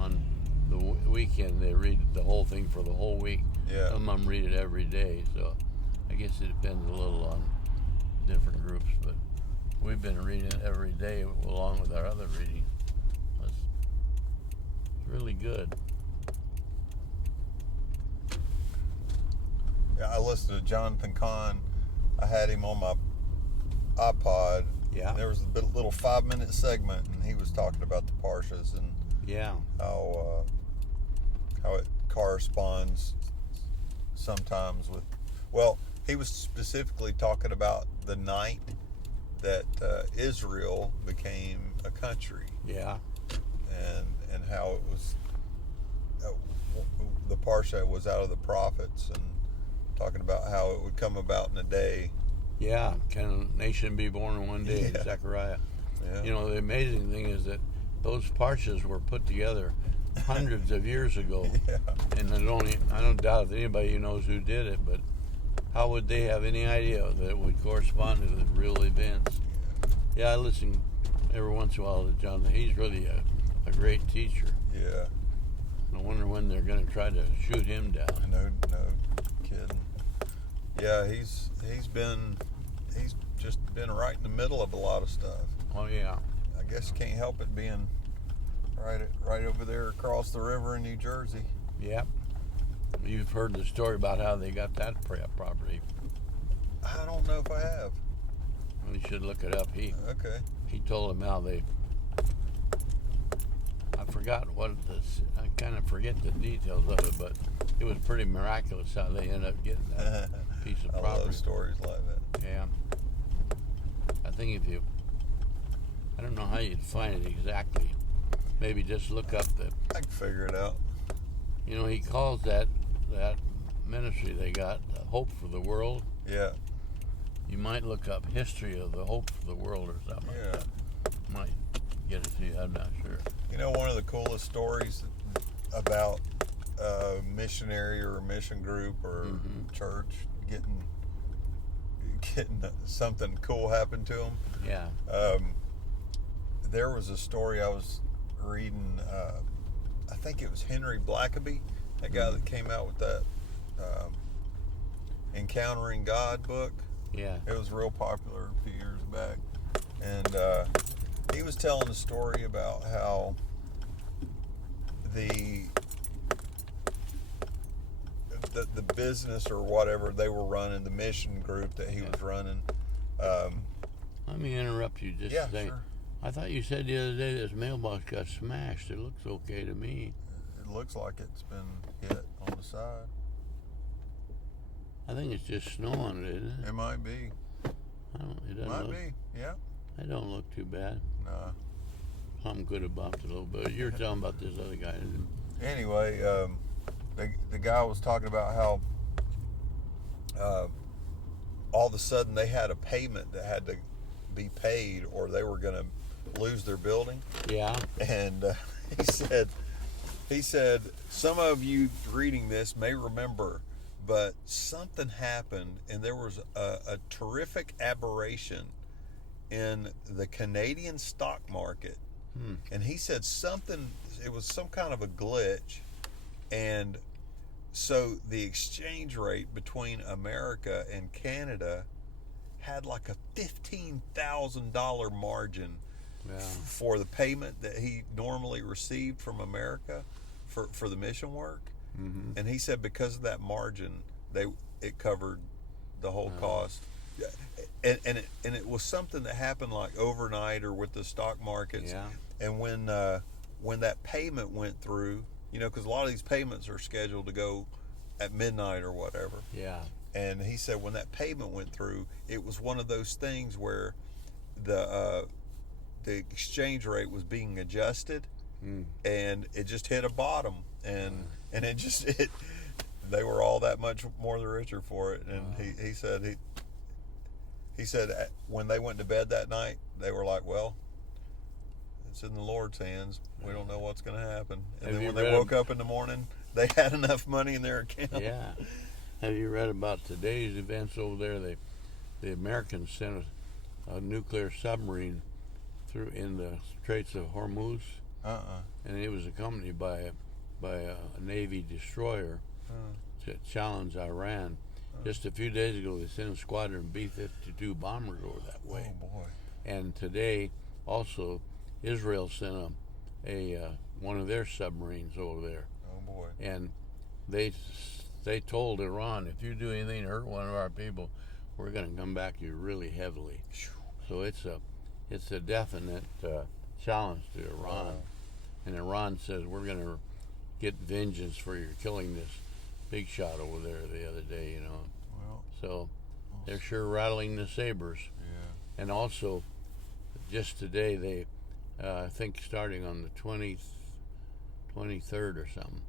On the weekend, they read the whole thing for the whole week. Yeah. Some of them read it every day, so I guess it depends a little on different groups, but we've been reading it every day along with our other reading. It's really good. Yeah, I listened to Jonathan Cahn. I had him on my iPod. Yeah. There was a little 5-minute segment, and he was talking about the Parshas and how it corresponds sometimes with. Well, he was specifically talking about the night that Israel became a country. Yeah. And how it was the Parsha was out of the prophets and talking about how it would come about in a day. Yeah, can a nation be born in one day? Yeah. Zechariah. Yeah. You know, the amazing thing is that those parshas were put together hundreds of years ago. Yeah. And I don't doubt that anybody knows who did it, but how would they have any idea that it would correspond to the real events? Yeah, I listen every once in a while to John. He's really a great teacher. Yeah. I wonder when they're going to try to shoot him down. No kidding. Yeah, he's just been right in the middle of a lot of stuff. Oh yeah. I guess you can't help it being right over there across the river in New Jersey. Yep. You've heard the story about how they got that property. I don't know if I have. Well, you should look it up. He told them how they. I forgot I kind of forget the details of it, but it was pretty miraculous how they ended up getting that piece of property. I love stories like that. Yeah. I think I don't know how you'd find it exactly. Maybe just look up I can figure it out. He calls that ministry they got Hope for the World. Yeah. You might look up history of the Hope for the World or something. Yeah. Might get it to you. I'm not sure. One of the coolest stories about a missionary or a mission group or church getting something cool happen to them. Yeah. There was a story I was reading. I think it was Henry Blackaby, that guy that came out with that Encountering God book. Yeah. It was real popular a few years back. And he was telling a story about how the business or whatever they were running, the mission group that he was running. Let me interrupt you just a second. Sure. I thought you said the other day this mailbox got smashed. It looks okay to me. It looks like it's been hit on the side. I think it's just snow on it, isn't it? It might be. It doesn't Might look, be, yeah. It don't look too bad. No. Something good about it a little bit. You're telling about this other guy. Anyway, the guy was talking about how all of a sudden they had a payment that had to be paid or they were going to lose their building. Yeah. And he said, some of you reading this may remember, but something happened and there was a terrific aberration in the Canadian stock market. And he said it was some kind of a glitch. And so the exchange rate between America and Canada had like a $15,000 margin for the payment that he normally received from America for the mission work. Mm-hmm. And he said because of that margin, it covered the whole cost. And it was something that happened like overnight or with the stock markets. Yeah. And when that payment went through, because a lot of these payments are scheduled to go at midnight or whatever. Yeah. And he said when that payment went through, it was one of those things where the exchange rate was being adjusted, and it just hit a bottom, and they were all that much more the richer for it. And he said when they went to bed that night, they were like, well, it's in the Lord's hands. We don't know what's going to happen. And then when they woke up in the morning, they had enough money in their account. Yeah. Have you read about today's events over there? The Americans sent a nuclear submarine through in the Straits of Hormuz, and it was accompanied by a Navy destroyer to challenge Iran. Just a few days ago, they sent a squadron B-52 bombers over that way. Oh boy! And today, also, Israel sent one of their submarines over there. Oh boy! And they told Iran, if you do anything to hurt one of our people, we're going to come back to you really heavily. So it's a definite challenge to Iran. Wow. And Iran says, we're going to get vengeance for your killing this big shot over there the other day, Well, so they're sure rattling the sabers. Yeah. And also, just today, they, I think starting on the 23rd or something,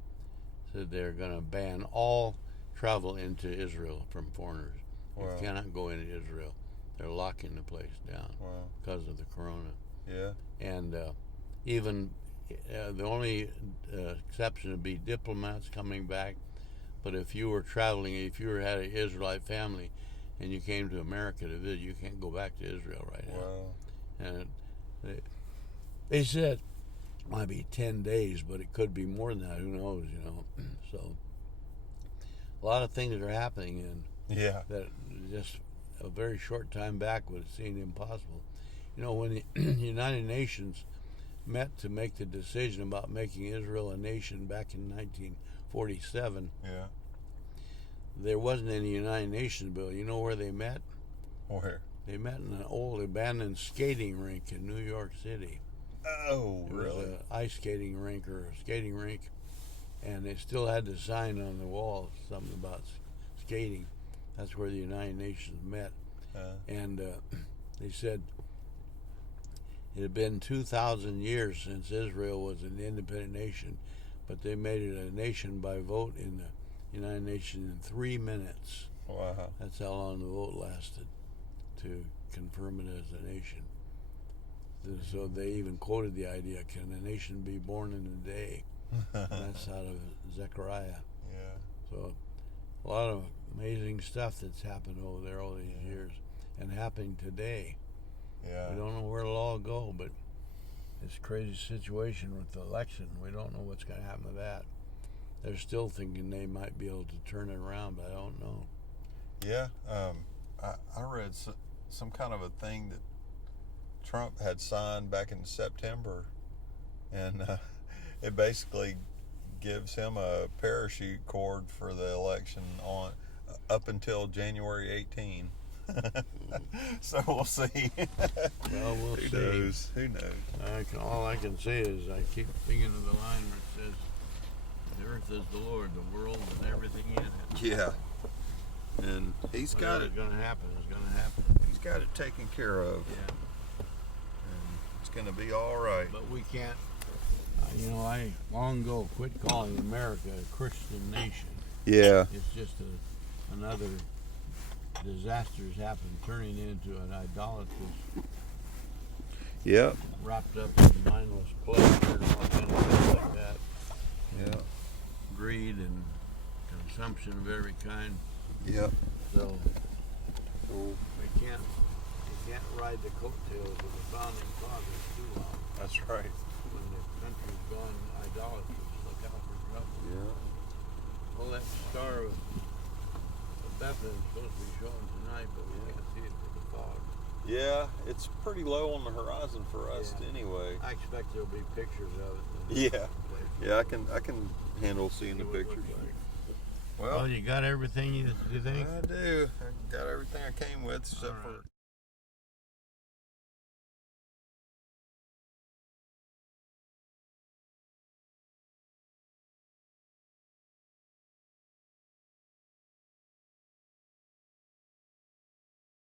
said they're going to ban all travel into Israel from foreigners. Wow. You cannot go into Israel. They're locking the place down because of the corona. Yeah. And even the only exception would be diplomats coming back. But if you were traveling, if you had an Israelite family and you came to America to visit, you can't go back to Israel right now. Wow. And they said it might be 10 days, but it could be more than that. Who knows, So a lot of things are happening that just a very short time back would have seemed impossible. You know, when the United Nations met to make the decision about making Israel a nation back in 1947, Yeah. there wasn't any United Nations bill. You know where they met? Where? They met in an old abandoned skating rink in New York City. Oh, It was really? an ice skating rink or a skating rink, and they still had the sign on the wall, something about skating. That's where the United Nations met. And they said it had been 2,000 years since Israel was an independent nation, but they made it a nation by vote in the United Nations in 3 minutes. Wow. That's how long the vote lasted to confirm it as a nation. So they even quoted the idea, can a nation be born in a day? And that's out of Zechariah. Yeah. So a lot of amazing stuff that's happened over there all these years and happening today. Yeah. We don't know where it'll all go, but this crazy situation with the election, we don't know what's going to happen with that. They're still thinking they might be able to turn it around, but I don't know. Yeah. I read some kind of a thing that Trump had signed back in September, and it basically gives him a parachute cord for the election on up until January 18. So we'll see. Well, we'll see. Who knows? All I can say is I keep thinking of the line where it says, "The earth is the Lord, the world and everything in it." Yeah. And he's got it. Whatever's going to happen is going to happen. He's got it taken care of. Yeah. And it's going to be all right. But we can't, I long ago quit calling America a Christian nation. Yeah. It's just another disaster's happened, turning into an idolatrous, Yep. wrapped up in mindless pleasure and all kinds of things like that. Yeah. Greed and consumption of every kind. Yep. So you can't ride the coattails of the founding fathers too long. That's right. When the country's gone idolatrous, look out for trouble. Yeah. Well, that star of Bethlehem is supposed to be showing tonight, but we can't see it with the fog. Yeah, it's pretty low on the horizon for us anyway. I expect there'll be pictures of it. Yeah. Yeah, I can handle seeing the pictures. Well, you got everything you think? I do. I got everything I came with except for